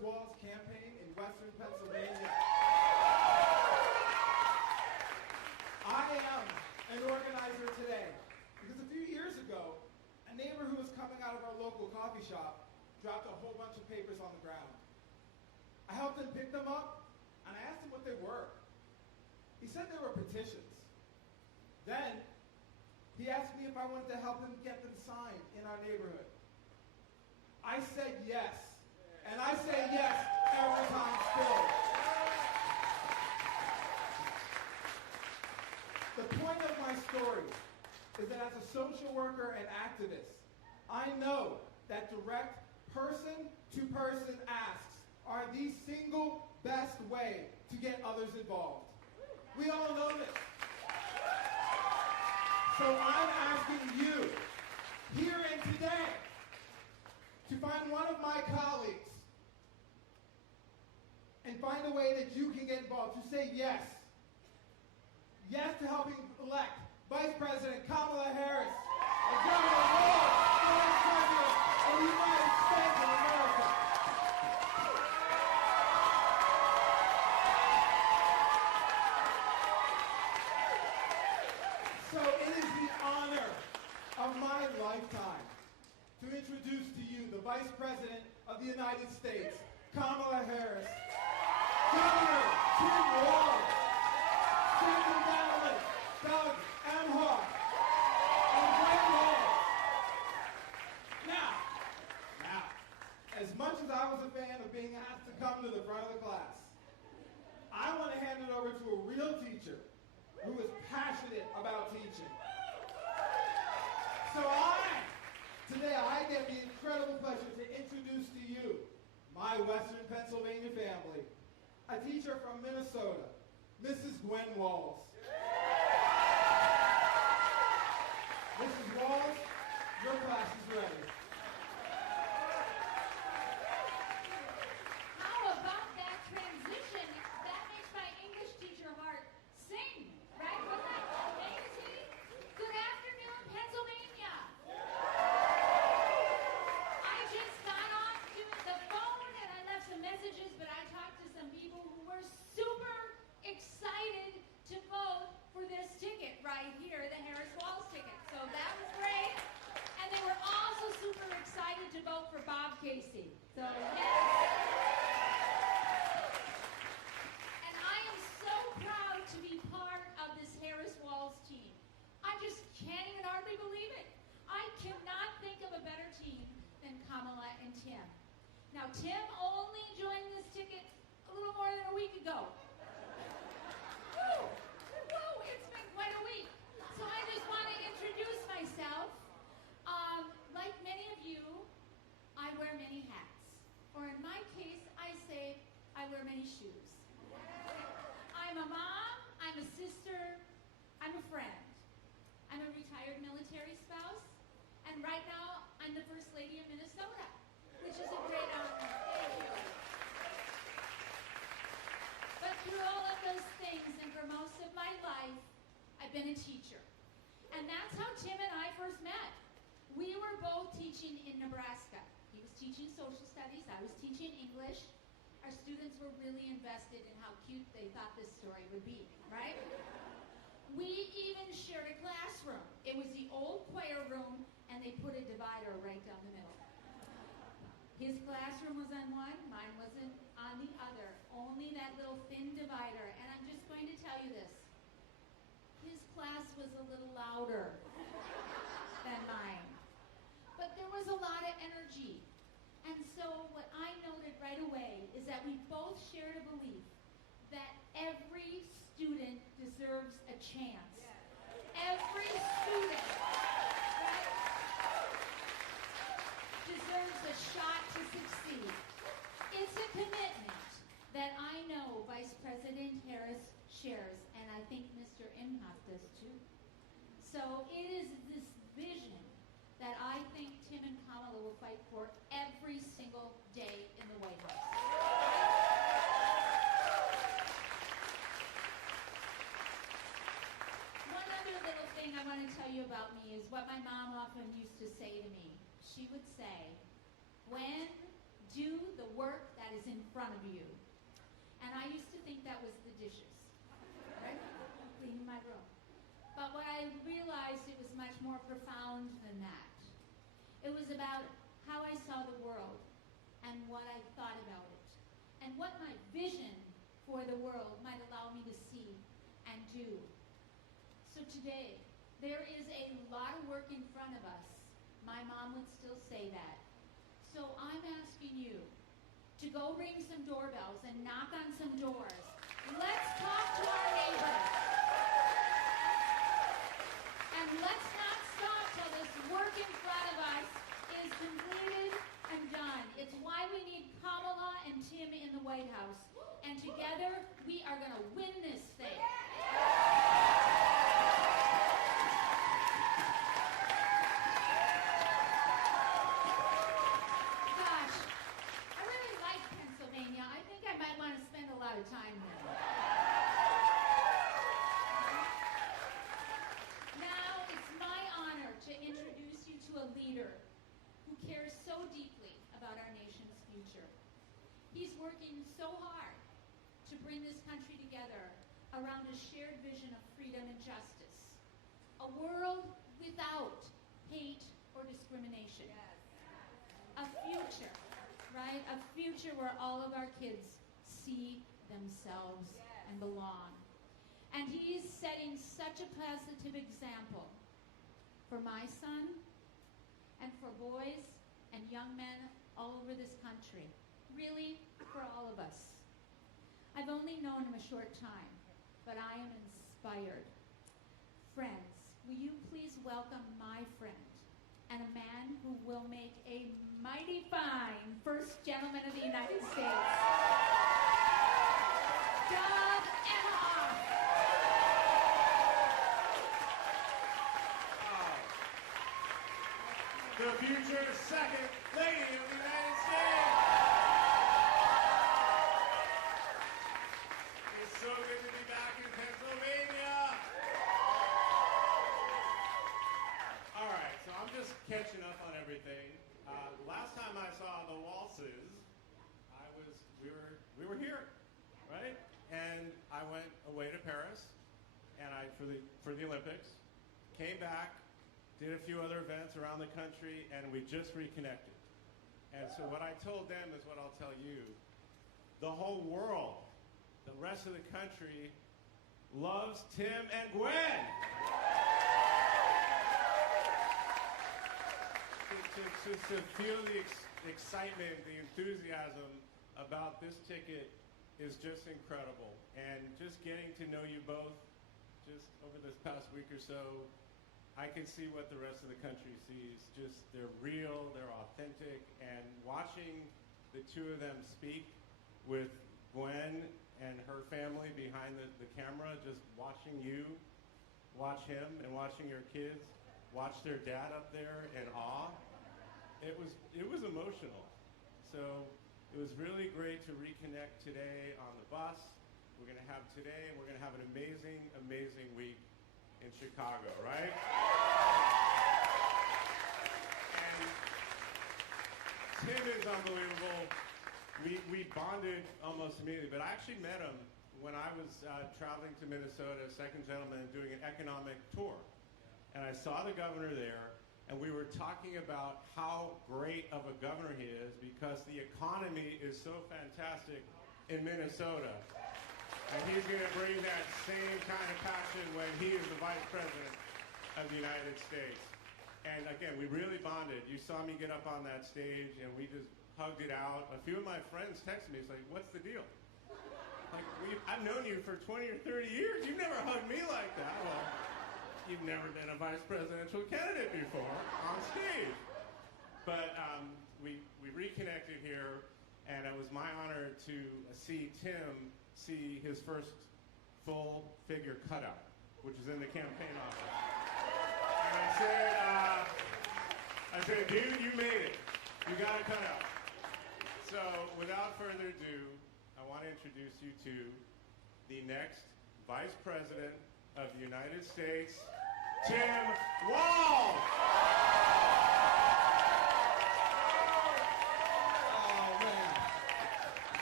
Walz campaign in Western Pennsylvania. I am an organizer today because a few years ago, a neighbor who was coming out of our local coffee shop dropped a whole bunch of papers on the ground. I helped him pick them up, and I asked him what they were. He said they were petitions. Then, he asked me if I wanted to help him get them signed in our neighborhood. I said yes, and I say yes every time still. The point of my story is that as a social worker and activist, I know that direct person-to-person asks are the single best way to get others involved. We all know this. So I'm asking you, here and today, to find one of my colleagues and find a way that you can get involved, to say yes. Yes to helping elect Vice President Kamala Harris and Governor Walz, Vice President of the United States of America. So it is the honor of my lifetime to introduce to you the Vice President of the United States, Kamala Harris, Governor Tim Walz, Second Gentleman Doug and Gwen Walz. Now, as much as I was a fan of being asked to come to the front of the class, I want to hand it over to a real teacher who is passionate about teaching. So today I get the incredible pleasure to introduce to you my Western Pennsylvania family, a teacher from Minnesota, Mrs. Gwen Walz. Mrs. Walz, your class is ready. How about that transition? That makes my English teacher heart sing, right? Wasn't that amazing? Good afternoon, Pennsylvania. I just got off the phone and I left some messages, but I talked to some people who were super excited to vote for this ticket right here, the Harris Walz ticket. So that was great. And they were also super excited to vote for Bob Casey. So yes. And I am so proud to be part of this Harris Walz team. I just can't even hardly believe it. I cannot think of a better team than Kamala and Tim. Now, Tim only joined this ticket a little more than a week ago. Woo! Woo! It's been quite a week. So I just want to introduce myself. Like many of you, I wear many hats. Or in my case, I say I wear many shoes. I'm a mom, I'm a sister, I'm a friend. I'm a retired military spouse, and right now, I'm the First Lady of Minnesota, which is a great honor. Thank you. But through all of those things, and for most of my life, I've been a teacher. And that's how Tim and I first met. We were both teaching in Nebraska. He was teaching social studies, I was teaching English. Our students were really invested in how cute they thought this story would be, right? We even shared a classroom. It was the old choir room, and they put a divider right down the middle. His classroom was on one, mine wasn't on the other. Only that little thin divider. And I'm just going to tell you this. His class was a little louder than mine. But there was a lot of energy. And so what I noted right away is that we both shared a belief that every student deserves a chance. Every student, right, deserves a shot to succeed. It's a commitment that I know Vice President Harris shares, and I think Mr. Imhoff does too. So it is this vision that I think Tim and Kamala will fight for every single day in the White House. One other little thing I want to tell you about me is what my mom often used to say to me. She would say, Gwen, do the work that that is in front of you. And I used to think that was the dishes, right? Cleaning my room. But what I realized, it was much more profound than that. It was about how I saw the world and what I thought about it, and what my vision for the world might allow me to see and do. So today, there is a lot of work in front of us. My mom would still say that. So I'm asking you to go ring some doorbells and knock on some doors. Let's talk to our neighbors. And let's not stop till this work in front of us is completed and done. It's why we need Kamala and Tim in the White House. And together, we are going to win this thing. Gosh, I really like Pennsylvania. I think I might want to spend a lot of time there. Now, it's my honor to introduce you to a leader who cares so deeply about our nation's future. He's working so hard to bring this country together around a shared vision of freedom and justice. A world without hate or discrimination. A future, right? A future where all of our kids see themselves and belong. And he's setting such a positive example for my son and for boys and young men all over this country. Really, for all of us. I've only known him a short time, but I am inspired. Friends, will you please welcome my friend and a man who will make a mighty fine First Gentleman of the United States, Doug Emhoff. The future second lady of the United States. It's so good to be back in Pennsylvania. All right, so I'm just catching up on everything. Last time I saw the Walzes, we were here, right? And I went away to Paris, and for the Olympics, came back, did a few other events around the country, and we just reconnected. And so what I told them is what I'll tell you. The whole world, the rest of the country, loves Tim and Gwen. To feel the excitement, the enthusiasm about this ticket is just incredible. And just getting to know you both just over this past week or so, I can see what the rest of the country sees. Just they're real, they're authentic, and watching the two of them speak with Gwen and her family behind the camera, just watching you, watch him, and watching your kids, watch their dad up there in awe. It was emotional. So it was really great to reconnect today on the bus. We're going to have today, and we're going to have an amazing, amazing week in Chicago, right? And Tim is unbelievable. We bonded almost immediately, but I actually met him when I was traveling to Minnesota, second gentleman, doing an economic tour. And I saw the governor there, and we were talking about how great of a governor he is because the economy is so fantastic in Minnesota. And he's going to bring that same kind of passion when he is the Vice President of the United States. And again, we really bonded. You saw me get up on that stage, and we just hugged it out. A few of my friends texted me, it's like, what's the deal? Like, I've known you for 20 or 30 years. You've never hugged me like that. Well, you've never been a vice presidential candidate before on stage. But we reconnected here, and it was my honor to see Tim see his first full figure cutout, which is in the campaign office. And I said, dude, you made it. You got a cutout. So without further ado, I want to introduce you to the next Vice President of the United States, Tim Walz. Oh, man.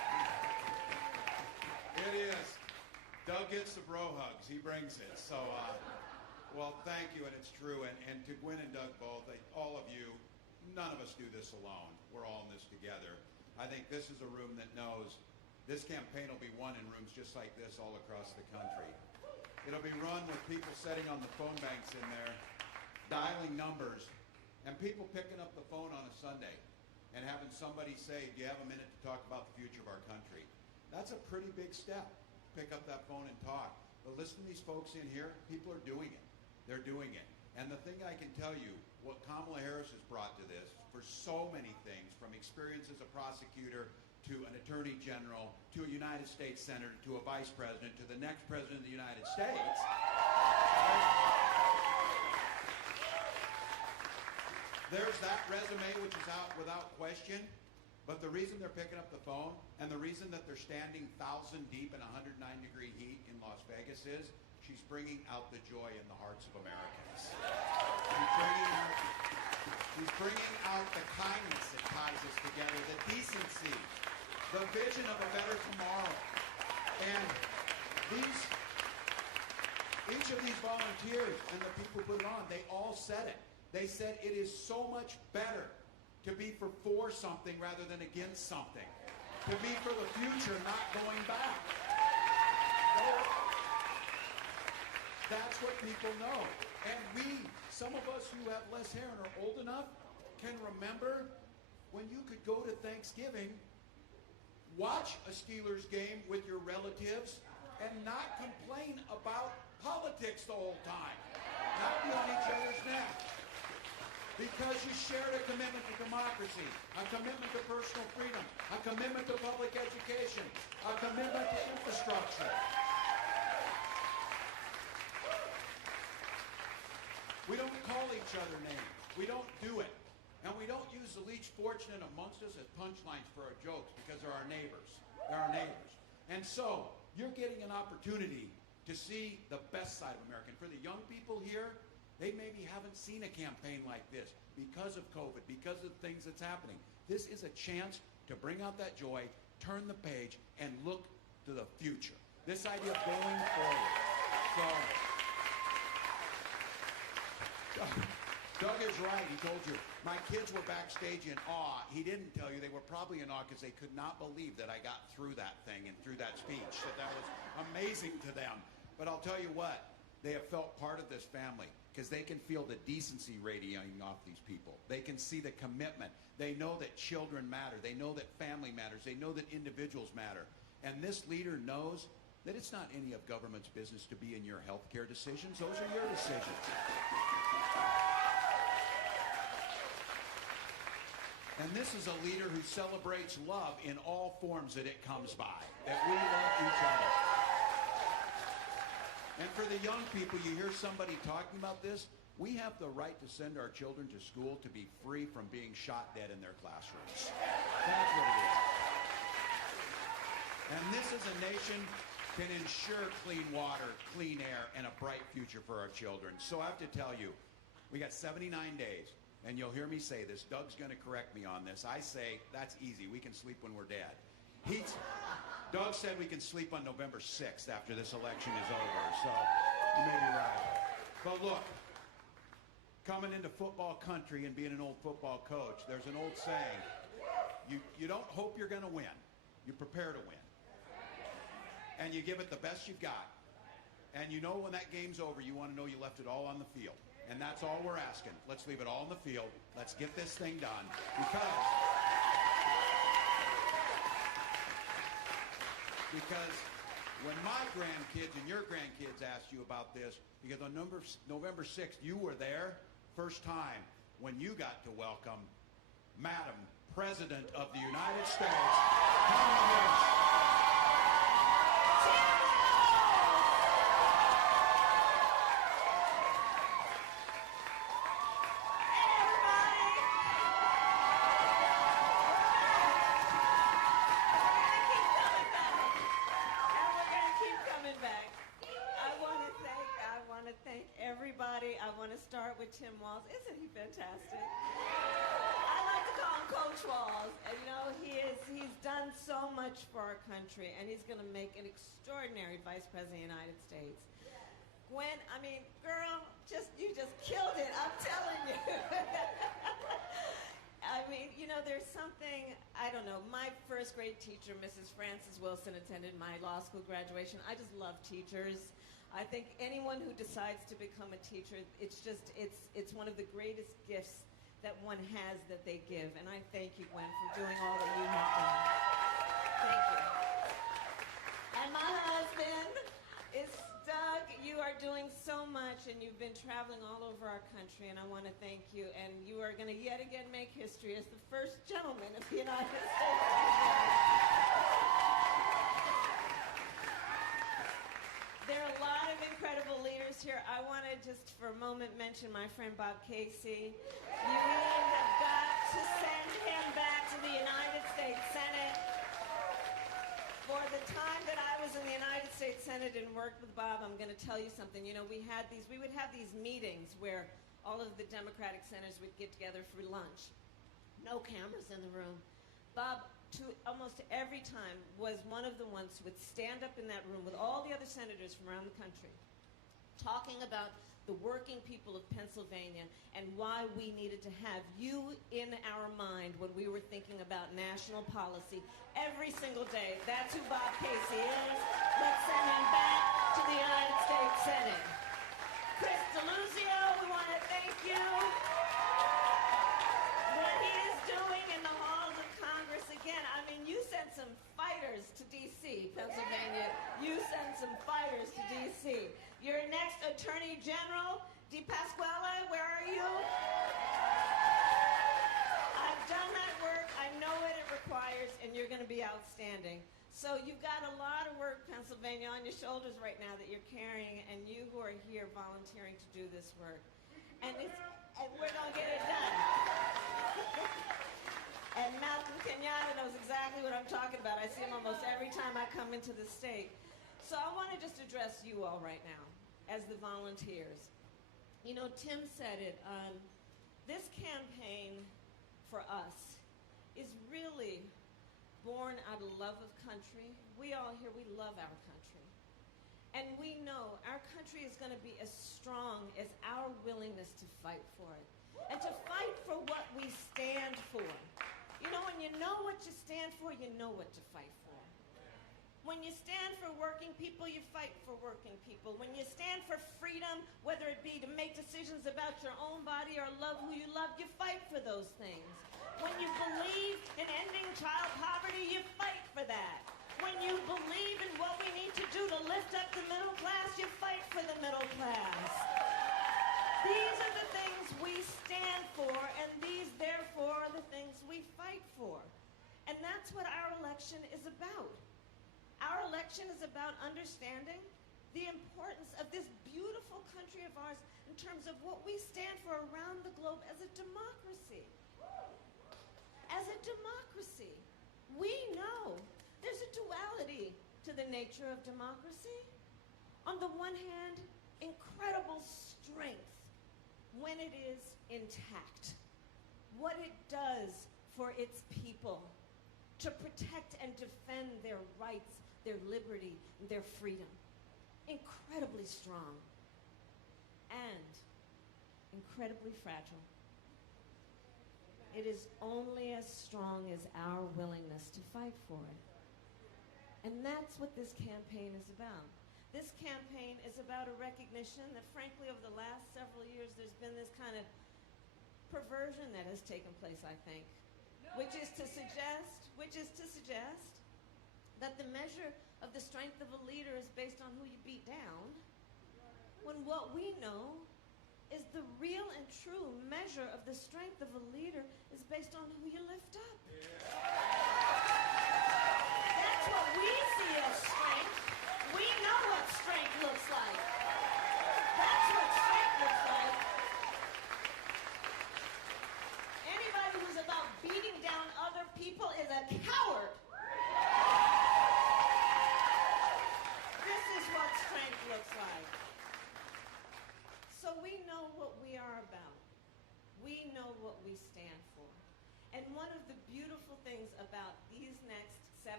gets the bro hugs. He brings it. So, well, thank you, and it's true. And to Gwen and Doug both, all of you, none of us do this alone. We're all in this together. I think this is a room that knows this campaign will be won in rooms just like this all across the country. It'll be run with people sitting on the phone banks in there, dialing numbers, and people picking up the phone on a Sunday and having somebody say, do you have a minute to talk about the future of our country? That's a pretty big step. Pick up that phone and talk. But listen to these folks in here. People are doing it. They're doing it. And the thing I can tell you, what Kamala Harris has brought to this for so many things, from experience as a prosecutor to an attorney general to a United States senator to a vice president to the next president of the United States. There's that resume, which is out without question. But the reason they're picking up the phone and the reason that they're standing 1,000 deep in 109-degree heat in Las Vegas is she's bringing out the joy in the hearts of Americans. She's bringing out the kindness that ties us together, the decency, the vision of a better tomorrow. And each of these volunteers and the people who put it on, they all said it. They said it is so much better to be for something rather than against something. To be for the future, not going back. That's what people know. And we, some of us who have less hair and are old enough, can remember when you could go to Thanksgiving, watch a Steelers game with your relatives, and not complain about politics the whole time. Not be on each other's neck. Because you shared a commitment to democracy, a commitment to personal freedom, a commitment to public education, a commitment to infrastructure. We don't call each other names. We don't do it. And we don't use the least fortunate amongst us as punchlines for our jokes because they're our neighbors. They're our neighbors. And so you're getting an opportunity to see the best side of America. And for the young people here, they maybe haven't seen a campaign like this because of COVID, because of the things that's happening. This is a chance to bring out that joy, turn the page, and look to the future. This idea of going forward. So, Doug is right. He told you. My kids were backstage in awe. He didn't tell you they were probably in awe because they could not believe that I got through that thing and through that speech. That was amazing to them. But I'll tell you what. They have felt part of this family because they can feel the decency radiating off these people. They can see the commitment. They know that children matter. They know that family matters. They know that individuals matter. And this leader knows that it's not any of government's business to be in your health care decisions. Those are your decisions. And this is a leader who celebrates love in all forms that it comes by. That we love each other. And for the young people, you hear somebody talking about this, we have the right to send our children to school to be free from being shot dead in their classrooms. That's what it is. And this is a nation can ensure clean water, clean air, and a bright future for our children. So I have to tell you, we got 79 days, and you'll hear me say this. Doug's going to correct me on this. I say, that's easy. We can sleep when we're dead. Doug said we can sleep on November 6th after this election is over, so you may be right. But look, coming into football country and being an old football coach, there's an old saying, you don't hope you're going to win, you prepare to win. And you give it the best you've got. And you know when that game's over, you want to know you left it all on the field. And that's all we're asking. Let's leave it all on the field. Let's get this thing done. Because when my grandkids and your grandkids asked you about this, because on November 6th, you were there, first time when you got to welcome Madam President of the United States, Kamala Harris. I want to start with Tim Walz. Isn't he fantastic? I like to call him Coach Walz. And, you know, he's done done so much for our country, and he's going to make an extraordinary Vice President of the United States. Gwen, I mean, girl, you just killed it, I'm telling you. I mean, you know, there's something, I don't know, my first grade teacher, Mrs. Frances Wilson, attended my law school graduation. I just love teachers. I think anyone who decides to become a teacher, it's one of the greatest gifts that one has that they give. And I thank you, Gwen, for doing all that you have done. Thank you. And my husband is Doug. You are doing so much, and you've been traveling all over our country, and I want to thank you. And you are going to yet again make history as the first gentleman of the United States. There are a lot of incredible leaders here. I want to just for a moment mention my friend Bob Casey. You have got to send him back to the United States Senate. For the time that I was in the United States Senate and worked with Bob, I'm going to tell you something. You know, we would have these meetings where all of the Democratic senators would get together for lunch. No cameras in the room. Bob, almost every time, was one of the ones who would stand up in that room with all the other senators from around the country, talking about the working people of Pennsylvania and why we needed to have you in our mind when we were thinking about national policy every single day. That's who Bob Casey is. Let's send him back to the United States Senate. Chris DeLuzio, we want to thank you. What he is doing in the halls of Congress, again, I mean, you sent some fighters to D.C., Pennsylvania. You sent some fighters to D.C. Your next Attorney General, DePasquale, where are you? I've done that work. I know what it requires, and you're going to be outstanding. So you've got a lot of work, Pennsylvania, on your shoulders right now that you're carrying, and you who are here volunteering to do this work. And we're going to get it done. And Malcolm Kenyatta knows exactly what I'm talking about. I see him almost every time I come into the state. So I want to just address you all right now as the volunteers. You know, Tim said it. This campaign for us is really born out of love of country. We all here, we love our country. And we know our country is going to be as strong as our willingness to fight for it. And to fight for what we stand for. You know, when you know what you stand for, you know what to fight for. When you stand for working people, you fight for working people. When you stand for freedom, whether it be to make decisions about your own body or love who you love, you fight for those things. When you believe in ending child poverty, you fight for that. When you believe in what we need to do to lift up the middle class, you fight for the middle class. These are the things we stand for, and these, therefore, are the things we fight for. And that's what our election is about. Our election is about understanding the importance of this beautiful country of ours in terms of what we stand for around the globe as a democracy. As a democracy, we know there's a duality to the nature of democracy. On the one hand, incredible strength when it is intact. What it does for its people to protect and defend their rights, their liberty, and their freedom. Incredibly strong and incredibly fragile. It is only as strong as our willingness to fight for it. And that's what this campaign is about. This campaign is about a recognition that, frankly, over the last several years, there's been this kind of perversion that has taken place, I think, which is to suggest that the measure of the strength of a leader is based on who you beat down, when what we know is the real and true measure of the strength of a leader is based on who you lift up. That's what we see as strength. We know what strength looks like. That's what strength looks like. Anybody who's about beating down other people is a coward. This is what strength looks like. So we know what we are about. We know what we stand for. And one of the beautiful things about these next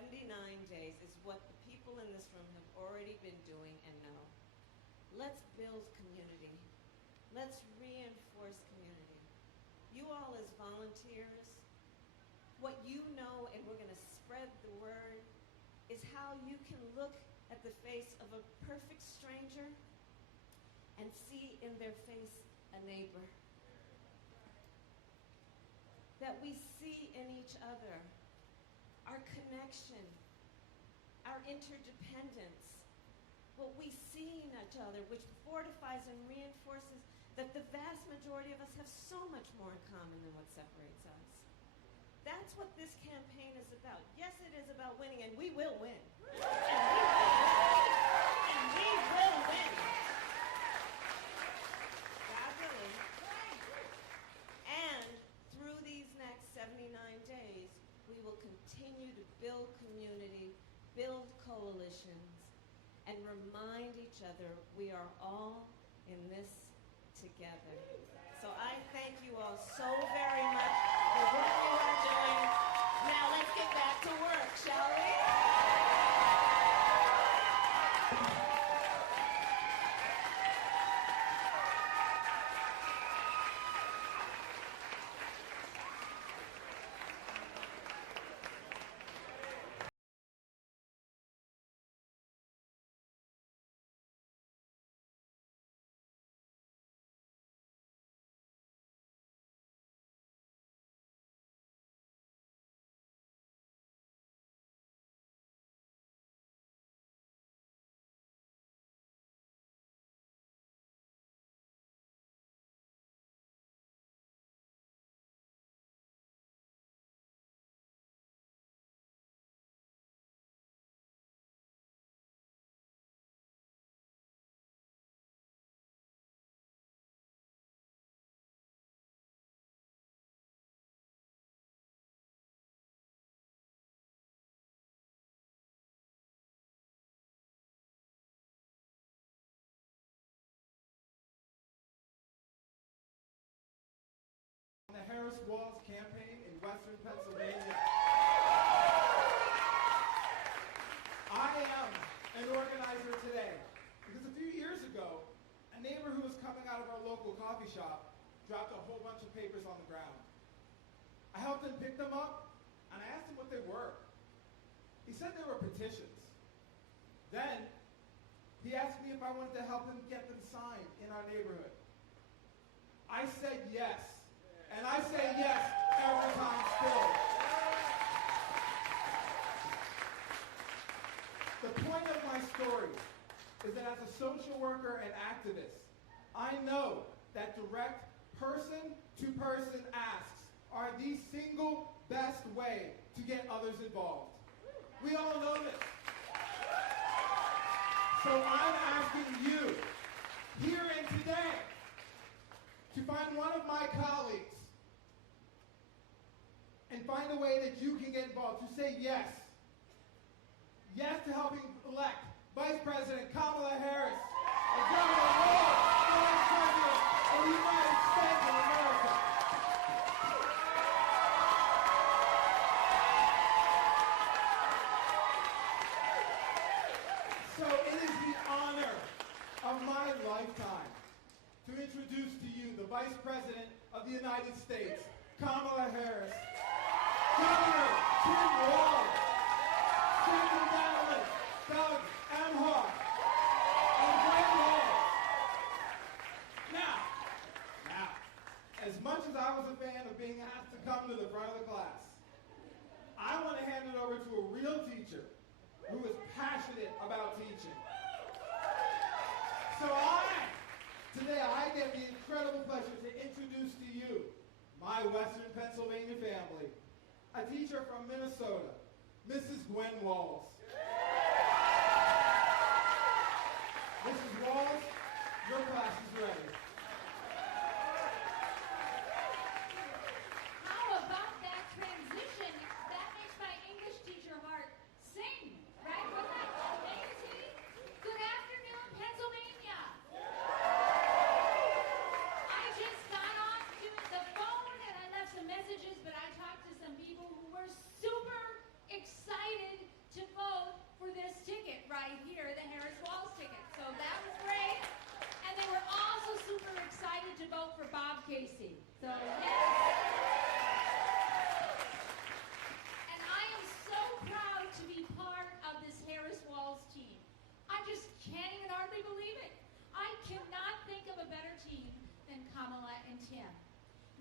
what the people in this room have already been doing and know. Let's build community. Let's reinforce community. You all as volunteers, what you know, and we're going to spread the word, is how you can look at the face of a perfect stranger and see in their face a neighbor. That we see in each other our connection, our interdependence, what we see in each other, which fortifies and reinforces that the vast majority of us have so much more in common than what separates us. That's what this campaign is about. Yes, it is about winning, and we will win. And we will win. God willing. And through these next 79 days, we will continue to build community, build coalitions, and remind each other we are all in this together. So I thank you all so very much for what you are doing. Now let's get back to work, shall we? On the Harris Walz campaign in Western Pennsylvania. I am an organizer today because a few years ago, a neighbor who was coming out of our local coffee shop dropped a whole bunch of papers on the ground. I helped him pick them up, and I asked him what they were. He said they were petitions. Then, he asked me if I wanted to help him get them signed in our neighborhood. I said yes. And I say yes every time still. The point of my story is that as a social worker and activist, I know that direct person-to-person asks are the single best way to get others involved. We all know this. So I'm asking you, here and today, to find one of my colleagues and find a way that you can get involved, to say yes. Yes to helping elect Vice President Kamala Harris as Governor Walz, Vice President of the United States of America. So it is the honor of my lifetime to introduce to you the Vice President of the United States, Kamala Harris, Governor Tim Walz, Second Battleground, Doug Emhoff, and Gwen Walz. Now, as much as I was a fan of being asked to come to the front of the class, I want to hand it over to a real teacher who is passionate about teaching. So today I get the incredible pleasure to introduce to you my Western Pennsylvania family, a teacher from Minnesota, Mrs. Gwen Walz. Mrs. Walz, your class is ready. How about that transition? That makes my English teacher heart sing, right? Wasn't that amazing? Good afternoon, Pennsylvania. I just got off the phone and I left some messages, but I talked to some people who were super excited to vote for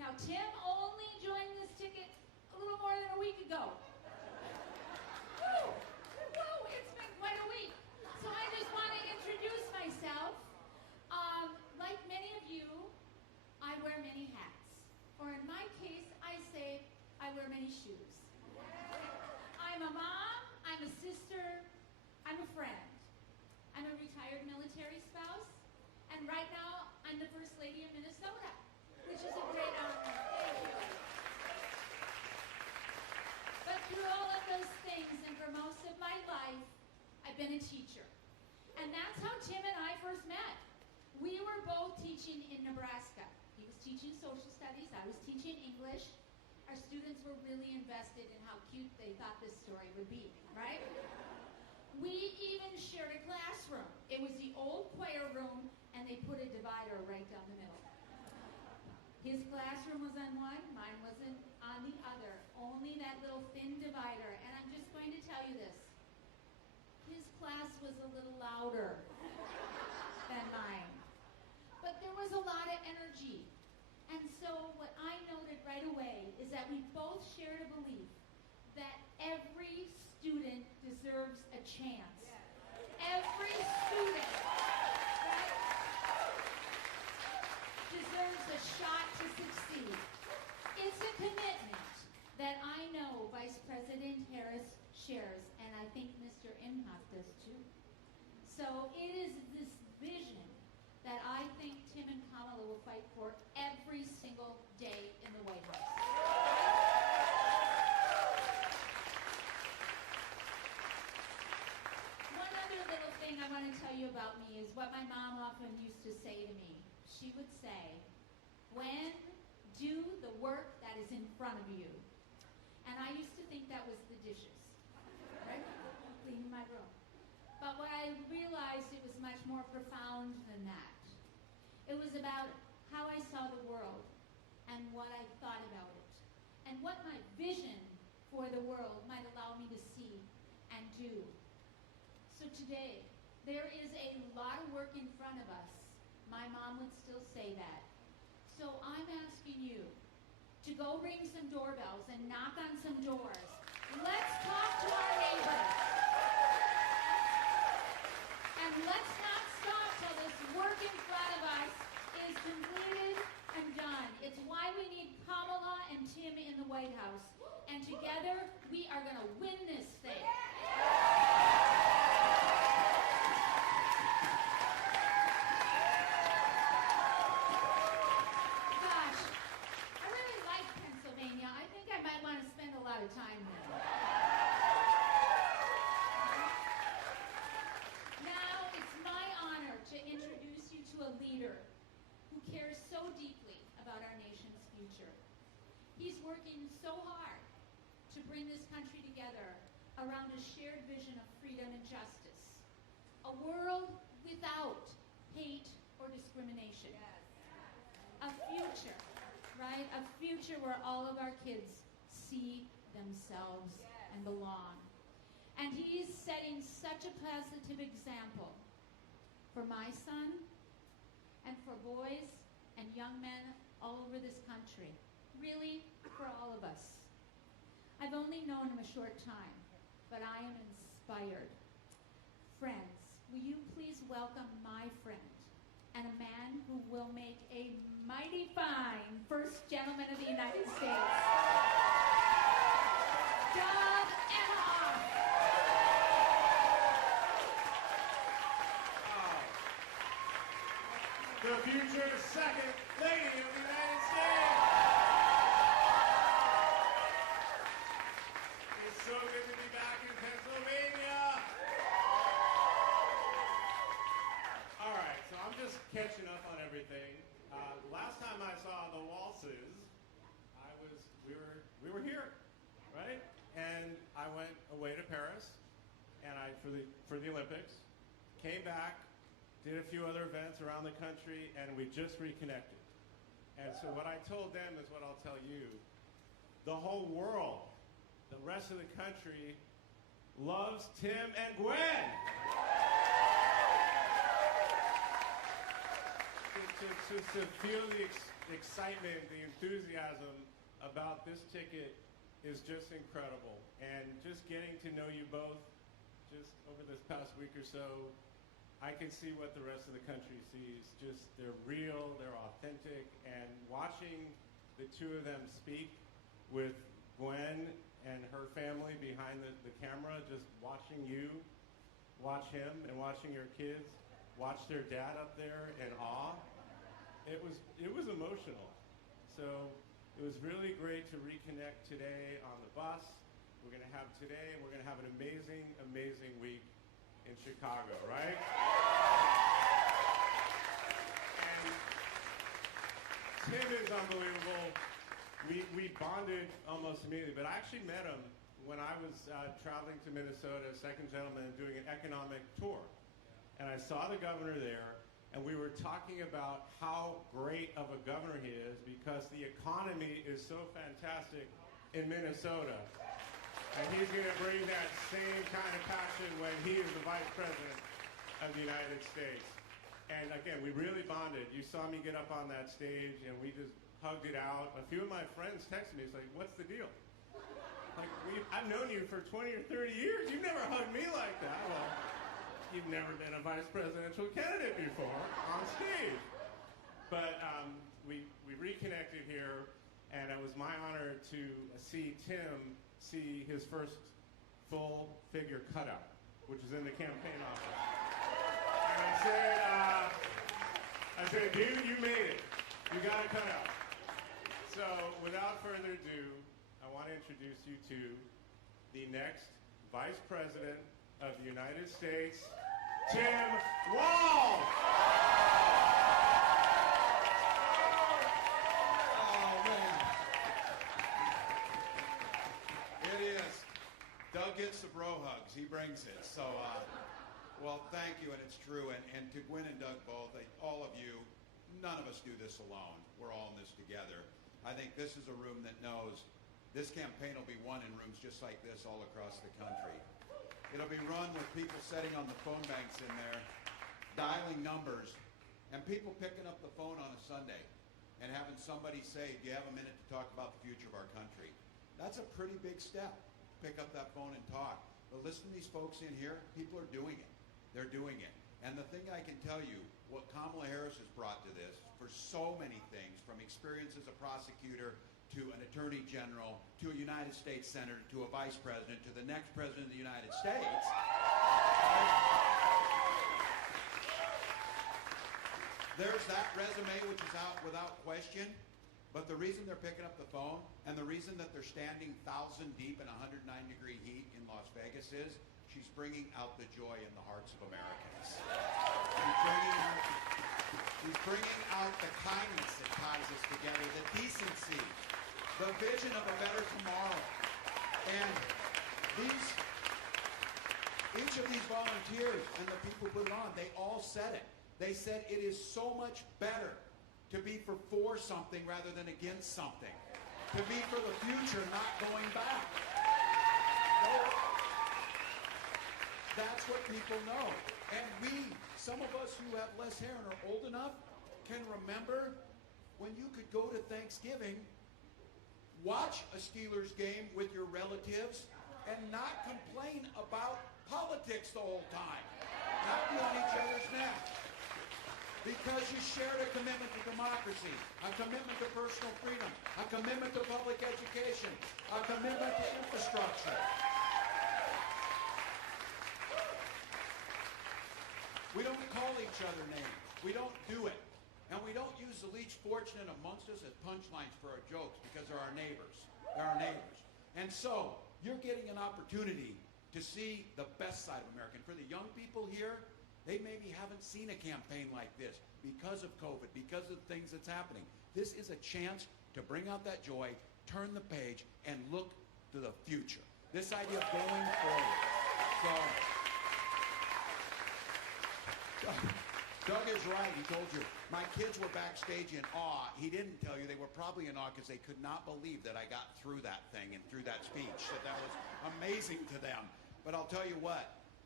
Now, Tim only joined this ticket a little more than a week ago. Woo! Woo! It's been quite a week. So I just want to introduce myself. Like many of you, I wear many hats. Or in my case, I say I wear many shoes. I'm a mom, I'm a sister, I'm a friend. I'm a retired military spouse, and right now, I'm the First Lady of Minnesota, which is a great honor. Thank you. But through all of those things, and for most of my life, I've been a teacher. And that's how Tim and I first met. We were both teaching in Nebraska. He was teaching social studies, I was teaching English. Our students were really invested in how cute they thought this story would be, right? We even shared a classroom. It was the old choir room, and they put a divider right down the middle. His classroom was on one, mine was on the other. Only that little thin divider. And I'm just going to tell you this. His class was a little louder than mine. But there was a lot of energy. And so what I noted right away is that we both shared a belief that every student deserves a chance. Every student, right, deserves a shot to succeed. It's a commitment that I know Vice President Harris shares, and I think Mr. Imhoff does too. So it is this vision that I think Tim and Kamala will fight for every single day in the White House. One other little thing I want to tell you about me is what my mom often used to say to me. She would say, Gwen, do the work that is in front of you. And I used to think that was the dishes, right? Cleaning my room. But what I realized, it was much more profound than that. It was about how I saw the world and what I thought about it and what my vision for the world might allow me to see and do. So today, there is a lot of work in front of us. My mom would still say that. So I'm asking you to go ring some doorbells and knock on some doors. Let's talk to our neighbors. And let's not stop till this work in front of us is completed and done. It's why we need Kamala and Tim in the White House. And together, we are going to win this thing. Gosh, I really like Pennsylvania. I think I might want to spend a lot of time there. Now, it's my honor to introduce you to a leader who cares so deeply about our nation's future. He's working so hard to bring this country together around a shared vision of freedom and justice. A world without hate or discrimination. A future, right? A future where all of our kids see themselves and belong. And he's setting such a positive example for my son and for boys and young men all over this country. Really, for all of us. I've only known him a short time, but I am inspired. Friends, will you please welcome my friend and a man who will make a mighty fine First Gentleman of the United States, Doug Emhoff. The future second lady of the United States. It's so good to be back in Pennsylvania. All right, so I'm just catching up on everything. Last time I saw the Walzes, we were here, right? And I went away to Paris, and for the Olympics, came back, did a few other events around the country, and we just reconnected. And so what I told them is what I'll tell you. The whole world, the rest of the country, loves Tim and Gwen. To feel excitement, the enthusiasm about this ticket is just incredible. And just getting to know you both just over this past week or so, I can see what the rest of the country sees. Just they're real, they're authentic, and watching the two of them speak with Gwen and her family behind the camera, just watching you, watch him, and watching your kids, watch their dad up there in awe. It was emotional. So it was really great to reconnect today on the bus. We're going to have today, and we're going to have an amazing, amazing week in Chicago, right? And Tim is unbelievable. We bonded almost immediately, but I actually met him when I was traveling to Minnesota, second gentleman, doing an economic tour. And I saw the governor there, and we were talking about how great of a governor he is because the economy is so fantastic in Minnesota. And he's going to bring that same kind of passion when he is the vice president of the United States. And again, we really bonded. You saw me get up on that stage, and we just hugged it out. A few of my friends texted me, it's like, what's the deal? Like, I've known you for 20 or 30 years. You've never hugged me like that. Well, you've never been a vice presidential candidate before on stage. But we reconnected here, and it was my honor to see Tim see his first full figure cutout, which is in the campaign office. And I said, dude, you made it. You got it cut out. So without further ado, I want to introduce you to the next Vice President of the United States, Tim Walz. Oh, man. It is. Doug gets the bro hugs. He brings it. So, well, thank you, and it's true. And to Gwen and Doug both, all of you, none of us do this alone. We're all in this together. I think this is a room that knows this campaign will be won in rooms just like this all across the country. It'll be run with people sitting on the phone banks in there, dialing numbers, and people picking up the phone on a Sunday and having somebody say, do you have a minute to talk about the future of our country? That's a pretty big step. Pick up that phone and talk. But listen to these folks in here. People are doing it. They're doing it. And the thing I can tell you, what Kamala Harris has brought to this, for so many things, from experience as a prosecutor to an attorney general, to a United States senator, to a vice president, to the next president of the United States. There's that resume, which is out without question. But the reason they're picking up the phone and the reason that they're standing 1,000 deep in 109-degree heat in Las Vegas is she's bringing out the joy in the hearts of Americans. She's bringing out the kindness that ties us together, the decency, the vision of a better tomorrow. And each of these volunteers and the people who put it on, they all said it. They said it is so much better to be for something rather than against something. To be for the future, not going back. That's what people know. And we, some of us who have less hair and are old enough, can remember when you could go to Thanksgiving, watch a Steelers game with your relatives, and not complain about politics the whole time. Not be on each other's neck. Because you shared a commitment to democracy, a commitment to personal freedom, a commitment to public education, a commitment to infrastructure. We don't call each other names. We don't do it. And we don't use the least fortunate amongst us as punchlines for our jokes because they're our neighbors. They're our neighbors. And so, you're getting an opportunity to see the best side of America. And for the young people here, they maybe haven't seen a campaign like this because of COVID, because of the things that's happening. This is a chance to bring out that joy, turn the page, and look to the future. This idea of going forward. So, Doug is right. He told you. My kids were backstage in awe. He didn't tell you they were probably in awe because they could not believe that I got through that thing and through that speech, that was amazing to them. But I'll tell you what.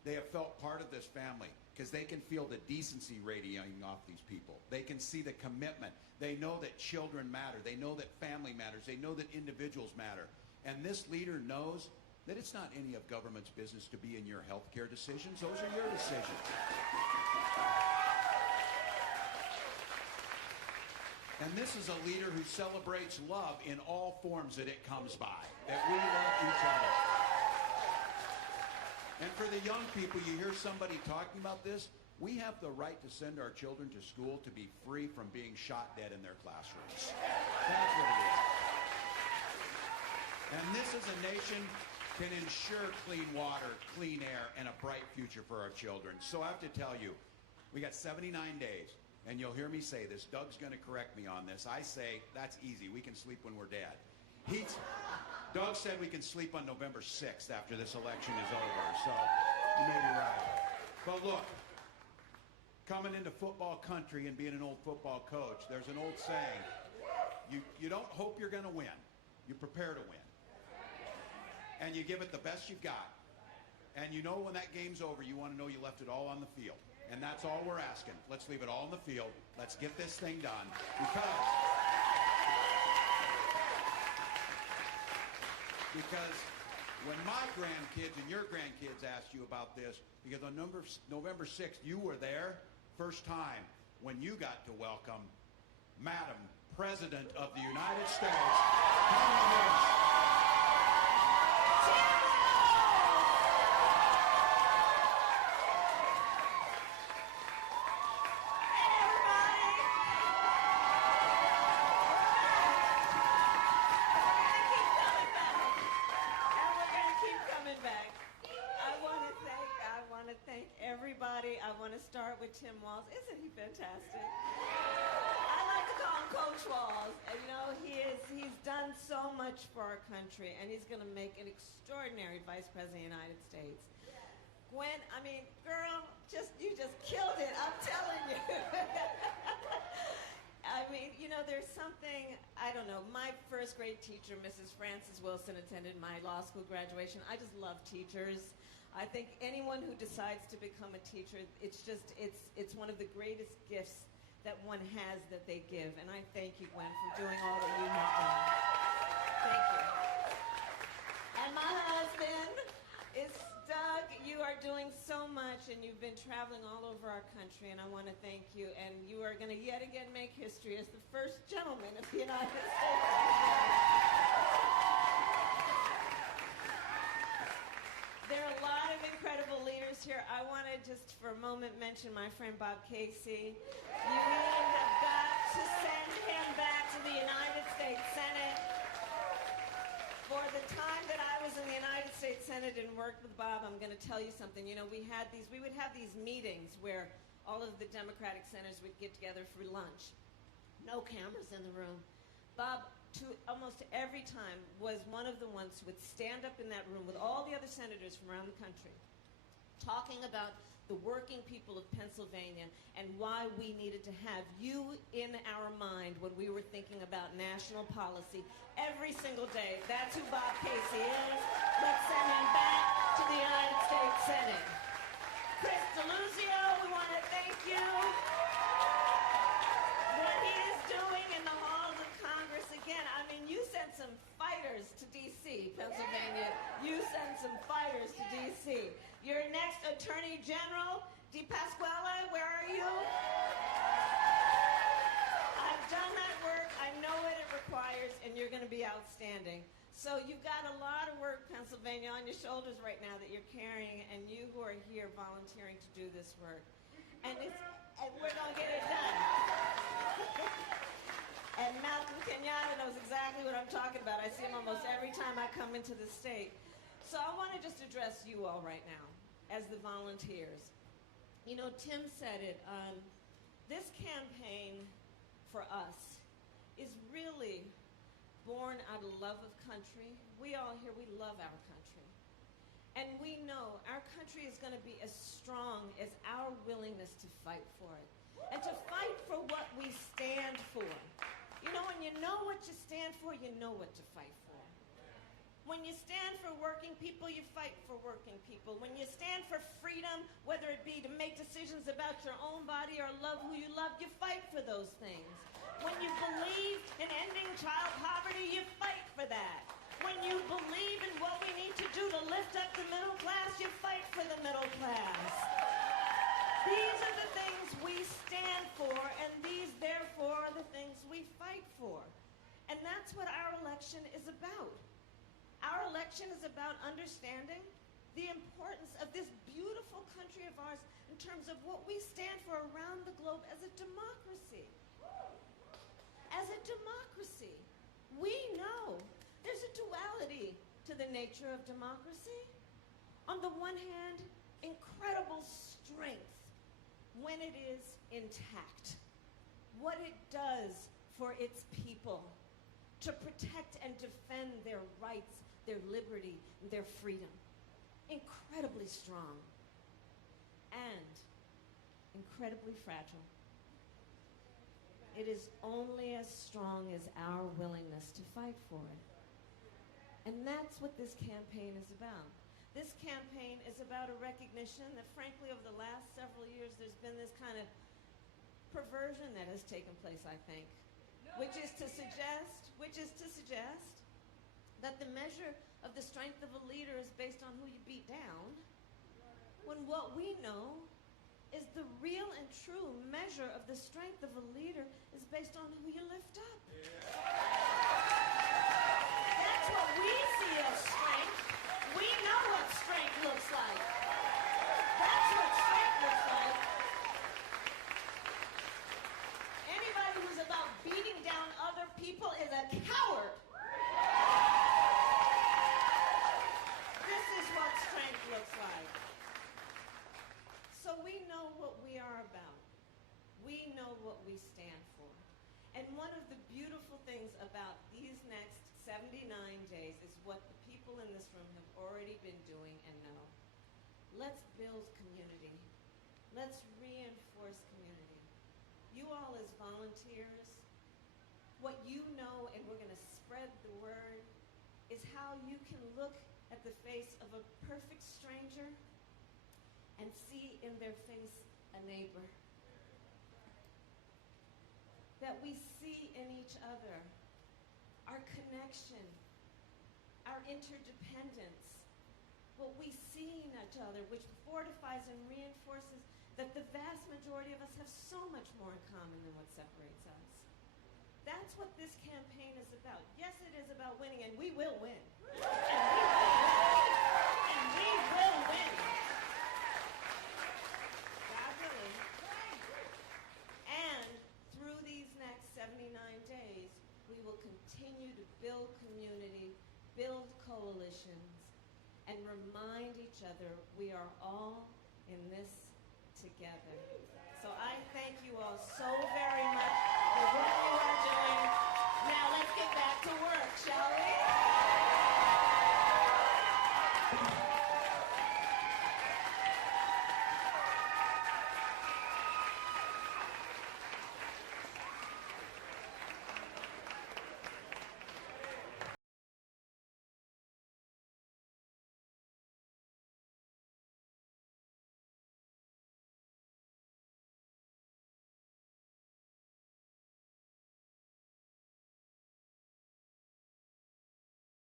They have felt part of this family because they can feel the decency radiating off these people. They can see the commitment. They know that children matter. They know that family matters. They know that individuals matter. And this leader knows that it's not any of government's business to be in your health care decisions. Those are your decisions. And this is a leader who celebrates love in all forms that it comes by, that we love each other. And for the young people, you hear somebody talking about this, we have the right to send our children to school to be free from being shot dead in their classrooms. That's what it is. And this as a nation can ensure clean water, clean air, and a bright future for our children. So I have to tell you, we got 79 days. And you'll hear me say this. Doug's going to correct me on this. I say, that's easy. We can sleep when we're dead. Doug said we can sleep on November 6th after this election is over. So you may be right. But look, coming into football country and being an old football coach, there's an old saying. You don't hope you're going to win. You prepare to win. And you give it the best you've got. And you know when that game's over, you want to know you left it all on the field. And that's all we're asking. Let's leave it all in the field. Let's get this thing done. Because when my grandkids and your grandkids asked you about this, because on November 6th, you were there, first time when you got to welcome Madam President of the United States, Kamala Harris. I want to start with Tim Walz. Isn't he fantastic? I like to call him Coach Walz. And you know, he's done so much for our country, and he's going to make an extraordinary Vice President of the United States. Gwen, I mean, girl, you just killed it. I'm telling you. I mean, you know, there's something, I don't know, my first grade teacher, Mrs. Frances Wilson, attended my law school graduation. I just love teachers. I think anyone who decides to become a teacher, it's one of the greatest gifts that one has that they give. And I thank you, Gwen, for doing all that you have done. Thank you. And my husband is Doug. You are doing so much, and you've been traveling all over our country, and I want to thank you. And you are going to yet again make history as the first gentleman of the United States. There are a lot of incredible leaders here. I want to just for a moment mention my friend Bob Casey. You have got to send him back to the United States Senate. For the time that I was in the United States Senate and worked with Bob, I'm going to tell you something. You know, we would have these meetings where all of the Democratic senators would get together for lunch. No cameras in the room. Bob, almost every time, was one of the ones who would stand up in that room with all the other senators from around the country, talking about the working people of Pennsylvania and why we needed to have you in our mind when we were thinking about national policy every single day. That's who Bob Casey is. Let's send him back to the United States Senate. Chris DeLuzio, we want to thank you. What he is doing in the halls of Congress, again, I mean, you sent some fighters to D.C., Pennsylvania. You sent some fighters to D.C. Your next Attorney General, DePasquale, where are you? I've done that work. I know what it requires, and you're going to be outstanding. So you've got a lot of work, Pennsylvania, on your shoulders right now that you're carrying, and you who are here volunteering to do this work. And we're going to get it done. And Malcolm Kenyatta knows exactly what I'm talking about. I see him almost every time I come into the state. So I want to just address you all right now as the volunteers. You know, Tim said it. This campaign for us is really born out of love of country. We all here, we love our country. And we know our country is going to be as strong as our willingness to fight for it. And to fight for what we stand for. You know, when you know what you stand for, you know what to fight for. When you stand for working people, you fight for working people. When you stand for freedom, whether it be to make decisions about your own body or love who you love, you fight for those things. When you believe in ending child poverty, you fight for that. When you believe in what we need to do to lift up the middle class, you fight for the middle class. These are the things we stand for, and these, therefore, are the things we fight for. And that's what our election is about. Our election is about understanding the importance of this beautiful country of ours in terms of what we stand for around the globe as a democracy. As a democracy, we know there's a duality to the nature of democracy. On the one hand, incredible strength when it is intact. What it does for its people to protect and defend their rights, their liberty, and their freedom. Incredibly strong and incredibly fragile. It is only as strong as our willingness to fight for it. And that's what this campaign is about. This campaign is about a recognition that, frankly, over the last several years, there's been this kind of perversion that has taken place, I think, which is to suggest that the measure of the strength of a leader is based on who you beat down, when what we know is the real and true measure of the strength of a leader is based on who you lift up. That's what we see as strength. We know what strength looks like. That's what strength looks like. Anybody who's about beating down other people is a coward. This is what strength looks like. So we know what we are about. We know what we stand for. And one of the beautiful things about these next 79 days is what the people in this room have already been doing and know. Let's build community. Let's reinforce community. You all as volunteers, what you know, and we're going to spread the word, is how you can look at the face of a perfect stranger and see in their face a neighbor. That we see in each other our connection, our interdependence, what we see in each other, which fortifies and reinforces that the vast majority of us have so much more in common than what separates us. That's what this campaign is about. Yes, it is about winning, and we will win. And we will win. God willing. And through these next 79 days, we will continue to build community, build coalitions, and remind each other we are all in this together. So I thank you all so very much for what you are doing. Now let's get back to work, shall we?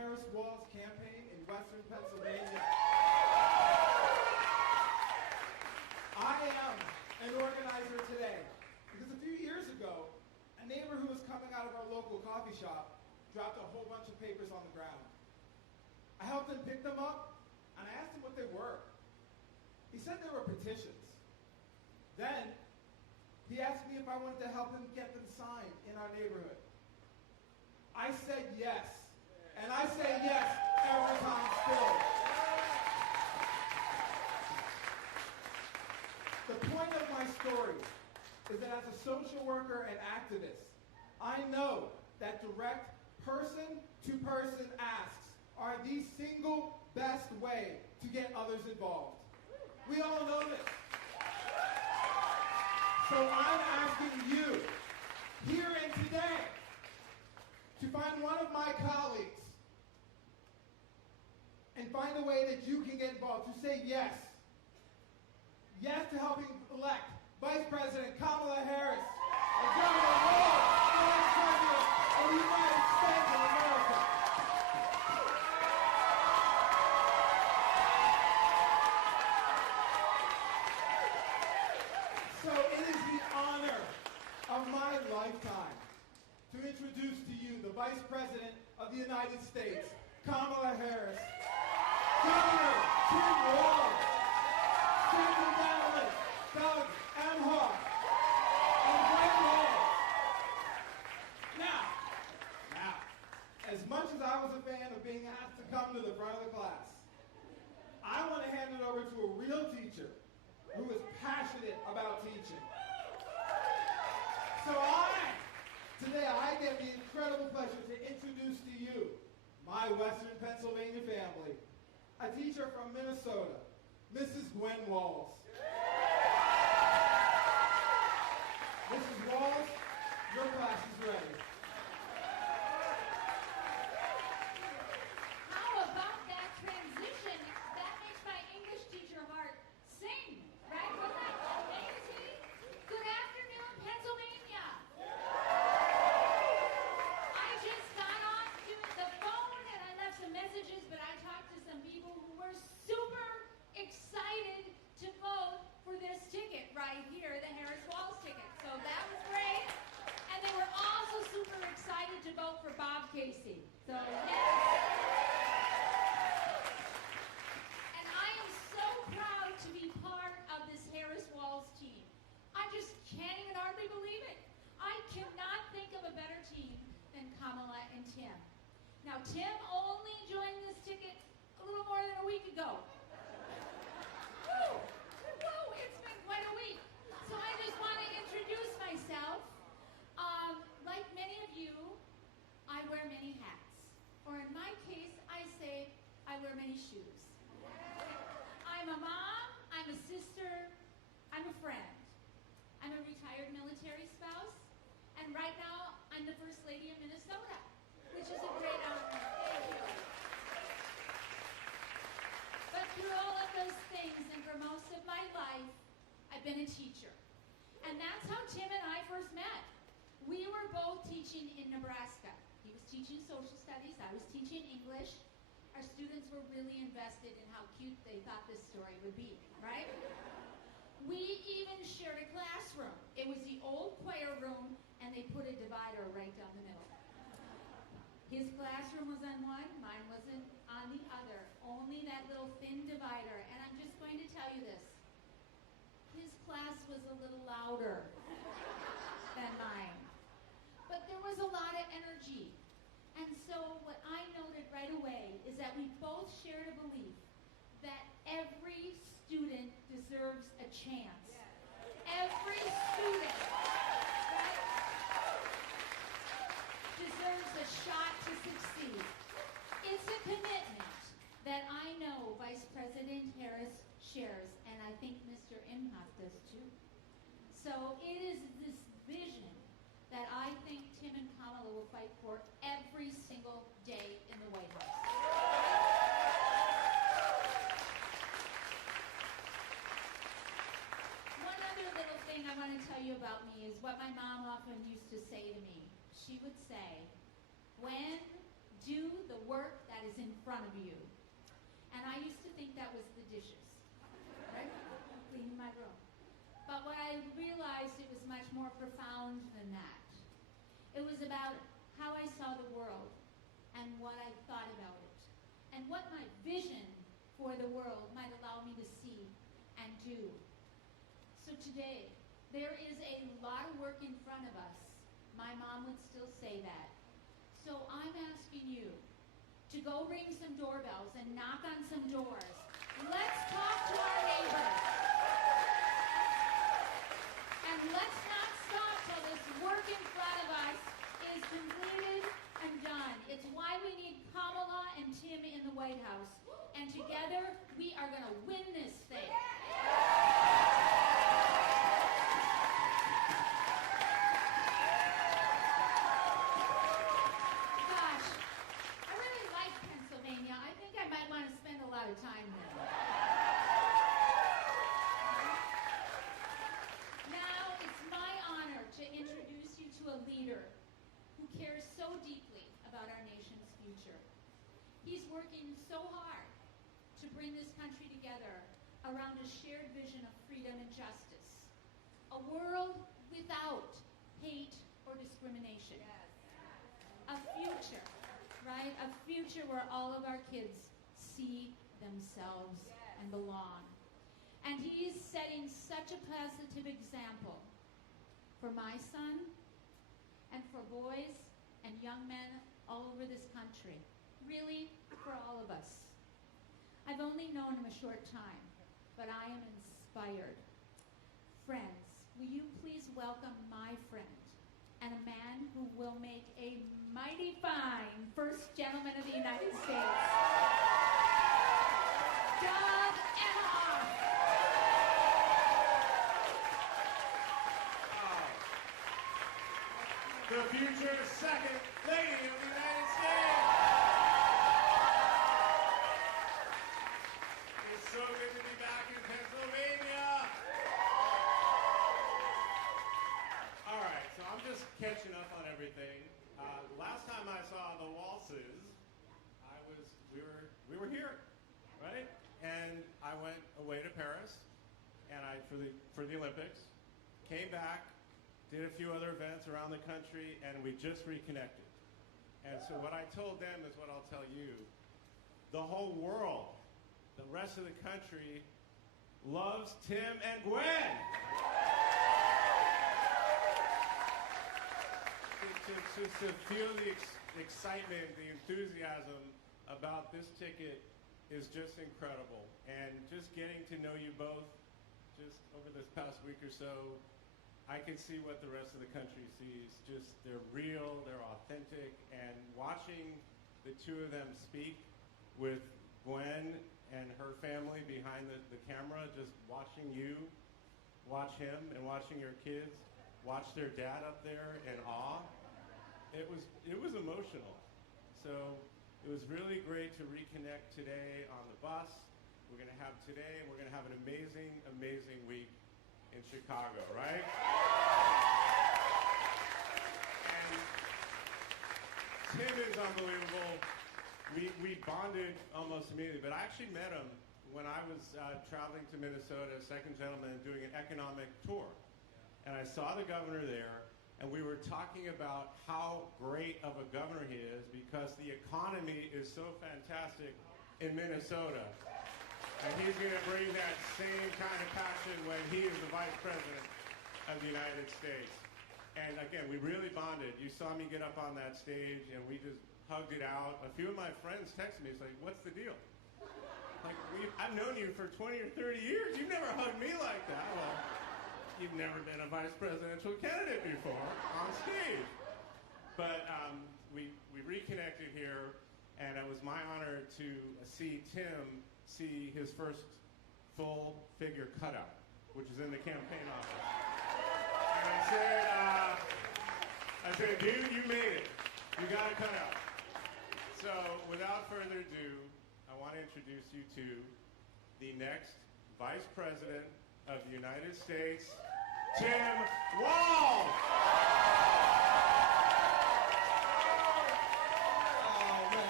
Harris Walz campaign in Western Pennsylvania. I am an organizer today because a few years ago, a neighbor who was coming out of our local coffee shop dropped a whole bunch of papers on the ground. I helped him pick them up, and I asked him what they were. He said they were petitions. Then, he asked me if I wanted to help him get them signed in our neighborhood. I said yes, and I say yes every time still. The point of my story is that as a social worker and activist, I know that direct person-to-person asks are the single best way to get others involved. We all know this. So I'm asking you, here and today, to find one of my colleagues and find a way that you can get involved, to say yes. Yes to helping elect Vice President Kamala Harris and Governor Walz, the next president of the United States of America. So it is the honor of my lifetime to introduce to you the Vice President of the United States, Kamala Harris, Governor Tim Walz, Second Analyst, Doug Emhoff, and Gwen Walz. Now, as much as I was a fan of being asked to come to the front of the class, I want to hand it over to a real teacher who is passionate about teaching. So today I get the incredible pleasure to introduce to you my Western Pennsylvania family, a teacher from Minnesota, Mrs. Gwen Walz. Mrs. Walz, your class is ready. How about that transition? That makes my English teacher heart sing, right? Wasn't that amazing? Good afternoon, Pennsylvania. I just got off the phone and I left some messages, but I talked to some people who were super excited to vote for this ticket right here, the Harris Walz ticket. So that was great. And they were also super excited to vote for Bob Casey. So yes. And I am so proud to be part of this Harris Walz team. I just can't even hardly believe it. I cannot think of a better team than Kamala and Tim. Now, Tim only joined this ticket a little more than a week ago. Woo! Woo! It's been quite a week. So I just want to introduce myself. Like many of you, I wear many hats. Or in my case, I say I wear many shoes. I'm a mom, I'm a sister, I'm a friend. I'm a retired military spouse, and right now I'm the First Lady of Minnesota, which is a great honor. Thank you. But through all of those things, and for most of my life, I've been a teacher. And that's how Tim and I first met. We were both teaching in Nebraska. He was teaching social studies, I was teaching English. Our students were really invested in how cute they thought this story would be, right? We even shared a classroom. It was the old choir room, and they put a divider right down the middle. His classroom was on one, mine wasn't on the other. Only that little thin divider. And I'm just going to tell you this. His class was a little louder than mine. But there was a lot of energy. And so what I noted right away is that we both shared a belief that every student deserves a chance. Every student, right, deserves a shot to succeed. It's a commitment that I know Vice President Harris shares, and I think Mr. Imhoff does too. So it is this vision that I think Tim and Kamala will fight for every single day in the White House. One other little thing I want to tell you about me is what my mom often used to say to me. She would say, "Gwen, do the work that is in front of you. And I used to think that was the dishes, right? Cleaning my room. But what I realized, it was much more profound than that. It was about how I saw the world and what I thought about it, and what my vision for the world might allow me to see and do. So today, there is a lot of work in front of us. My mom would still say that. So I'm asking you to go ring some doorbells and knock on some doors. Let's talk to our neighbors. And let's not stop till this work in front of us is completed and done. It's why we need Kamala and Tim in the White House. And together, we are going to win this thing. Gosh, I really like Pennsylvania. I think I might want to spend a lot of time there. Now, it's my honor to introduce you to a leader who cares so deeply about our nation's future. He's working so hard to bring this country together around a shared vision of freedom and justice. A world without hate or discrimination. A future, right? A future where all of our kids see themselves and belong. And he's setting such a positive example for my son and for boys and young men all over this country. Really, for all of us. I've only known him a short time, but I am inspired. Friends, will you please welcome my friend and a man who will make a mighty fine First Gentleman of the United States, Doug Emhoff. The future second lady of the United States. It's so good to be back in Pennsylvania. All right, so I'm just catching up on everything. Last time I saw the Walzes, we were here, right? And I went away to Paris, and for the Olympics, came back, did a few other events around the country, and we just reconnected. And so what I told them is what I'll tell you. The whole world, the rest of the country, loves Tim and Gwen. To feel the excitement, the enthusiasm about this ticket is just incredible. And just getting to know you both just over this past week or so, I can see what the rest of the country sees. Just they're real, they're authentic, and watching the two of them speak with Gwen and her family behind the camera, just watching you, watch him, and watching your kids, watch their dad up there in awe. It was emotional. So it was really great to reconnect today on the bus. We're going to have today, and we're going to have an amazing, amazing week in Chicago, right? And Tim is unbelievable. We bonded almost immediately, but I actually met him when I was traveling to Minnesota, second gentleman, doing an economic tour. And I saw the governor there, and we were talking about how great of a governor he is because the economy is so fantastic in Minnesota. And he's going to bring that same kind of passion when he is the Vice President of the United States. And again, we really bonded. You saw me get up on that stage, and we just hugged it out. A few of my friends texted me, it's like, what's the deal? Like, I've known you for 20 or 30 years. You've never hugged me like that. Well, you've never been a vice presidential candidate before on stage. But we reconnected here, and it was my honor to see Tim see his first full figure cutout, which is in the campaign office. And I said, dude, you made it. You got a cutout. So without further ado, I want to introduce you to the next Vice President of the United States, Tim Walz. Oh,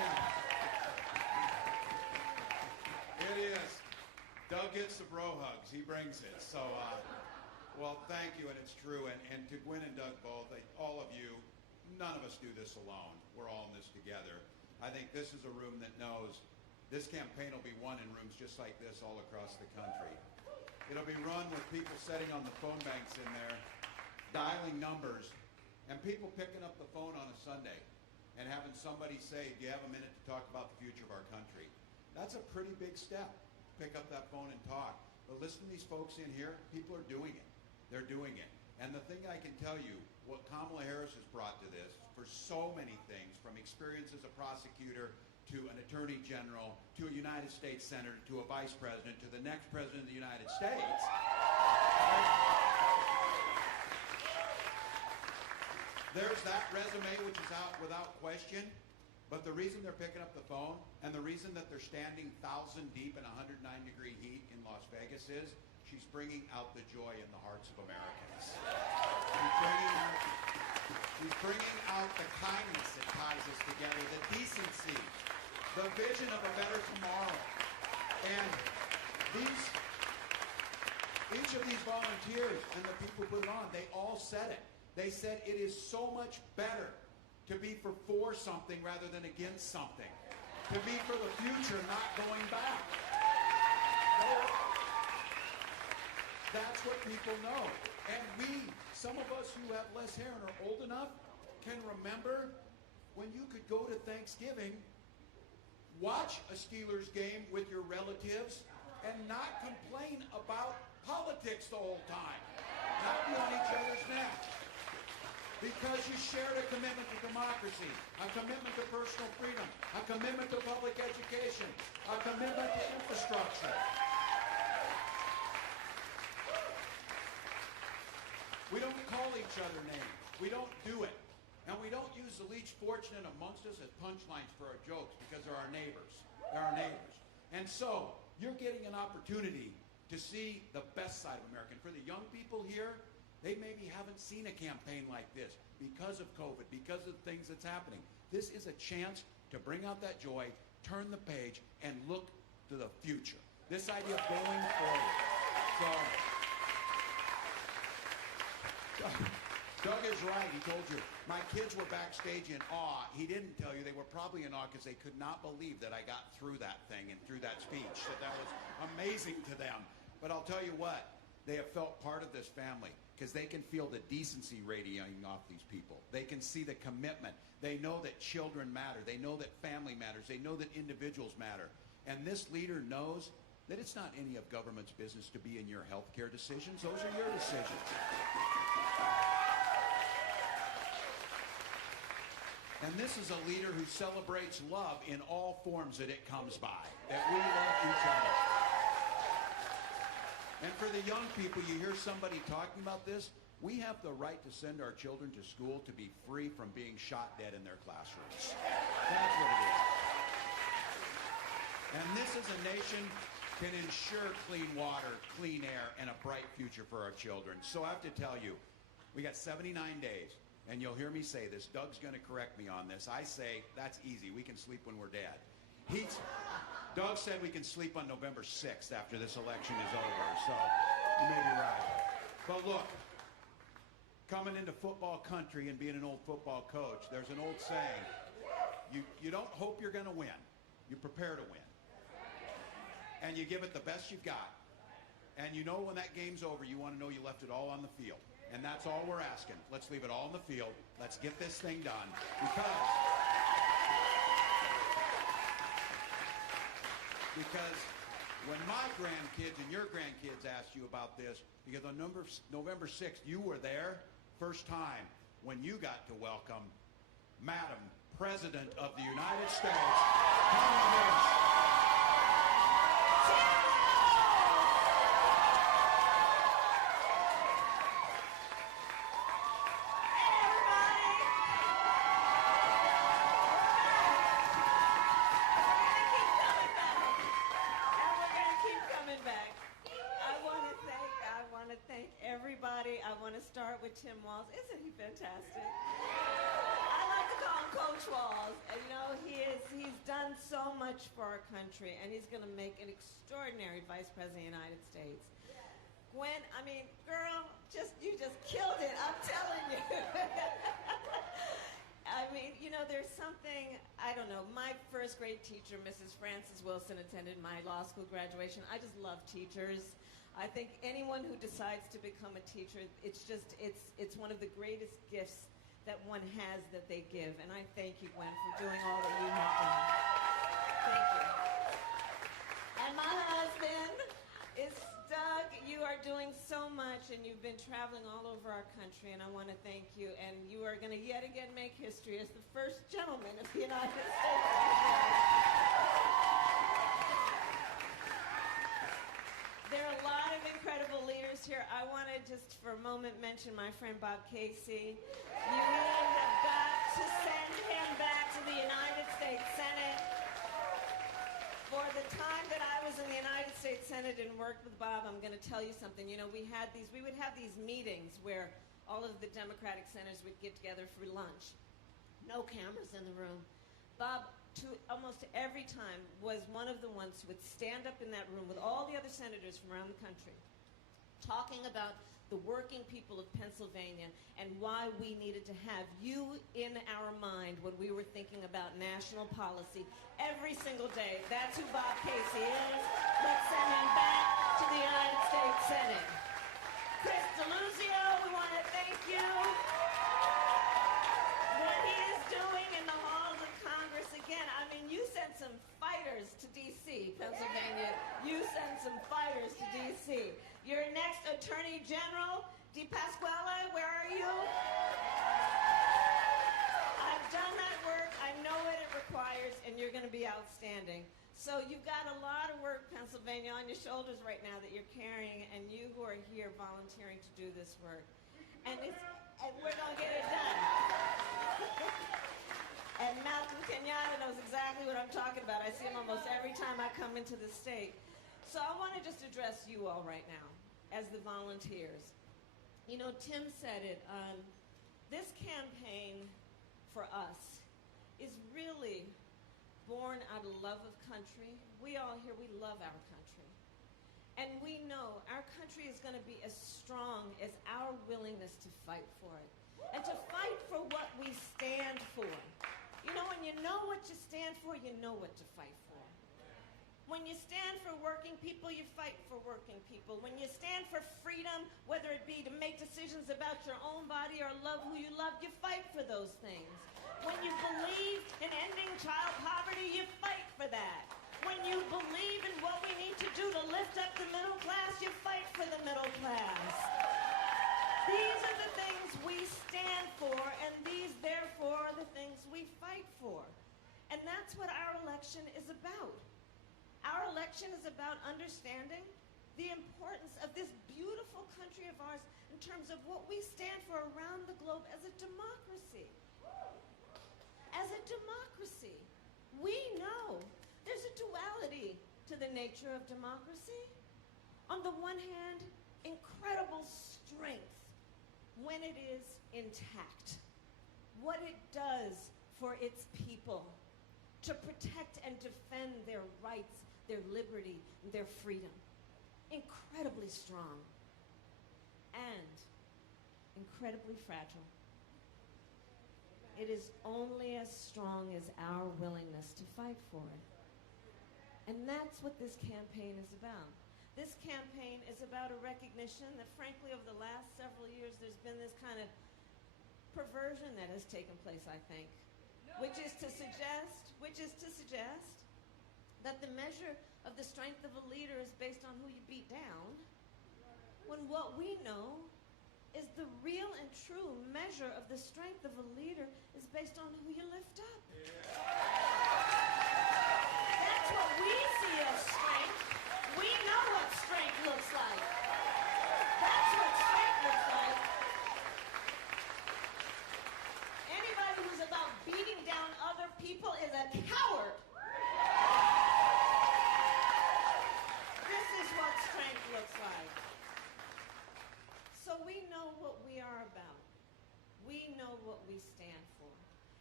the bro hugs. He brings it. So, well, thank you, and it's true. And to Gwen and Doug both, all of you, none of us do this alone. We're all in this together. I think this is a room that knows this campaign will be won in rooms just like this all across the country. It'll be run with people sitting on the phone banks in there, dialing numbers, and people picking up the phone on a Sunday and having somebody say, do you have a minute to talk about the future of our country? That's a pretty big step. Pick up that phone and talk. But listen to these folks in here. People are doing it. They're doing it. And the thing I can tell you, what Kamala Harris has brought to this, for so many things, from experience as a prosecutor to an attorney general, to a United States senator, to a vice president, to the next president of the United States. There's that resume, which is out without question. But the reason they're picking up the phone and the reason that they're standing 1,000 deep in 109-degree heat in Las Vegas is she's bringing out the joy in the hearts of Americans. She's bringing out the kindness that ties us together, the decency, the vision of a better tomorrow. And each of these volunteers and the people who put it on, they all said it. They said it is so much better to be for something rather than against something. To be for the future, not going back. That's what people know. And we, some of us who have less hair and are old enough, can remember when you could go to Thanksgiving, watch a Steelers game with your relatives, and not complain about politics the whole time. Not be on each other's neck. Because you shared a commitment to democracy, a commitment to personal freedom, a commitment to public education, a commitment to infrastructure. We don't call each other names. We don't do it. And we don't use the least fortunate amongst us as punchlines for our jokes because they're our neighbors. They're our neighbors. And so, you're getting an opportunity to see the best side of America. And for the young people here, they maybe haven't seen a campaign like this because of COVID, because of the things that's happening. This is a chance to bring out that joy, turn the page, and look to the future. This idea of going forward. So, Doug is right. He told you. My kids were backstage in awe. He didn't tell you. They were probably in awe because they could not believe that I got through that thing and through that speech. That was amazing to them. But I'll tell you what. They have felt part of this family because they can feel the decency radiating off these people. They can see the commitment. They know that children matter. They know that family matters. They know that individuals matter. And this leader knows that it's not any of government's business to be in your health care decisions. Those are your decisions. And this is a leader who celebrates love in all forms that it comes by. That we love each other. And for the young people, you hear somebody talking about this, we have the right to send our children to school to be free from being shot dead in their classrooms. That's what it is. And this as a nation can ensure clean water, clean air, and a bright future for our children. So I have to tell you, we got 79 days, and you'll hear me say this. Doug's going to correct me on this. I say, that's easy. We can sleep when we're dead. Doug said we can sleep on November 6th after this election is over, so you may be right. But look, coming into football country and being an old football coach, there's an old saying, you don't hope you're going to win, you prepare to win. And you give it the best you've got. And you know when that game's over, you want to know you left it all on the field. And that's all we're asking. Let's leave it all on the field. Let's get this thing done. Because when my grandkids and your grandkids asked you about this, because on November 6th, you were there, first time when you got to welcome Madam President of the United States, Kamala Harris. Everybody, I want to start with Tim Walz. Isn't he fantastic? I like to call him Coach Walz, and he's done so much for our country, and he's going to make an extraordinary Vice President of the United States. Gwen, girl, you just killed it, I'm telling you. There's something, I don't know, my first grade teacher, Mrs. Frances Wilson, attended my law school graduation. I just love teachers. I think anyone who decides to become a teacher, it's one of the greatest gifts that one has that they give. And I thank you, Gwen, for doing all that you have done. Thank you. And my husband is Doug. You are doing so much, and you've been traveling all over our country, and I want to thank you. And you are going to yet again make history as the first gentleman of the United States. There are a lot of incredible leaders here. I want to just for a moment mention my friend Bob Casey. You have got to send him back to the United States Senate. For the time that I was in the United States Senate and worked with Bob, I'm going to tell you something. We would have these meetings where all of the Democratic senators would get together for lunch. No cameras in the room. Bob, almost every time, was one of the ones who would stand up in that room with all the other senators from around the country, talking about the working people of Pennsylvania and why we needed to have you in our mind when we were thinking about national policy every single day. That's who Bob Casey is. Let's send him back to the United States Senate. Chris DeLuzio, we want to thank you. What he is doing in the halls of Congress, again, you sent some fighters to D.C., Pennsylvania. You sent some fighters to D.C. Your next Attorney General, DePasquale, where are you? I've done that work. I know what it requires, and you're going to be outstanding. So you've got a lot of work, Pennsylvania, on your shoulders right now that you're carrying, and you who are here volunteering to do this work. And we're going to get it done. And Malcolm Kenyatta knows exactly what I'm talking about. I see him almost every time I come into the state. So I want to just address you all right now as the volunteers. Tim said it. This campaign for us is really born out of love of country. We all here, we love our country. And we know our country is going to be as strong as our willingness to fight for it. And to fight for what we stand for. When you know what you stand for, you know what to fight for. When you stand for working people, you fight for working people. When you stand for freedom, whether it be to make decisions about your own body or love who you love, you fight for those things. When you believe in ending child poverty, you fight for that. When you believe in what we need to do to lift up the middle class, you fight for the middle class. These are the things we stand for, and these, therefore, are the things we fight for. And that's what our election is about. Our election is about understanding the importance of this beautiful country of ours in terms of what we stand for around the globe as a democracy. As a democracy, we know there's a duality to the nature of democracy. On the one hand, incredible strength when it is intact. What it does for its people to protect and defend their rights, their liberty, and their freedom. Incredibly strong and incredibly fragile. It is only as strong as our willingness to fight for it. And that's what this campaign is about. This campaign is about a recognition that, frankly, over the last several years, there's been this kind of perversion that has taken place, I think, which is to suggest that the measure of the strength of a leader is based on who you beat down, when what we know is the real and true measure of the strength of a leader is based on who you lift up. That's what we see as strength. We know what strength looks like. That's what strength looks like. Anybody who's about beating down other people is a coward. This is what strength looks like. So we know what we are about. We know what we stand for.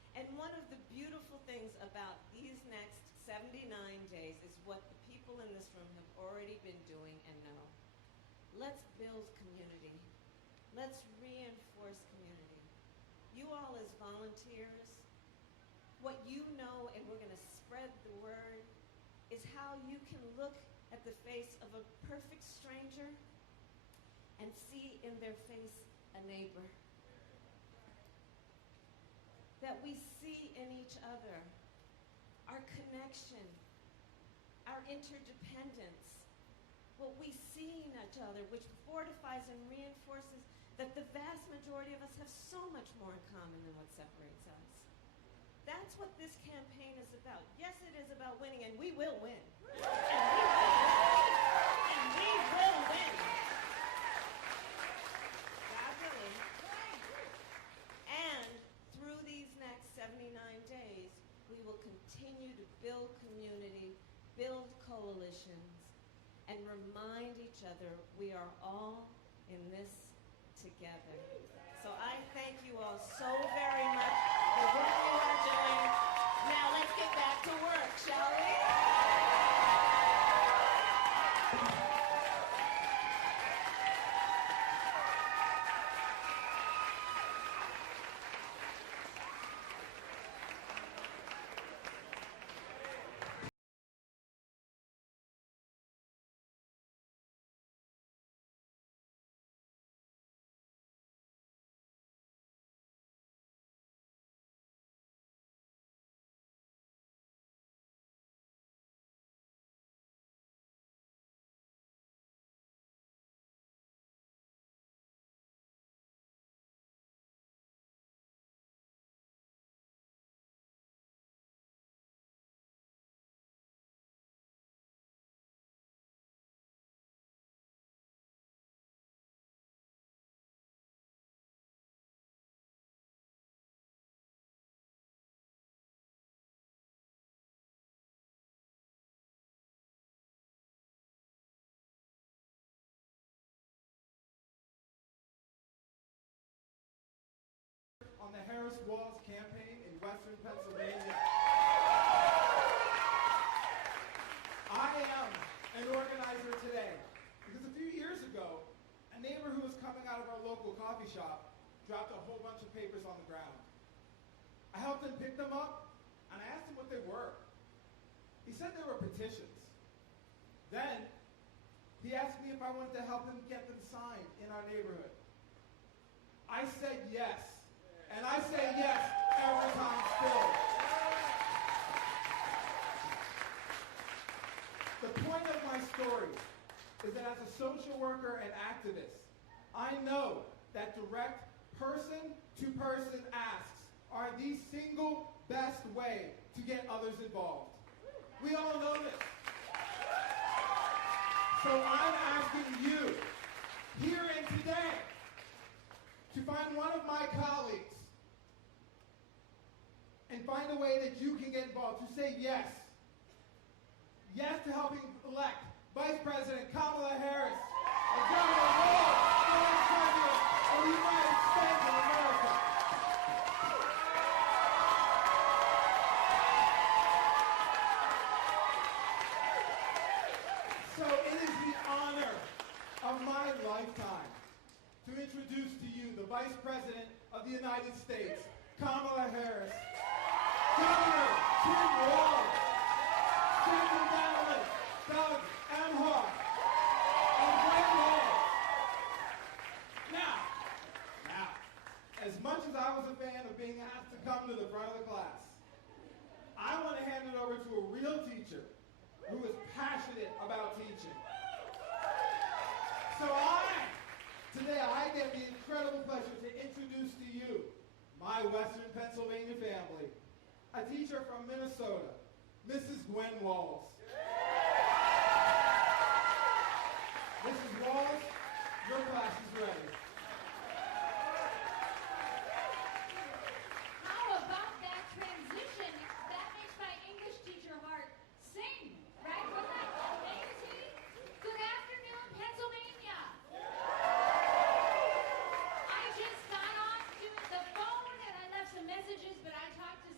And one of the beautiful things about these next 79 days is what the people in this room have already been doing and know. Let's build community. Let's reinforce community. You all as volunteers, what you know, and we're going to spread the word, is how you can look at the face of a perfect stranger and see in their face a neighbor. That we see in each other our connection, our interdependence, what we see in each other, which fortifies and reinforces that the vast majority of us have so much more in common than what separates us. That's what this campaign is about. Yes, it is about winning, and we will win. And we will win. God willing. And through these next 79 days, we will continue to build community, build coalitions, and remind each other we are all in this together. So I thank you all so very much for what you are doing. Now let's get back to work, shall we? On the Harris-Walz campaign in Western Pennsylvania. I am an organizer today because a few years ago, a neighbor who was coming out of our local coffee shop dropped a whole bunch of papers on the ground. I helped him pick them up, and I asked him what they were. He said they were petitions. Then, he asked me if I wanted to help him get them signed in our neighborhood. I said yes. And I say yes every time still. The point of my story is that as a social worker and activist, I know that direct person-to-person asks are the single best way to get others involved. We all know this. So I'm asking you, here and today, to find one of my colleagues and find a way that you can get involved, to say yes. Yes to helping elect Vice President Kamala Harris as Governor Walz, the next President of the United States of America. So it is the honor of my lifetime to introduce to you the Vice President of the United States, Kamala Harris. Governor Tim Walz, Central Analysts, Doug and Gwen Walz. Now, as much as I was a fan of being asked to come to the front of the class, I want to hand it over to a real teacher who is passionate about teaching. So today I get the incredible pleasure to introduce to you my Western Pennsylvania family. A teacher from Minnesota, Mrs. Gwen Walz. Mrs. Walz, your class is ready. How about that transition? That makes my English teacher heart sing, right? Wasn't that amazing? Good afternoon, Pennsylvania. I just got off the phone and I left some messages, but I talked to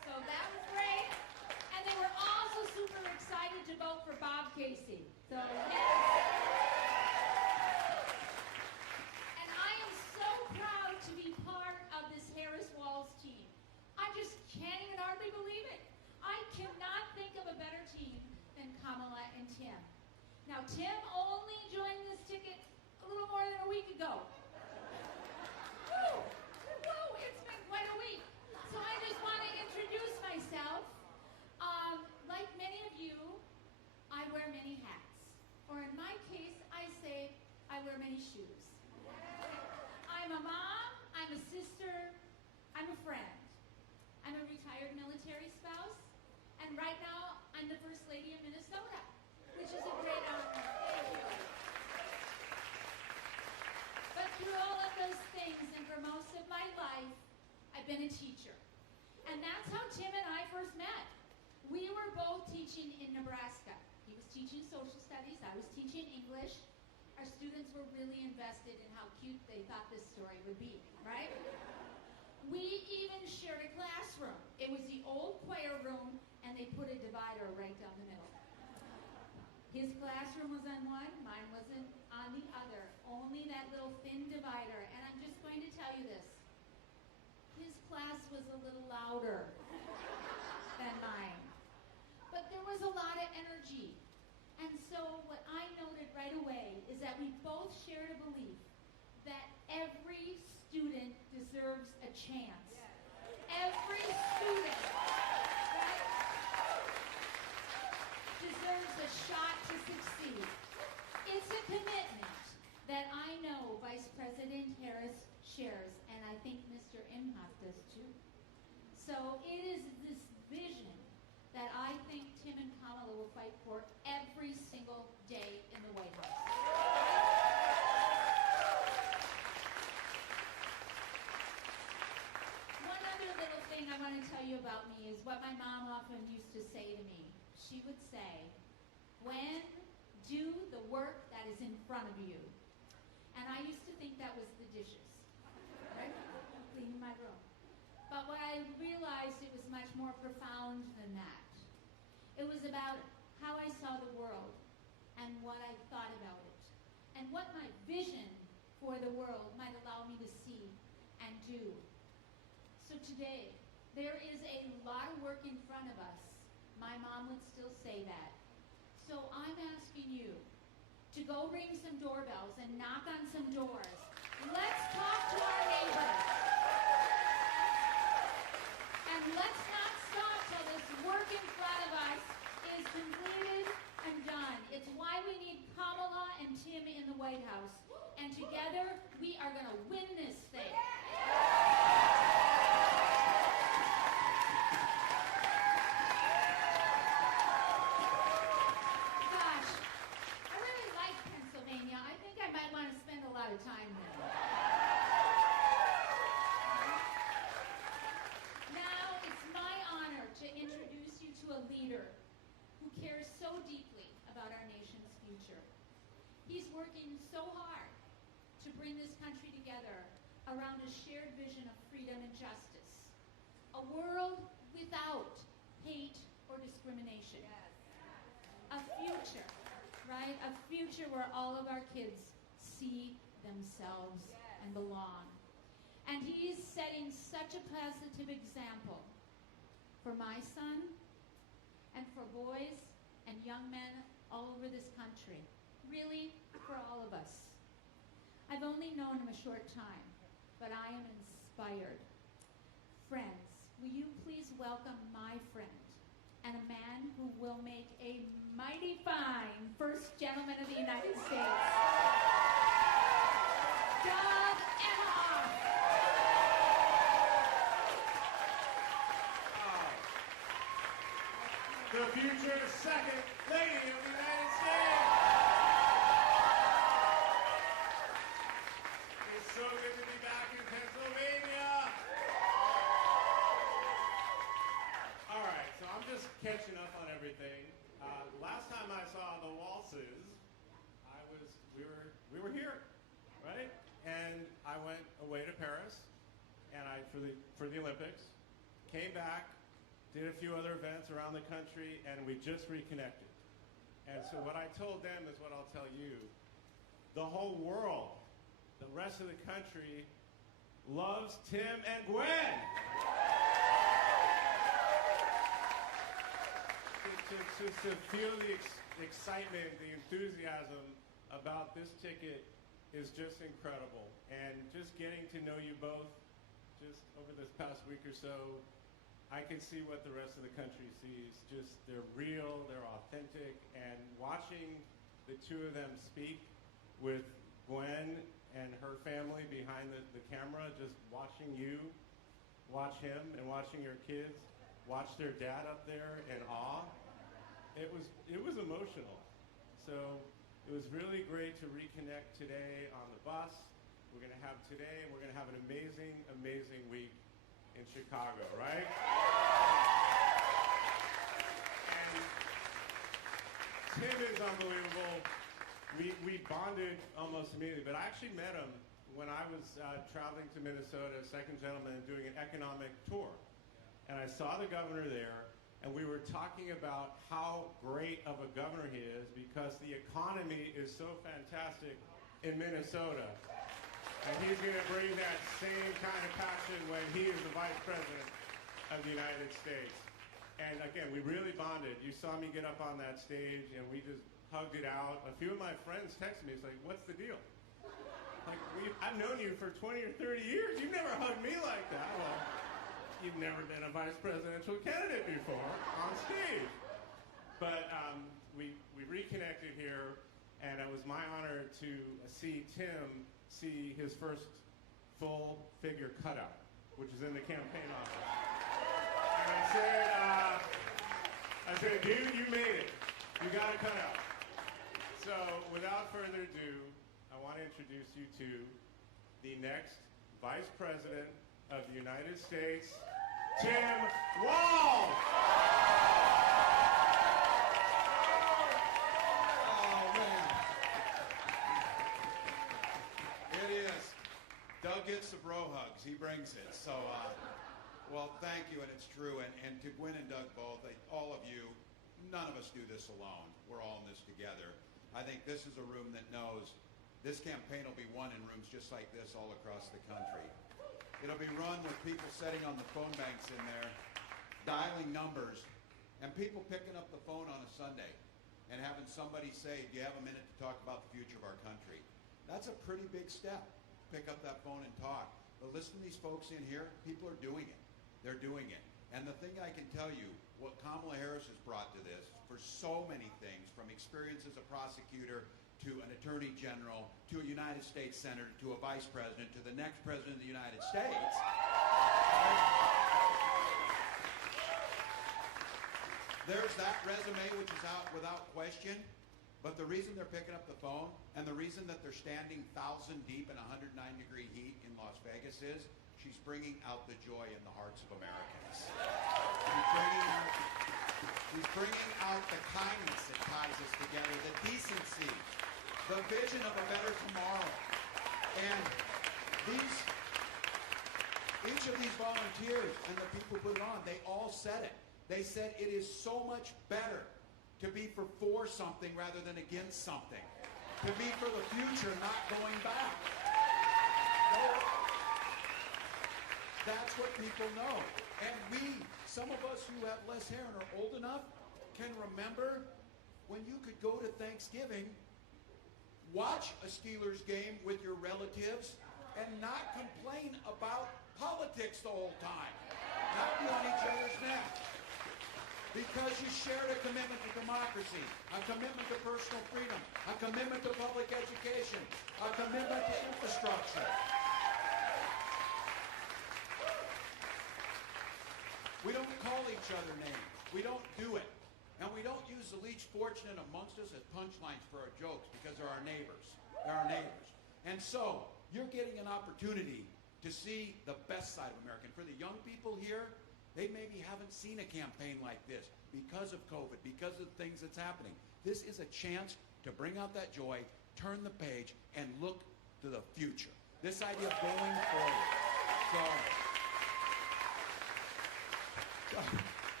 Stacy. So, yes. And I am so proud to be part of this Harris Walz team. I just can't even hardly believe it. I cannot think of a better team than Kamala and Tim. Now, Tim only joined this ticket a little more than a week ago. Woo! Woo! It's been quite a week. So I just want to introduce myself. Like many of you, I wear many hats. Or in my case, I say I wear many shoes. I'm a mom, I'm a sister, I'm a friend. I'm a retired military spouse, and right now, I'm the First Lady of Minnesota, which is a great honor. Thank you. But through all of those things, and for most of my life, I've been a teacher. And that's how Tim and I first met. We were both teaching in Nebraska. He was teaching social studies, I was teaching English. Our students were really invested in how cute they thought this story would be, right? We even shared a classroom. It was the old choir room, and they put a divider right down the middle. His classroom was on one, mine wasn't on the other. Only that little thin divider. And I'm just going to tell you this. His class was a little louder than mine. But there was a lot of energy. And so what I noted right away is that we both shared a belief that every student deserves a chance. Every student, right, deserves a shot to succeed. It's a commitment that I know Vice President Harris shares, and I think Mr. Imhoff does too. So it is this vision that I think Tim and Kamala will fight for every single day in the White House. One other little thing I want to tell you about me is what my mom often used to say to me. She would say, Gwen, do the work that is in front of you. And I used to think that was the dishes, right? Cleaning my room. But what I realized, it was much more profound than that. It was about how I saw the world and what I thought about it, and what my vision for the world might allow me to see and do. So today, there is a lot of work in front of us. My mom would still say that. So I'm asking you to go ring some doorbells and knock on some doors. Let's talk to our neighbors. And let's not stop till this work in front of us is completed and done. It's why we need Kamala and Tim in the White House. And together, we are going to win this thing. Gosh, I really like Pennsylvania. I think I might want to spend a lot of time there. Now, it's my honor to introduce you to a leader who cares so deeply about our nation's future. He's working so hard to bring this country together around a shared vision of freedom and justice. A world without hate or discrimination. A future, right? A future where all of our kids see themselves and belong. And he's setting such a positive example for my son and for boys and young men all over this country. Really, for all of us. I've only known him a short time, but I am inspired. Friends, will you please welcome my friend and a man who will make a mighty fine First Gentleman of the United States, Doug Emhoff. The future second lady of the United States. It's so good to be back in Pennsylvania. All right, so I'm just catching up on everything. Last time I saw the Walzes, we were here, right? And I went away to Paris, and for the Olympics, came back, did a few other events around the country, and we just reconnected. And so what I told them is what I'll tell you. The whole world, the rest of the country, loves Tim and Gwen. To feel the excitement, the enthusiasm about this ticket is just incredible. And just getting to know you both just over this past week or so, I can see what the rest of the country sees. Just they're real, they're authentic, and watching the two of them speak with Gwen and her family behind the camera, just watching you, watch him, and watching your kids, watch their dad up there in awe. It was emotional. So it was really great to reconnect today on the bus. We're going to have today, and we're going to have an amazing, amazing week in Chicago, right? And Tim is unbelievable. We bonded almost immediately, but I actually met him when I was traveling to Minnesota, second gentleman, doing an economic tour. And I saw the governor there, and we were talking about how great of a governor he is because the economy is so fantastic in Minnesota. And he's going to bring that same kind of passion when he is the vice president of the United States. And again, we really bonded. You saw me get up on that stage, and we just hugged it out. A few of my friends texted me, it's like, what's the deal? Like, I've known you for 20 or 30 years. You've never hugged me like that. Well, you've never been a vice presidential candidate before on stage. But we reconnected here, and it was my honor to see Tim see his first full figure cutout, which is in the campaign office. And I said, dude, you made it. You got a cutout. So without further ado, I want to introduce you to the next Vice President of the United States, Tim Walz. Oh, man. It is. Doug gets the bro hugs. He brings it. So, well, thank you, and it's true. And to Gwen and Doug both, all of you, none of us do this alone. We're all in this together. I think this is a room that knows this campaign will be won in rooms just like this all across the country. It'll be run with people sitting on the phone banks in there, dialing numbers, and people picking up the phone on a Sunday and having somebody say, do you have a minute to talk about the future of our country? That's a pretty big step. Pick up that phone and talk. But listen to these folks in here. People are doing it. They're doing it. And the thing I can tell you, what Kamala Harris has brought to this, for so many things, from experience as a prosecutor to an attorney general, to a United States senator, to a vice president, to the next president of the United States. There's that resume, which is out without question. But the reason they're picking up the phone and the reason that they're standing 1,000 deep in 109-degree heat in Las Vegas is she's bringing out the joy in the hearts of Americans. She's bringing out the kindness that ties us together, the decency, the vision of a better tomorrow. And each of these volunteers and the people who put it on, they all said it. They said it is so much better to be for something rather than against something. To be for the future, not going back. That's what people know. And we, some of us who have less hair and are old enough, can remember when you could go to Thanksgiving, watch a Steelers game with your relatives, and not complain about politics the whole time. Not be on each other's neck. Because you shared a commitment to democracy, a commitment to personal freedom, a commitment to public education, a commitment to infrastructure. We don't call each other names. We don't do it. And we don't use the least fortunate amongst us as punchlines for our jokes because they're our neighbors. They're our neighbors. And so, you're getting an opportunity to see the best side of America. And for the young people here, they maybe haven't seen a campaign like this because of COVID, because of the things that's happening. This is a chance to bring out that joy, turn the page, and look to the future. This idea of going forward. So,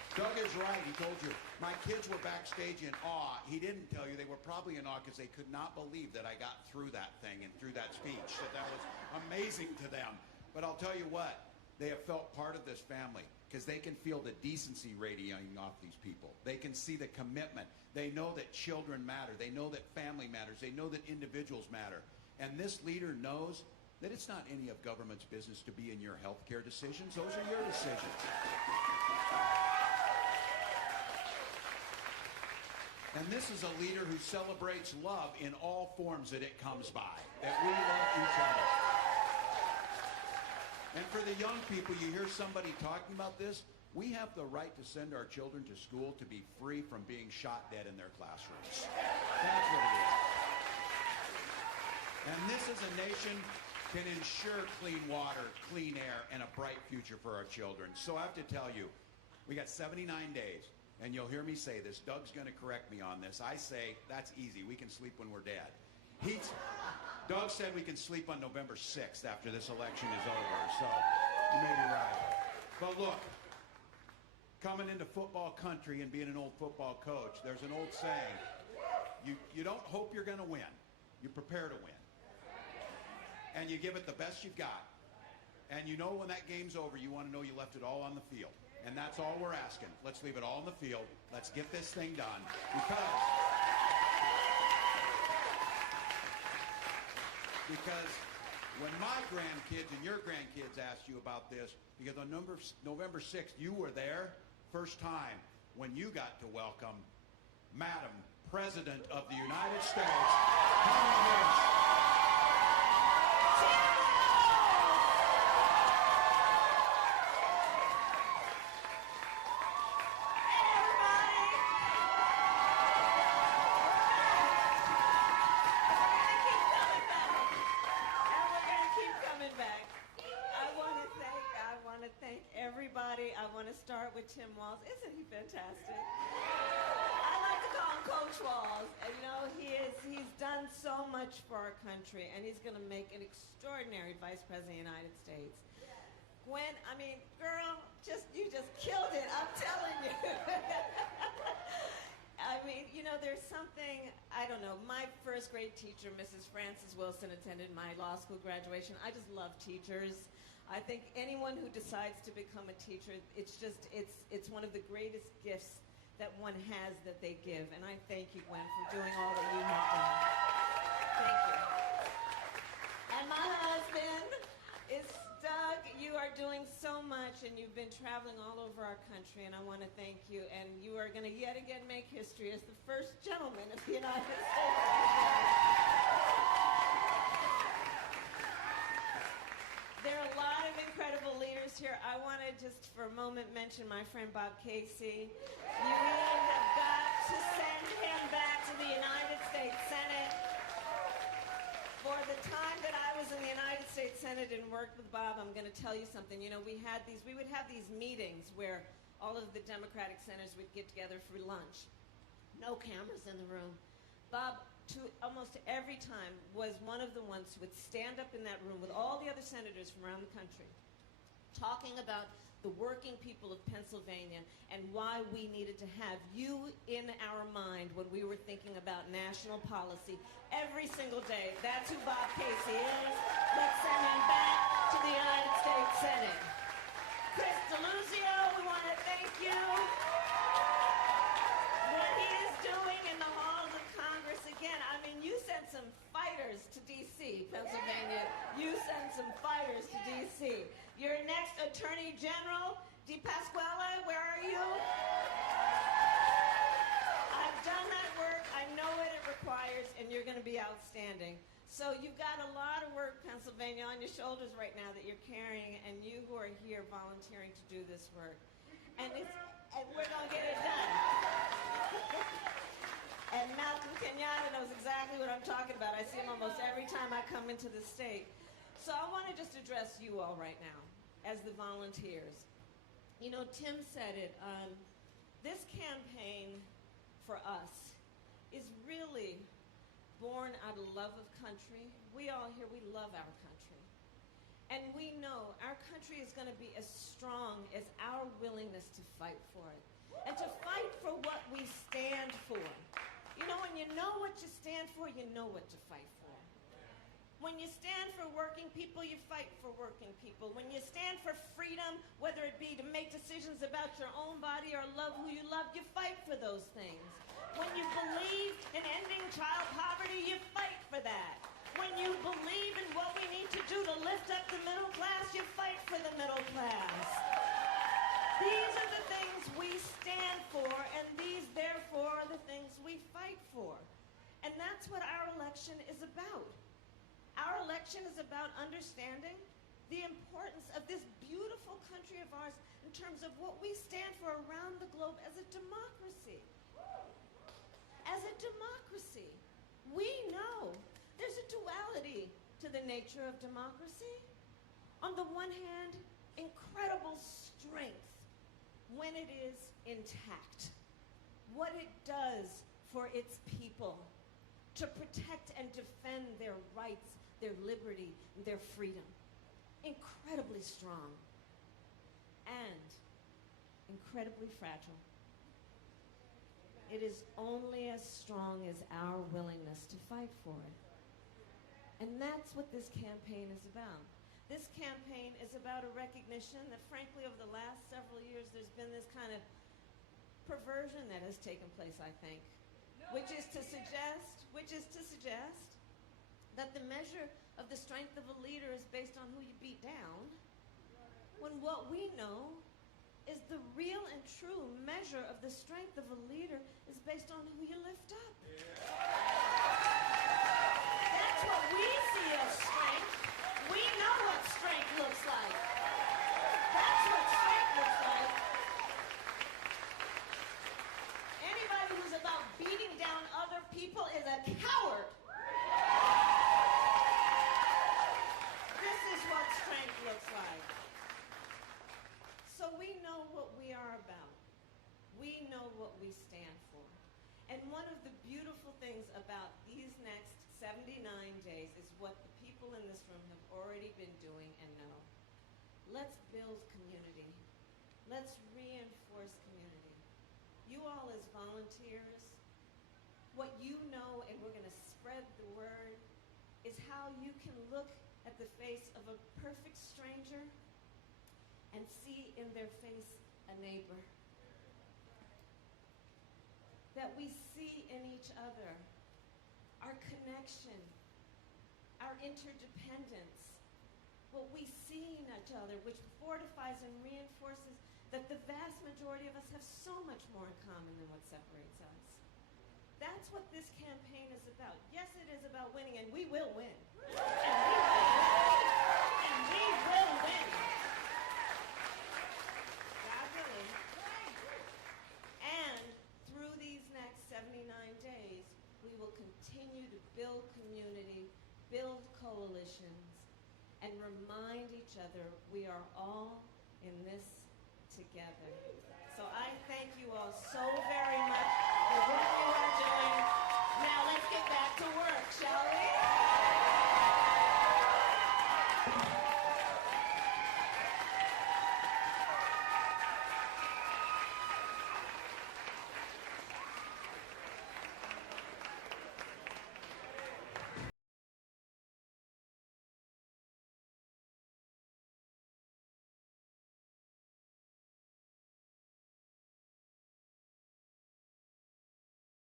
Doug is right. He told you. My kids were backstage in awe. He didn't tell you they were probably in awe because they could not believe that I got through that thing and through that speech. That was amazing to them. But I'll tell you what, they have felt part of this family because they can feel the decency radiating off these people. They can see the commitment. They know that children matter. They know that family matters. They know that individuals matter. And this leader knows that it's not any of government's business to be in your health care decisions. Those are your decisions. And this is a leader who celebrates love in all forms that it comes by, that we love each other. And for the young people, you hear somebody talking about this, we have the right to send our children to school to be free from being shot dead in their classrooms. That's what it is. And this as a nation can ensure clean water, clean air, and a bright future for our children. So I have to tell you, we got 79 days. And you'll hear me say this. Doug's going to correct me on this. I say, that's easy. We can sleep when we're dead. Doug said we can sleep on November 6th after this election is over. So you may be right. But look, coming into football country and being an old football coach, there's an old saying. You don't hope you're going to win. You prepare to win. And you give it the best you've got. And you know when that game's over, you want to know you left it all on the field. And that's all we're asking. Let's leave it all in the field. Let's get this thing done. Because when my grandkids and your grandkids asked you about this, because on November 6th, you were there, first time when you got to welcome Madam President of the United States, Kamala Harris. I want to start with Tim Walz. Isn't he fantastic? I like to call him Coach Walz. And you know, he's done so much for our country, and he's going to make an extraordinary Vice President of the United States. Gwen, I mean, girl, you just killed it. I'm telling you. I mean, you know, there's something, I don't know, my first grade teacher, Mrs. Frances Wilson, attended my law school graduation. I just love teachers. I think anyone who decides to become a teacher, it's one of the greatest gifts that one has that they give. And I thank you, Gwen, for doing all that you have done. Thank you. And my husband is Doug. You are doing so much, and you've been traveling all over our country, and I want to thank you. And you are going to yet again make history as the first gentleman of the United States. There are a lot of incredible leaders here. I want to just for a moment mention my friend Bob Casey. You have got to send him back to the United States Senate. For the time that I was in the United States Senate and worked with Bob, I'm going to tell you something. You know, we would have these meetings where all of the Democratic senators would get together for lunch. No cameras in the room. Bob, almost every time, was one of the ones who would stand up in that room with all the other senators from around the country, talking about the working people of Pennsylvania and why we needed to have you in our mind when we were thinking about national policy every single day. That's who Bob Casey is. Let's send him back to the United States Senate. Chris DeLuzio, we want to thank you. What he is doing in the halls of Congress, again, I mean, you sent some fighters to D.C., Pennsylvania. You sent some fighters to D.C. Your next Attorney General, DePasquale, where are you? I've done that work. I know what it requires, and you're going to be outstanding. So you've got a lot of work, Pennsylvania, on your shoulders right now that you're carrying, and you who are here volunteering to do this work. And we're going to get it done. And Malcolm Kenyatta knows exactly what I'm talking about. I see him almost every time I come into the state. So I want to just address you all right now as the volunteers. You know, Tim said it. This campaign for us is really born out of love of country. We all here, we love our country. And we know our country is going to be as strong as our willingness to fight for it. and to fight for what we stand for. You know, when you know what you stand for, you know what to fight for. When you stand for working people, you fight for working people. When you stand for freedom, whether it be to make decisions about your own body or love who you love, you fight for those things. When you believe in ending child poverty, you fight for that. When you believe in what we need to do to lift up the middle class, you fight for the middle class. These are the things we stand for, and these, therefore, are the things we fight for. And that's what our election is about. Our election is about understanding the importance of this beautiful country of ours in terms of what we stand for around the globe as a democracy. As a democracy, we know there's a duality to the nature of democracy. On the one hand, incredible strength when it is intact. What it does for its people to protect and defend their rights, their liberty, their freedom. Incredibly strong and incredibly fragile. It is only as strong as our willingness to fight for it. And that's what this campaign is about. This campaign is about a recognition that, frankly, over the last several years, there's been this kind of perversion that has taken place, I think, which is to suggest that the measure of the strength of a leader is based on who you beat down, when what we know is the real and true measure of the strength of a leader is based on who you lift up. That's what we see as strength. We know what strength looks like. That's what strength looks like. Anybody who's about beating down other people is a coward. This is what strength looks like. So we know what we are about. We know what we stand for. And one of the beautiful things about these next 79 days is what the people in this room have already been doing and know. Let's build community. Let's reinforce community. You all as volunteers, what you know, and we're going to spread the word, is how you can look at the face of a perfect stranger and see in their face a neighbor. That we see in each other our connection, our interdependence, what we see in each other, which fortifies and reinforces that the vast majority of us have so much more in common than what separates us. That's what this campaign is about. Yes, it is about winning, and we will win. And we will win. God willing. And through these next 79 days, we will continue to build community, build coalitions, and remind each other we are all in this together. So I thank you all so very much for what you are doing. Now let's get back to work, shall we?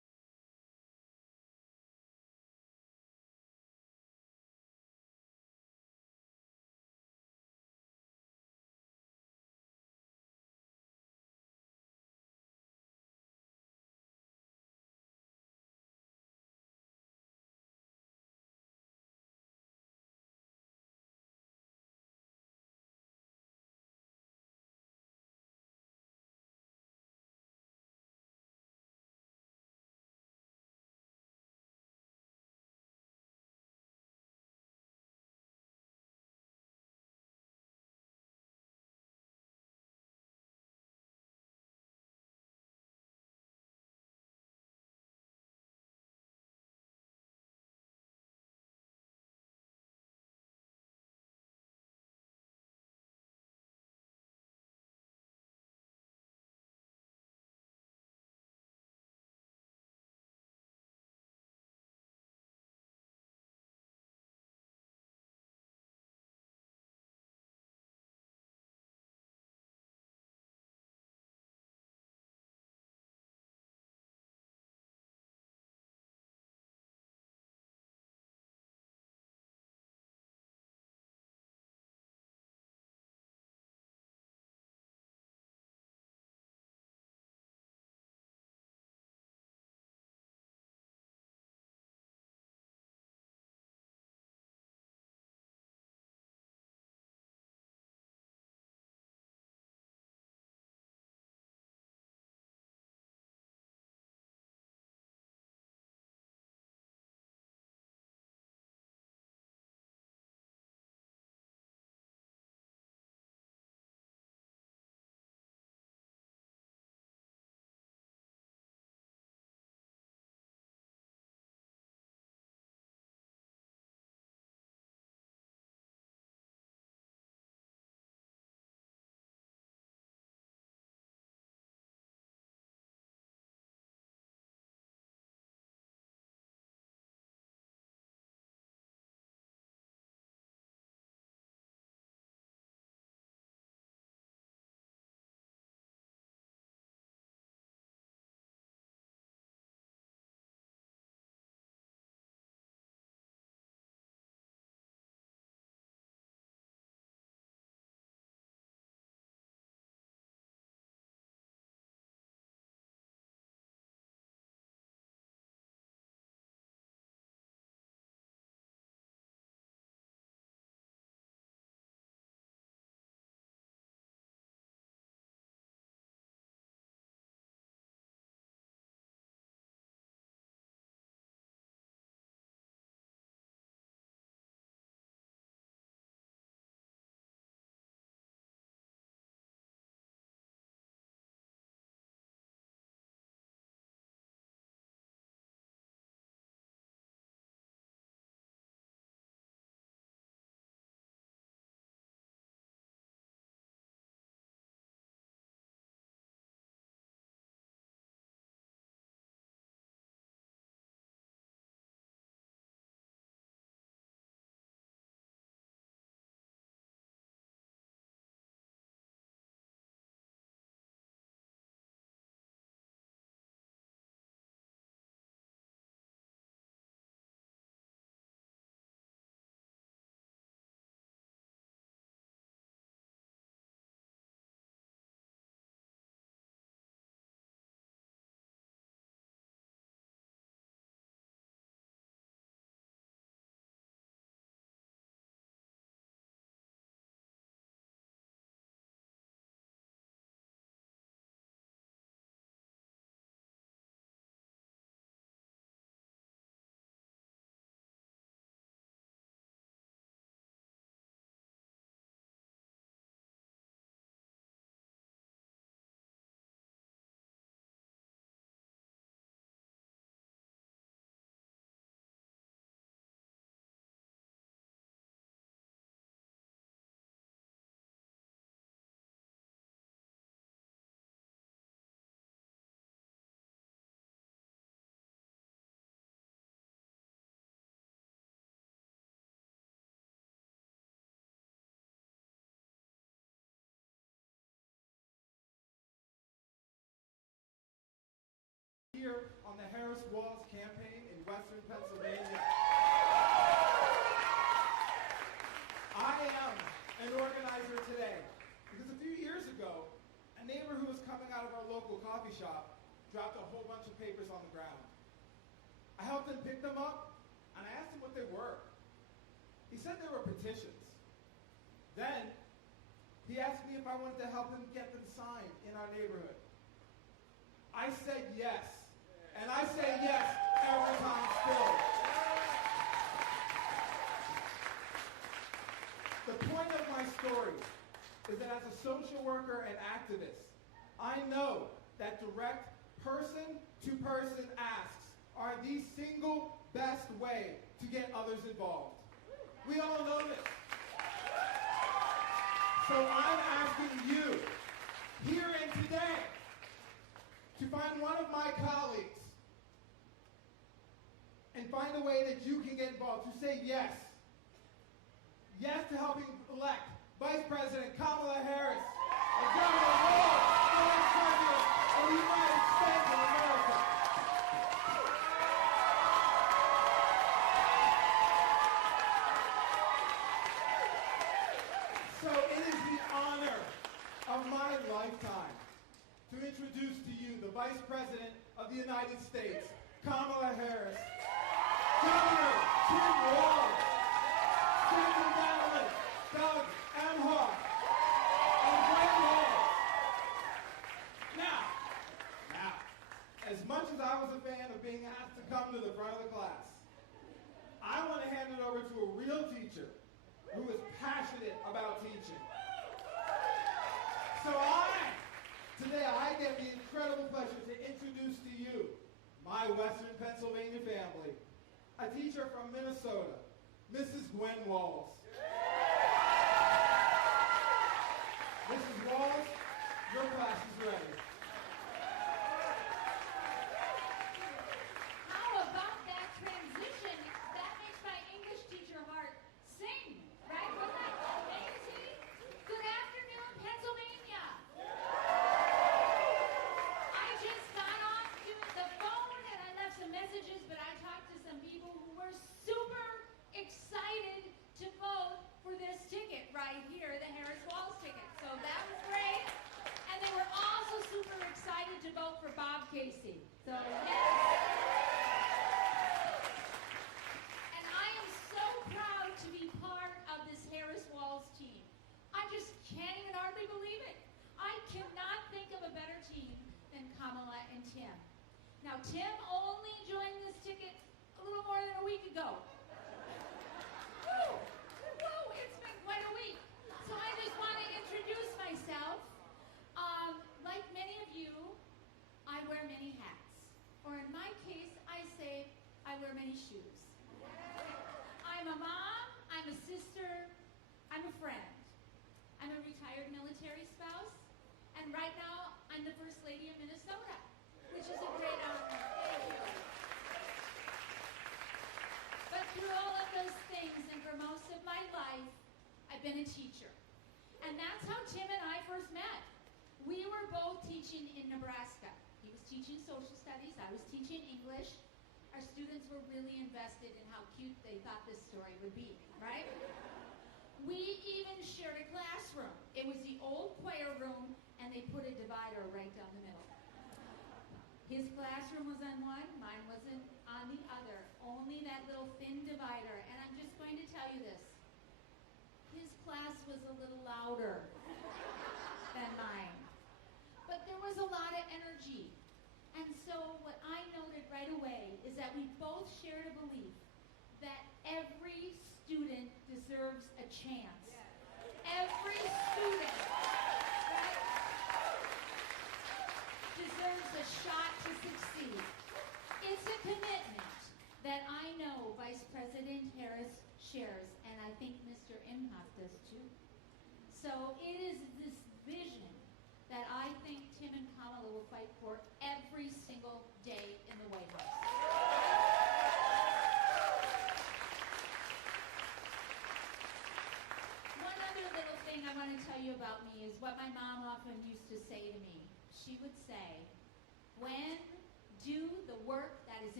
Harris Walz campaign in Western Pennsylvania. I am an organizer today because a few years ago, a neighbor who was coming out of our local coffee shop dropped a whole bunch of papers on the ground. I helped him pick them up, and I asked him what they were. He said they were petitions. Then, he asked me if I wanted to help him get them signed in our neighborhood. I said yes, and I say yes every time still. The point of my story is that as a social worker and activist, I know that direct person-to-person asks are the single best way to get others involved. We all know this. So I'm asking you, here and today, to find one of my colleagues and find a way that you can get involved, to say yes. Yes to helping elect Vice President Kamala Harris and Governor Walz, the next President of the United States of America. So it is the honor of my lifetime to introduce to you the Vice President of the United States, Kamala Harris, Governor Tim Walz, Senator Madeline Doug Emhoff, and Gwen Walz. Now, as much as I was a fan of being asked to come to the front of the class, I want to hand it over to a real teacher who is passionate about teaching. So today I get the incredible pleasure to introduce to you my Western Pennsylvania family, a teacher from Minnesota, Mrs. Gwen Walz. Mrs. Walz, your class is ready. How about that transition? That makes my English teacher heart sing, right? Wasn't that amazing? Good afternoon, Pennsylvania. I just got off the phone and I left some messages, but I talked to some people who were super excited to vote for this ticket right here, the Harris Walz ticket. So that was great. And they were also super excited to vote for Bob Casey. So yes. And I am so proud to be part of this Harris Walz team. I just can't even hardly believe it. I cannot think of a better team than Kamala and Tim. Now, Tim only joined this ticket a little more than a week ago. Woo! Woo! It's been quite a week. So I just want to introduce myself. Like many of you, I wear many hats. Or in my case, I say I wear many shoes. I'm a mom, I'm a sister, I'm a friend. I'm a retired military spouse, and right now, I'm the First Lady of Minnesota, which is a great honor. Thank you. But through all of those things, and for most of my life, I've been a teacher. And that's how Tim and I first met. We were both teaching in Nebraska. He was teaching social studies, I was teaching English. Our students were really invested in how cute they thought this story would be, right? We even shared a classroom. It was the old choir room, and they put a divider right down the middle. His classroom was on one, mine wasn't on the other. Only that little thin divider. And I'm just going to tell you this. His class was a little louder than mine. But there was a lot of energy. And so what I noted right away is that we both shared a belief that every student deserves a chance. Every student, right, deserves a shot to succeed. It's a commitment that I know Vice President Harris shares, and I think Mr. Imhoff does too. So it is this vision that I think Tim and Kamala will fight for every single day in the White House. One other little thing I want to tell you about me is what my mom often used to say to me. She would say, Gwen, do the work that is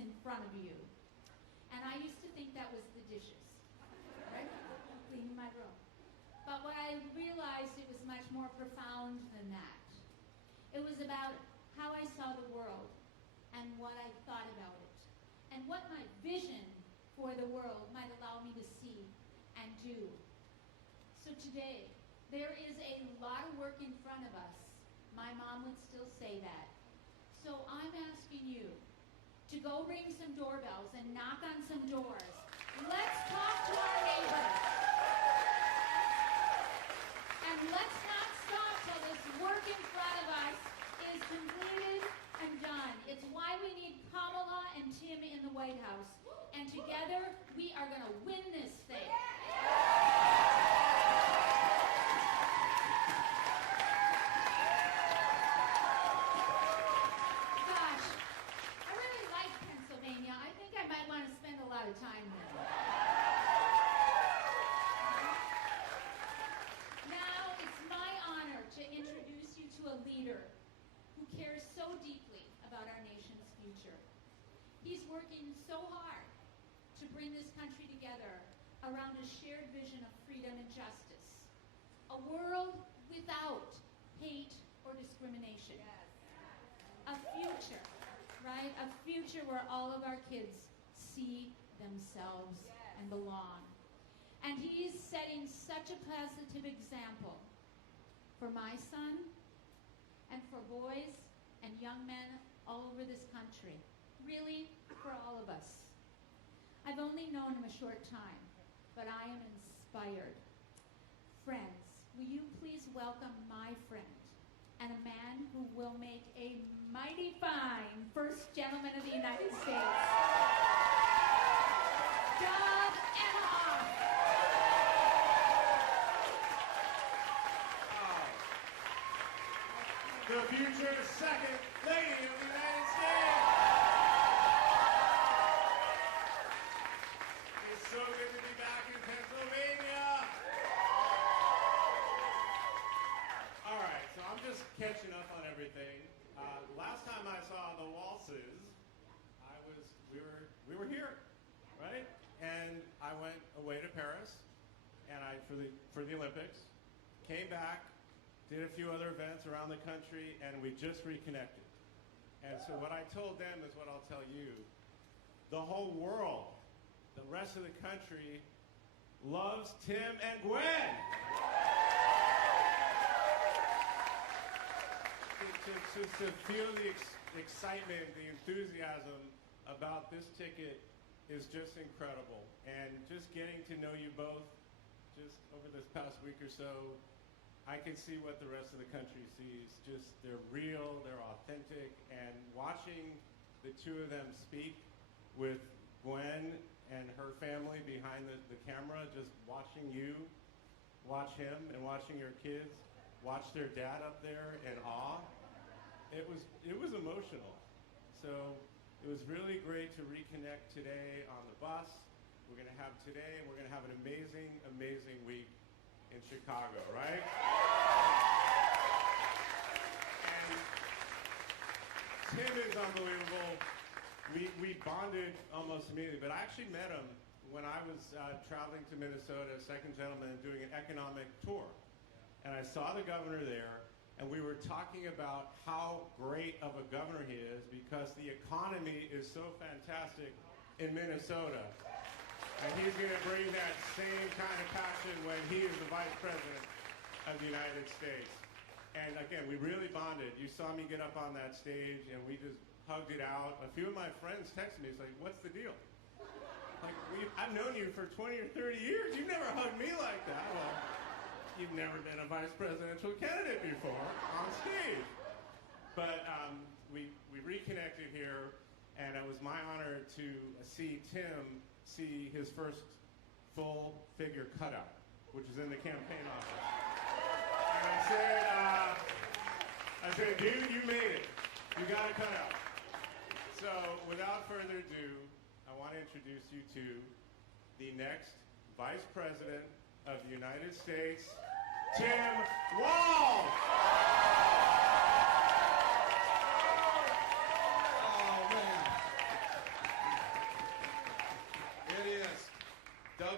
front of you. And I used to think that was the dishes, right? Cleaning my room. But what I realized, it was much more profound than that. It was about how I saw the world and what I thought about it, and what my vision for the world might allow me to see and do. So today, there is a lot of work in front of us. My mom would still say that. So I'm asking you to go ring some doorbells and knock on some doors. Let's talk to our neighbors. And let's not stop till this work in front of us is completed and done. It's why we need Kamala and Tim in the White House. And together, we are going to win this thing. Gosh, I really like Pennsylvania. I think I might want to spend a lot of time there. Now, it's my honor to introduce you to a leader who cares so deeply about our nation's future. He's working so hard to bring this country together around a shared vision of freedom and justice. A world without hate or discrimination. A future, right? A future where all of our kids see themselves and belong. And he's setting such a positive example for my son and for boys and young men all over this country. Really, for all of us. I've only known him a short time, but I am inspired. Friends, will you please welcome my friend and a man who will make a mighty fine First Gentleman of the United States, Doug Emhoff. The future second lady of the United States. It's so good to be back in Pennsylvania. All right, so I'm just catching up on everything. Last time I saw the Walzes, we were here, right? And I went away to Paris, and for the Olympics, came back, did a few other events around the country, and we just reconnected. And so what I told them is what I'll tell you. The whole world, the rest of the country, loves Tim and Gwen. To feel the excitement, the enthusiasm about this ticket is just incredible. And just getting to know you both just over this past week or so, I can see what the rest of the country sees. Just they're real, they're authentic, and watching the two of them speak with Gwen and her family behind the camera, just watching you, watch him, and watching your kids, watch their dad up there in awe. It was emotional. So it was really great to reconnect today on the bus. We're going to have today, and we're going to have an amazing, amazing week in Chicago, right? And Tim is unbelievable. We bonded almost immediately, but I actually met him when I was traveling to Minnesota, second gentleman, doing an economic tour. And I saw the governor there, and we were talking about how great of a governor he is because the economy is so fantastic in Minnesota. And he's going to bring that same kind of passion when he is the Vice President of the United States. And again, we really bonded. You saw me get up on that stage, and we just hugged it out. A few of my friends texted me, it's like, what's the deal? Like, I've known you for 20 or 30 years. You've never hugged me like that. Well, you've never been a vice presidential candidate before on stage. But we reconnected here, and it was my honor to see Tim see his first full figure cutout, which is in the campaign office. And I said, dude, you made it. You got a cutout. So without further ado, I want to introduce you to the next Vice President of the United States, Tim Walz. Oh, man.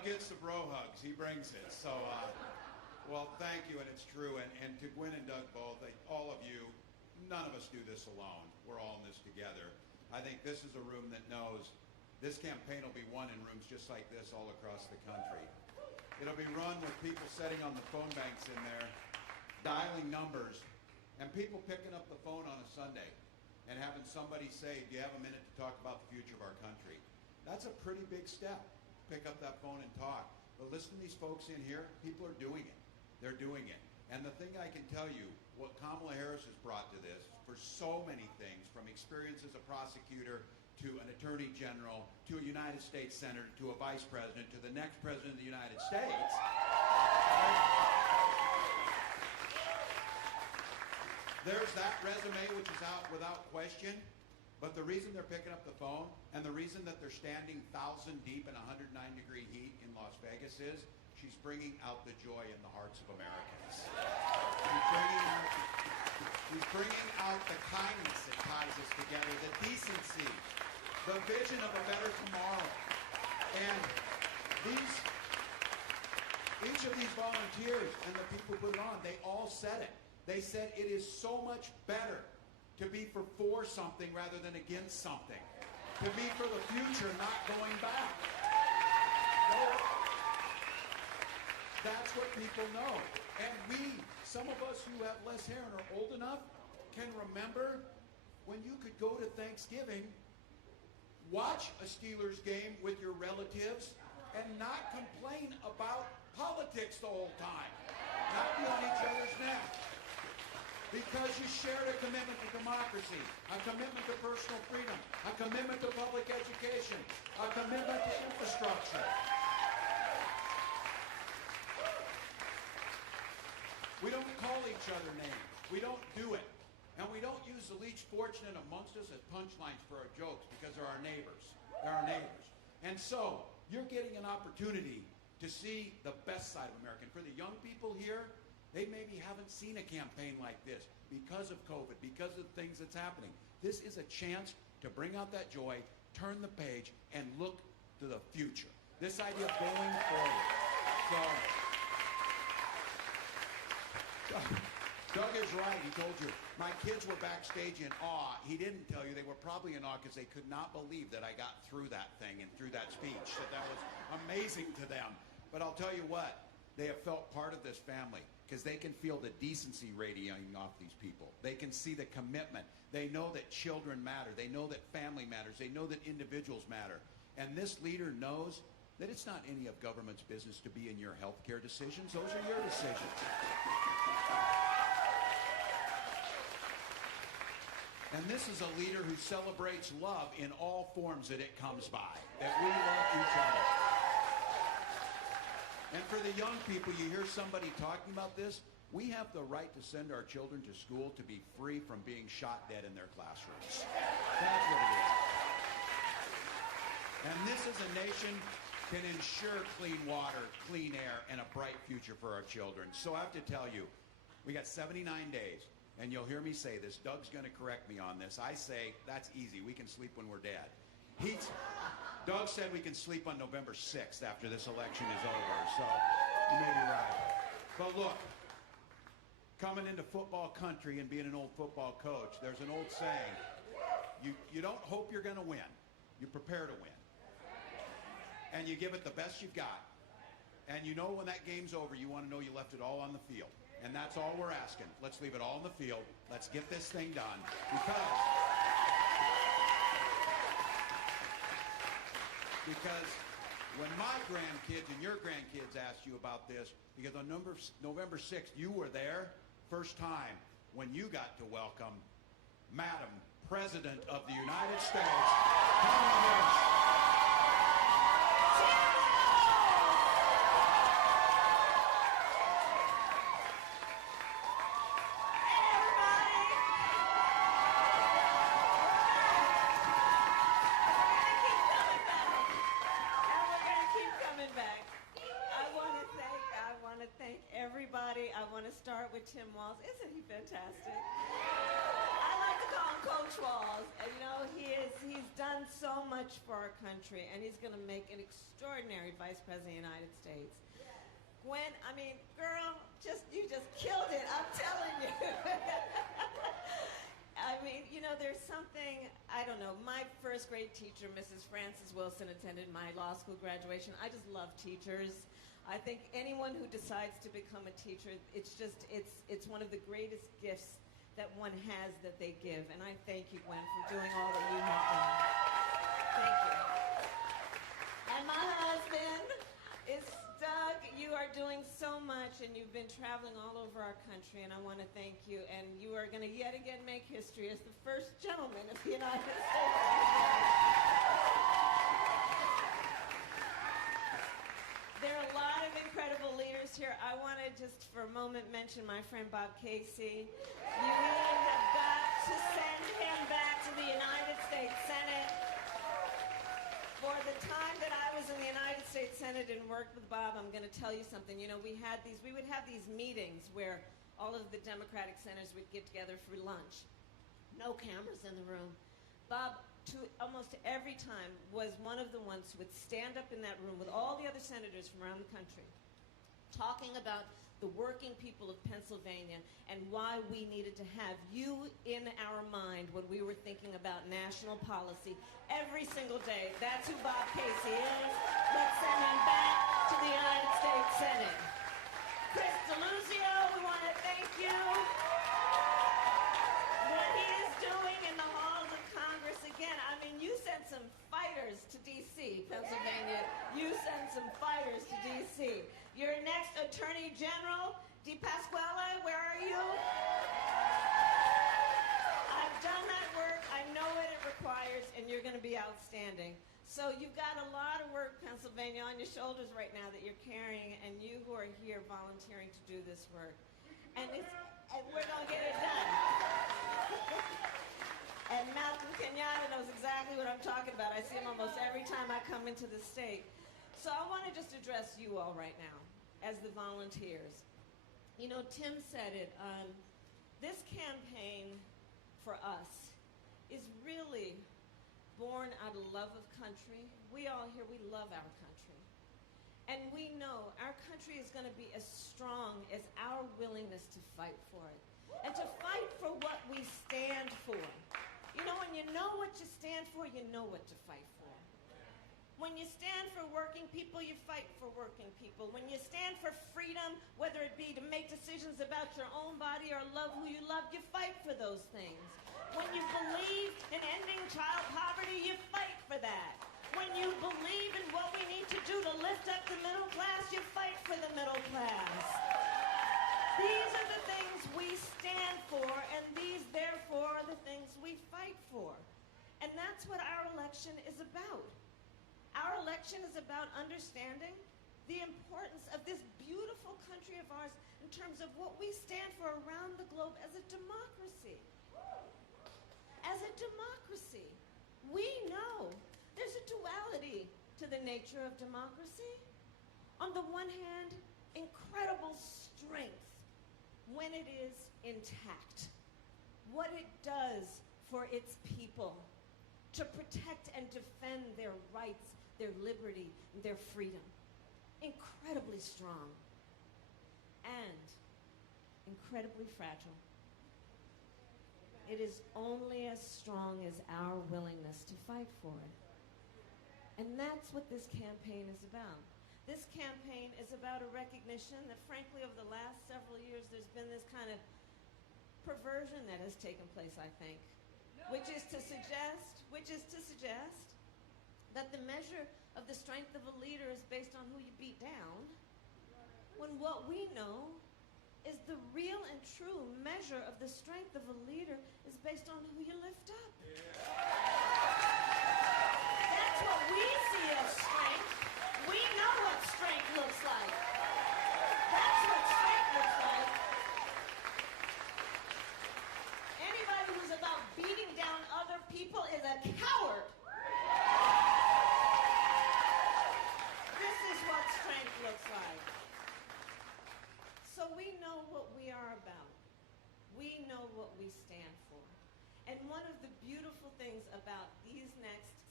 gets the bro hugs. He brings it. So, well, thank you, and it's true. And to Gwen and Doug both, all of you, none of us do this alone. We're all in this together. I think this is a room that knows this campaign will be won in rooms just like this all across the country. It'll be run with people sitting on the phone banks in there, dialing numbers, and people picking up the phone on a Sunday and having somebody say, do you have a minute to talk about the future of our country? That's a pretty big step. Pick up that phone and talk. But listen to these folks in here. People are doing it. They're doing it. And the thing I can tell you, what Kamala Harris has brought to this, for so many things, from experience as a prosecutor to an attorney general, to a United States senator, to a vice president, to the next president of the United States. There's that resume, which is out without question. But the reason they're picking up the phone and the reason that they're standing 1,000 deep in 109-degree heat in Las Vegas is she's bringing out the joy in the hearts of Americans. She's bringing out the kindness that ties us together, the decency, the vision of a better tomorrow. And each of these volunteers and the people who put it on, they all said it. They said it is so much better to be for something rather than against something. To be for the future, not going back. That's what people know. And we, some of us who have less hair and are old enough, can remember when you could go to Thanksgiving, watch a Steelers game with your relatives, and not complain about politics the whole time. Not be on each other's neck. Because you shared a commitment to democracy, a commitment to personal freedom, a commitment to public education, a commitment to infrastructure. We don't call each other names. We don't do it. And we don't use the least fortunate amongst us as punchlines for our jokes because they're our neighbors. They're our neighbors. And so you're getting an opportunity to see the best side of America. And for the young people here, they maybe haven't seen a campaign like this because of COVID, because of the things that's happening. This is a chance to bring out that joy, turn the page, and look to the future. This idea of going forward. So, Doug is right. He told you. My kids were backstage in awe. He didn't tell you they were probably in awe because they could not believe that I got through that thing and through that speech. That was amazing to them. But I'll tell you what. They have felt part of this family because they can feel the decency radiating off these people. They can see the commitment. They know that children matter. They know that family matters. They know that individuals matter. And this leader knows that it's not any of government's business to be in your health care decisions. Those are your decisions. And this is a leader who celebrates love in all forms that it comes by. That we love each other. And for the young people, you hear somebody talking about this, we have the right to send our children to school to be free from being shot dead in their classrooms. That's what it is. And this is a nation can ensure clean water, clean air, and a bright future for our children. So I have to tell you, we got 79 days, and you'll hear me say this. Doug's going to correct me on this. I say, that's easy. We can sleep when we're dead. Doug said we can sleep on November 6th after this election is over, so you may be right. But look, coming into football country and being an old football coach, there's an old saying, you don't hope you're going to win, you prepare to win. And you give it the best you've got. And you know when that game's over, you want to know you left it all on the field. And that's all we're asking. Let's leave it all on the field. Let's get this thing done. Because when my grandkids and your grandkids asked you about this, because on November 6th, you were there, first time when you got to welcome Madam President of the United States, Kamala Harris. I want to start with Tim Walz. Isn't he fantastic? I like to call him Coach Walz. And, you know, he's done done so much for our country, and he's going to make an extraordinary Vice President of the United States. Gwen, I mean, girl, you just killed it, I'm telling you. I mean, you know, there's something, I don't know, my first grade teacher, Mrs. Frances Wilson, attended my law school graduation. I just love teachers. I think anyone who decides to become a teacher, it's one of the greatest gifts that one has that they give. And I thank you, Gwen, for doing all that you have done. Thank you. And my husband is Doug. You are doing so much, and you've been traveling all over our country, and I want to thank you. And you are going to yet again make history as the first gentleman of the United States. There are a lot of incredible leaders here. I want to just for a moment mention my friend Bob Casey. You have got to send him back to the United States Senate. For the time that I was in the United States Senate and worked with Bob, I'm going to tell you something. You know, we would have these meetings where all of the Democratic senators would get together for lunch. No cameras in the room. Bob, almost every time, was one of the ones who would stand up in that room with all the other senators from around the country, talking about the working people of Pennsylvania and why we needed to have you in our mind when we were thinking about national policy every single day. That's who Bob Casey is. Let's send him back to the United States Senate. Chris DeLuzio, we want to thank you. What he is doing in the halls of Congress, again, I mean, you sent some fighters to D.C., Pennsylvania. You sent some fighters to D.C. Your next Attorney General, DePasquale, where are you? I've done that work. I know what it requires, and you're going to be outstanding. So you've got a lot of work, Pennsylvania, on your shoulders right now that you're carrying, and you who are here volunteering to do this work. And we're going to get it done. And Malcolm Kenyatta knows exactly what I'm talking about. I see him almost every time I come into the state. So I want to just address you all right now as the volunteers. You know, Tim said it. This campaign for us is really born out of love of country. We all here, we love our country. And we know our country is going to be as strong as our willingness to fight for it. And to fight for what we stand for. You know, when you know what you stand for, you know what to fight for. When you stand for working people, you fight for working people. When you stand for freedom, whether it be to make decisions about your own body or love who you love, you fight for those things. When you believe in ending child poverty, you fight for that. When you believe in what we need to do to lift up the middle class, you fight for the middle class. These are the things we stand for, and these, therefore, are the things we fight for. And that's what our election is about. Our election is about understanding the importance of this beautiful country of ours in terms of what we stand for around the globe as a democracy. As a democracy, we know there's a duality to the nature of democracy. On the one hand, incredible strength when it is intact. What it does for its people to protect and defend their rights, their liberty, and their freedom. Incredibly strong and incredibly fragile. It is only as strong as our willingness to fight for it. And that's what this campaign is about. This campaign is about a recognition that, frankly, over the last several years, there's been this kind of perversion that has taken place, I think, which is to suggest that the measure of the strength of a leader is based on who you beat down, when what we know is the real and true measure of the strength of a leader is based on who you lift up. That's what we see as strength. We know what strength looks like. That's what strength looks like. Anybody who's about beating down other people is a coward. This is what strength looks like. So we know what we are about. We know what we stand for. And one of the beautiful things about these next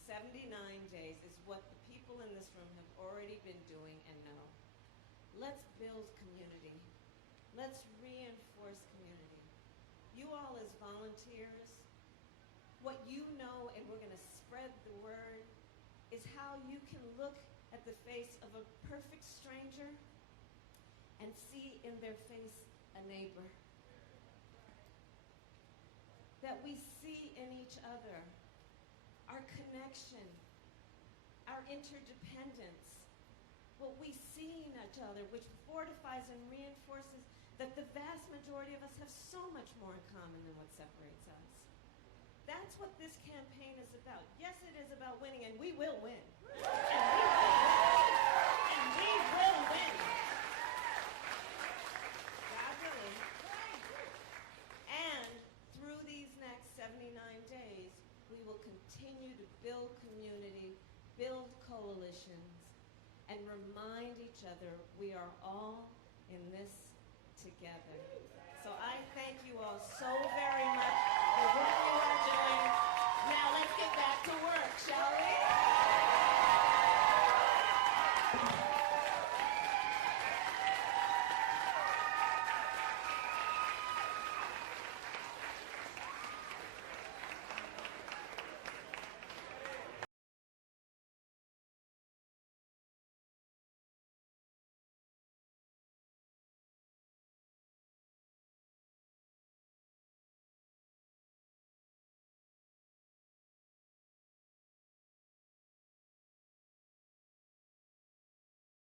79 days is what the people in this room have already been doing and know. Let's build community. Let's reinforce community. You all as volunteers, what you know, and we're going to spread the word, is how you can look at the face of a perfect stranger and see in their face a neighbor. That we see in each other our connection, our interdependence, what we see in each other, which fortifies and reinforces that the vast majority of us have so much more in common than what separates us. That's what this campaign is about. Yes, it is about winning, and we will win. And we will win. God willing. And through these next 79 days, we will continue to build community, build coalitions, and remind each other we are all in this together. So I thank you all so very much for what you are doing. Now let's get back to work, shall we?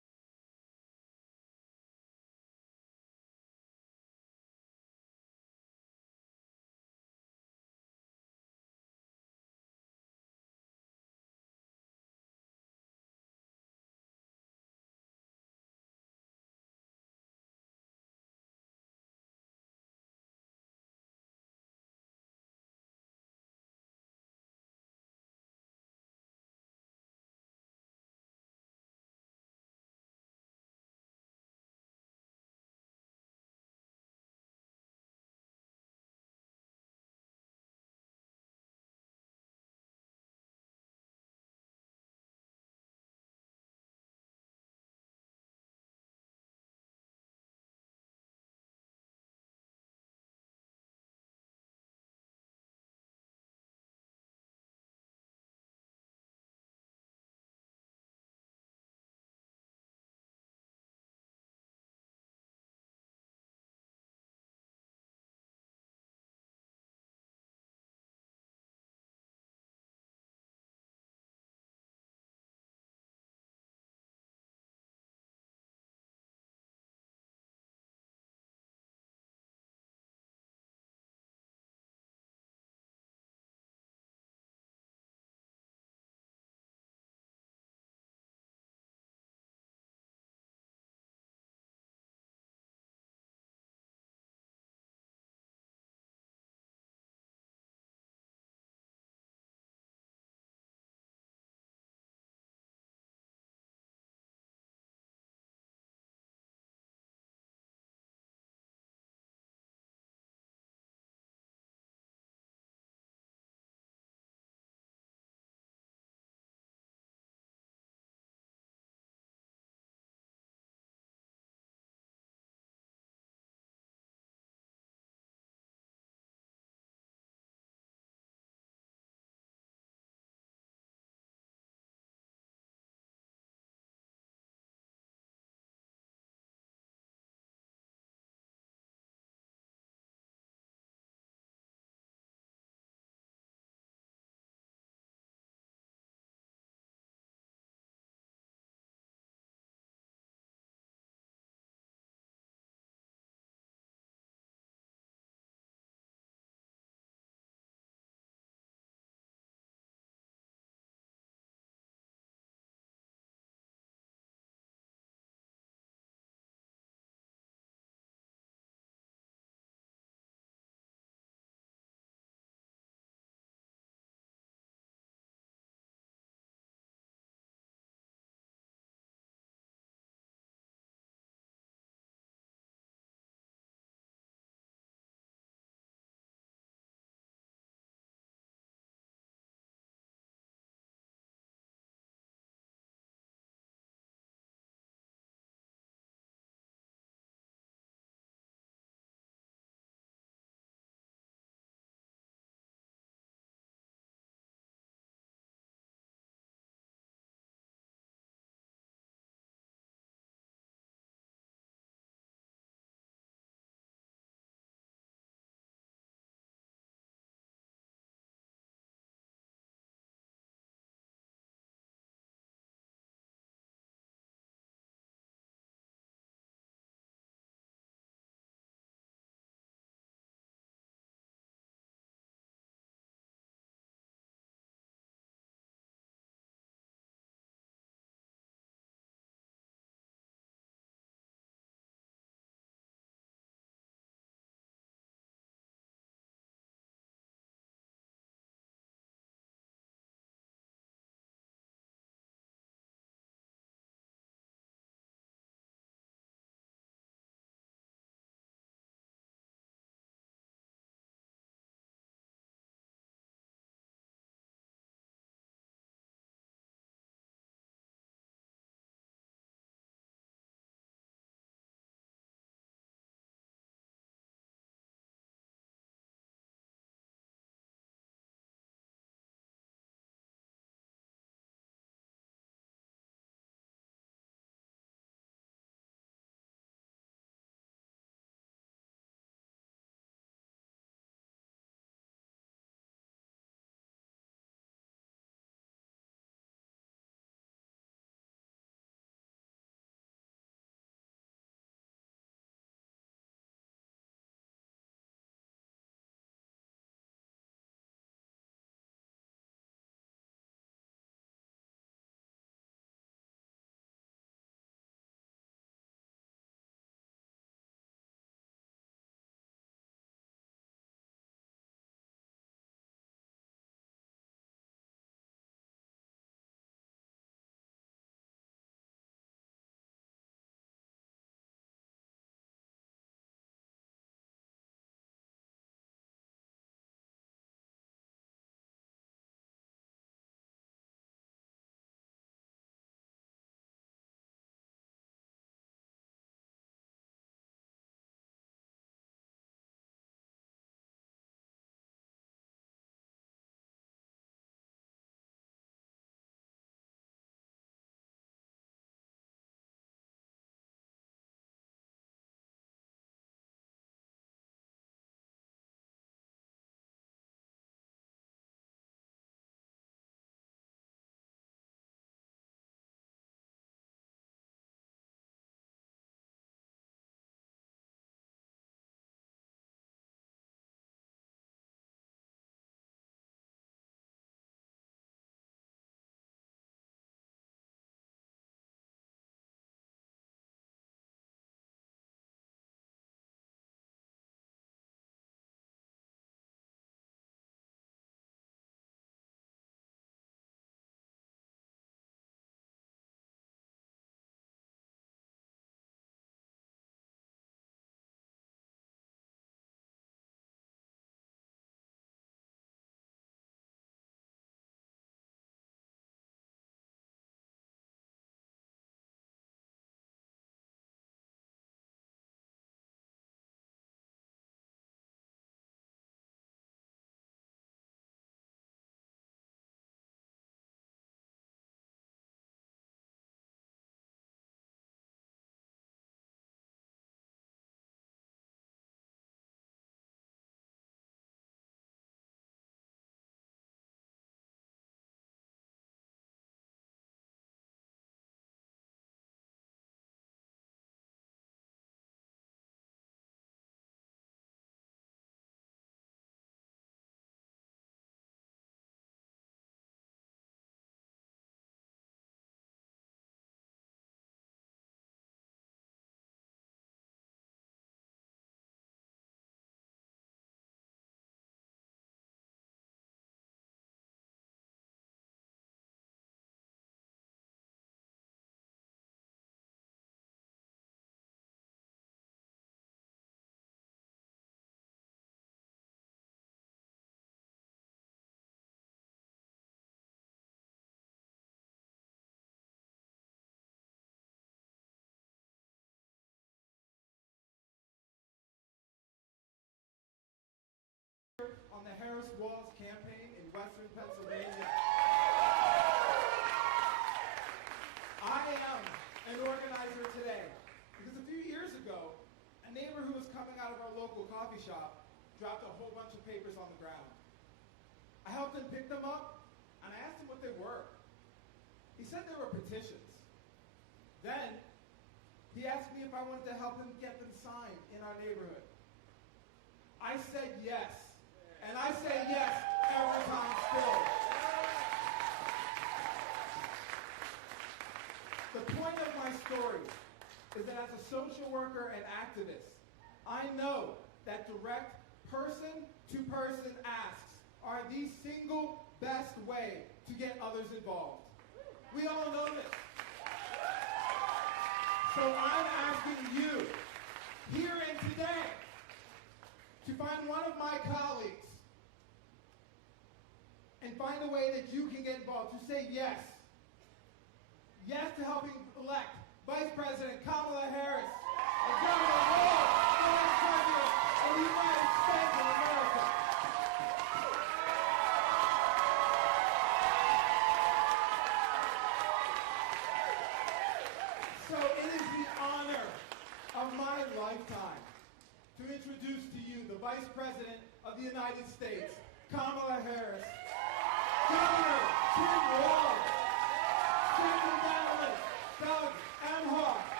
Walz campaign in Western Pennsylvania. I am an organizer today because a few years ago, a neighbor who was coming out of our local coffee shop dropped a whole bunch of papers on the ground. I helped him pick them up, and I asked him what they were. He said they were petitions. Then, he asked me if I wanted to help him get them signed in our neighborhood. I said yes, and I say yes every time still. The point of my story is that as a social worker and activist, I know that direct person-to-person asks are the single best way to get others involved. We all know this. So I'm asking you, here and today, to find one of my colleagues and find a way that you can get involved, to say yes. Yes to helping elect Vice President Kamala Harris and Governor Walz, Vice President of the United States of America. So it is the honor of my lifetime to introduce to you the Vice President of the United States, Kamala Harris, Governor Tim Walz, Second Analyst, Doug Emhoff,